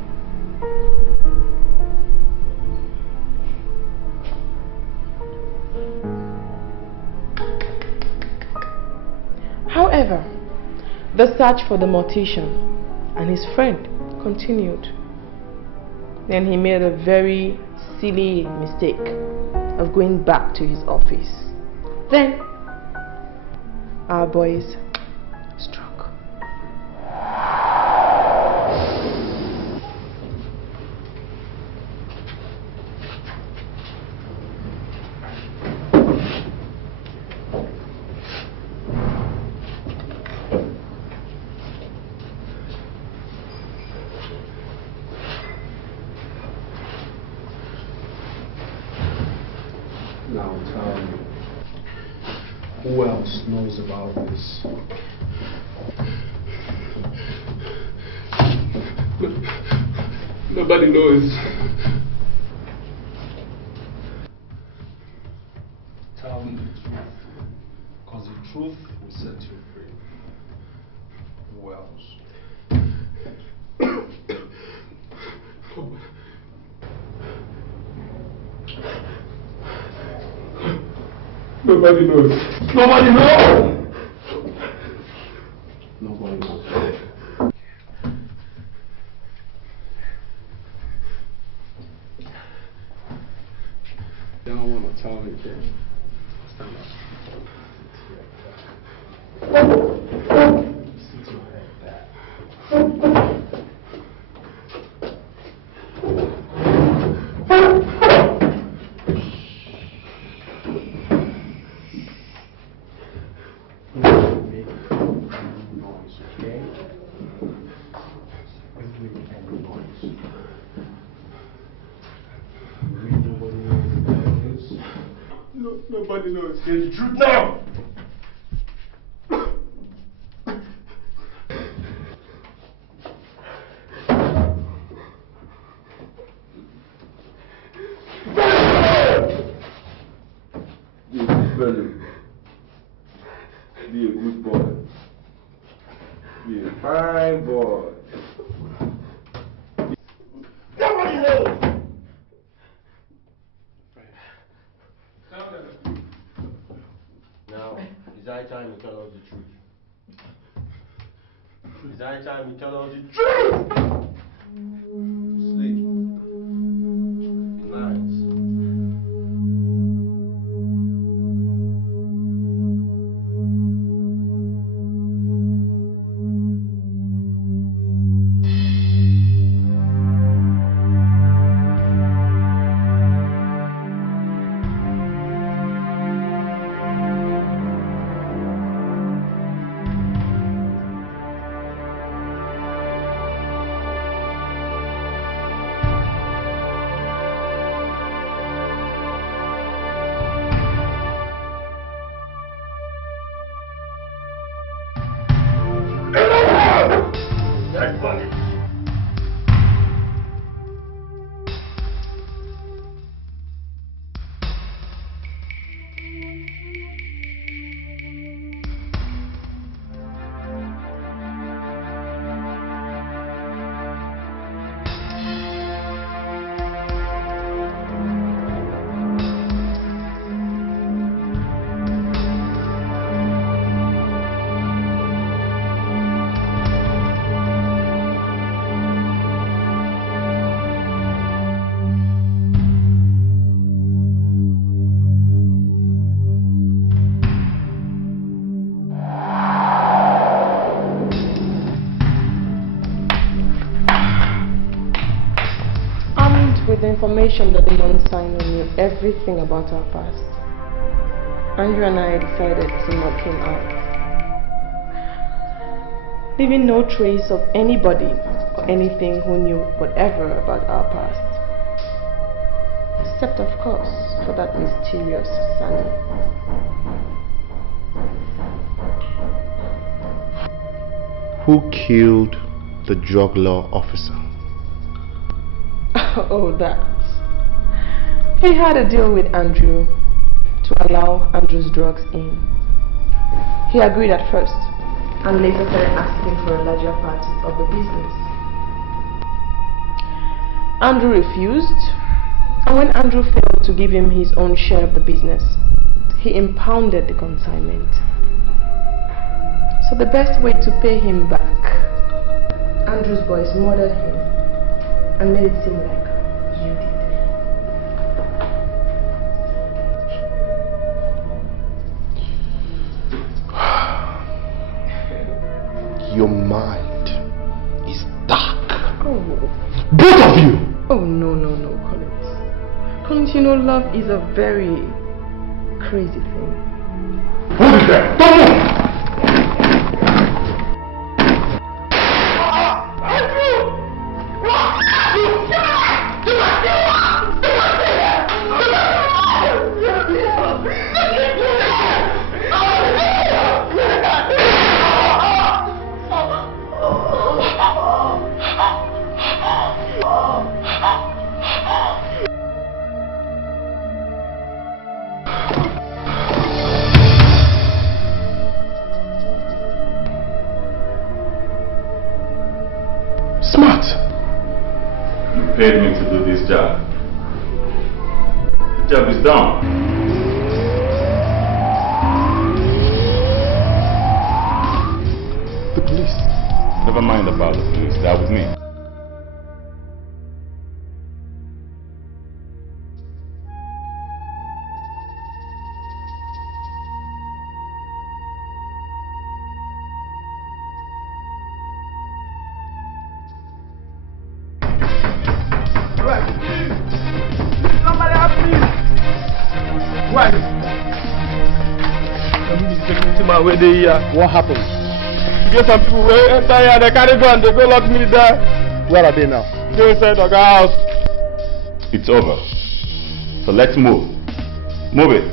However, the search for the mortician and his friend continued. Then he made a very silly mistake of going back to his office. Then, our boys struck. Now tell me, who else knows about this? Nobody knows. Tell me the truth, because the truth will set you free. Who else? Nobody knows. Nobody knows! Nobody knows. They don't want to tell anything. Stand up. Sit your head back. Noise, okay? Don't make any noise. Nobody knows. Get the truth now! Be a good fellow. Be a good boy. Be a fine boy. Nobody knows! Now, it's high time you tell us the truth. It's high time you tell us the truth! Sleep. Be nice. With the information that the non-signer knew everything about our past, Andrew and I decided to knock him out, leaving no trace of anybody or anything who knew whatever about our past, except of course for that mysterious Sunny. Who killed the drug law officer? Oh, that. He had a deal with Andrew to allow Andrew's drugs in. He agreed at first and later started asking for a larger part of the business. Andrew refused, and when Andrew failed to give him his own share of the business, he impounded the consignment. So the best way to pay him back, Andrew's boys murdered him and made it seem like you did. Your mind is dark. Oh. Both of you! Oh, no, Collins. Collins, you know, love is a very crazy thing. Who is that? Don't move! Smart. You paid me to do this job. The job is done. The police. Never mind about the police. They're with me. What happened? You get some people who enter here, they carry gun, they go lock me there. Where are they now? They inside the house. It's over. So let's move. Move it.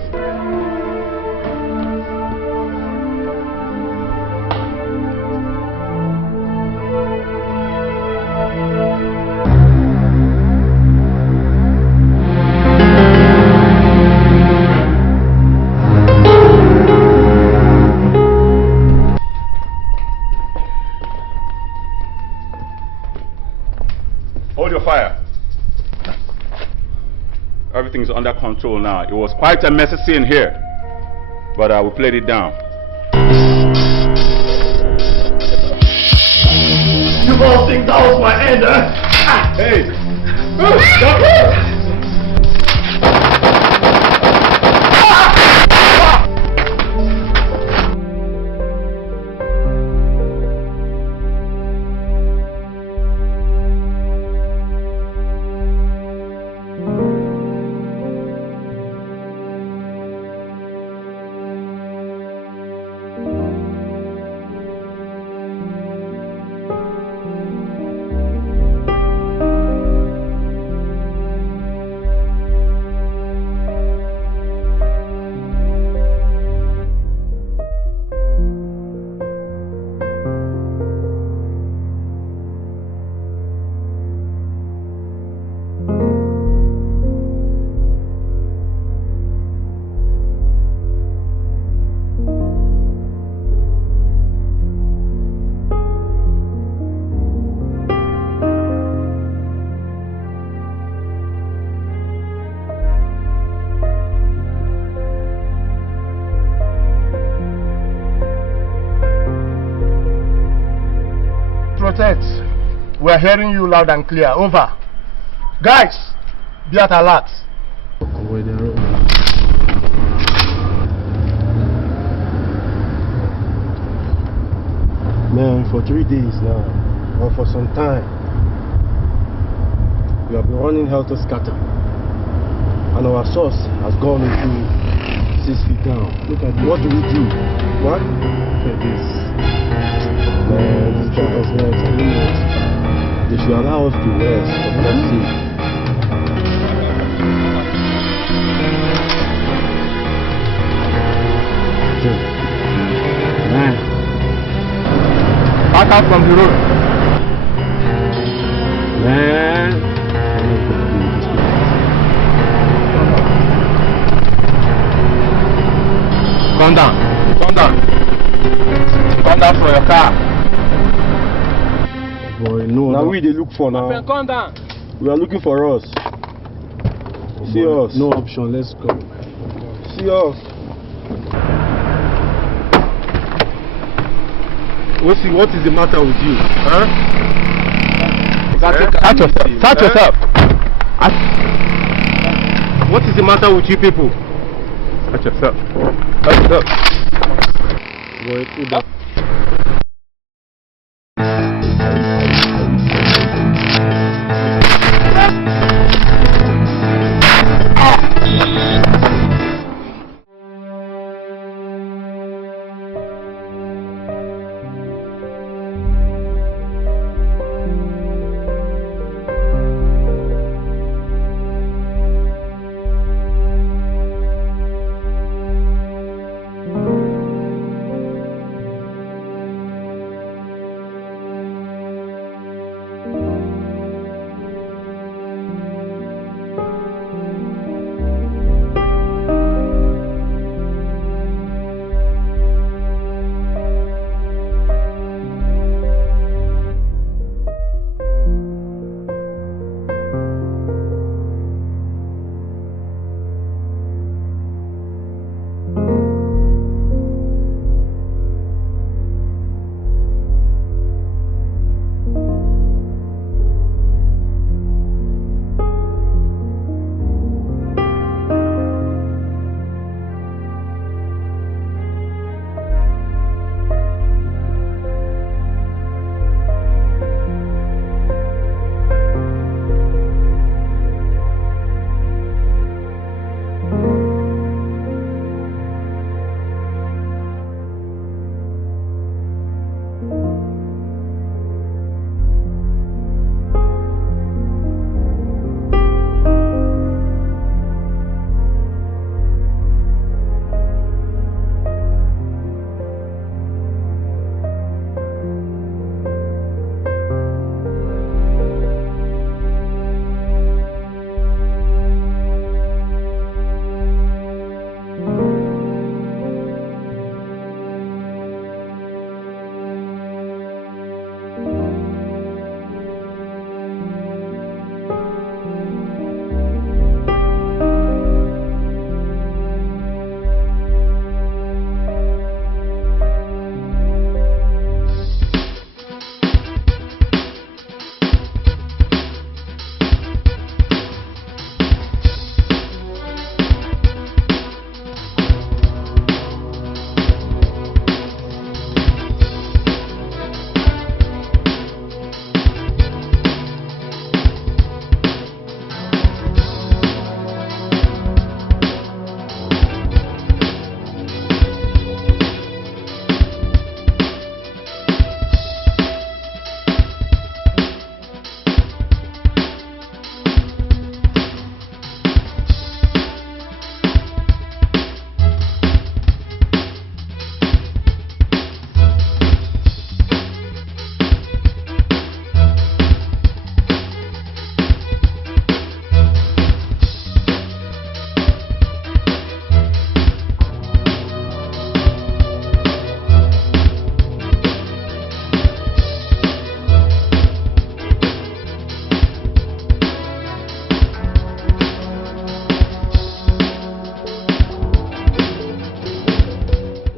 Everything is under control now. It was quite a messy scene here, but we played it down. You all think that was my end, huh? Hey! We're hearing you loud and clear. Over. Guys, be at alert. Man, for 3 days now, or for some time, we have been running helter-skelter, and our source has gone into 6 feet down. Look at this. What do we do? What? Look at this. Man, these guys, they should allow us to rest, for God's sake. Man. Back out from the road. Man. Come down. Come down. Come down from your car. Boy, no. Now we they look for now. Come down. We are looking for us. See us. No option. Let's go. See us. What is the matter with you? Huh? Catch yourself. Catch yourself. What is the matter with you people? Catch yourself. Catch yourself. Boy,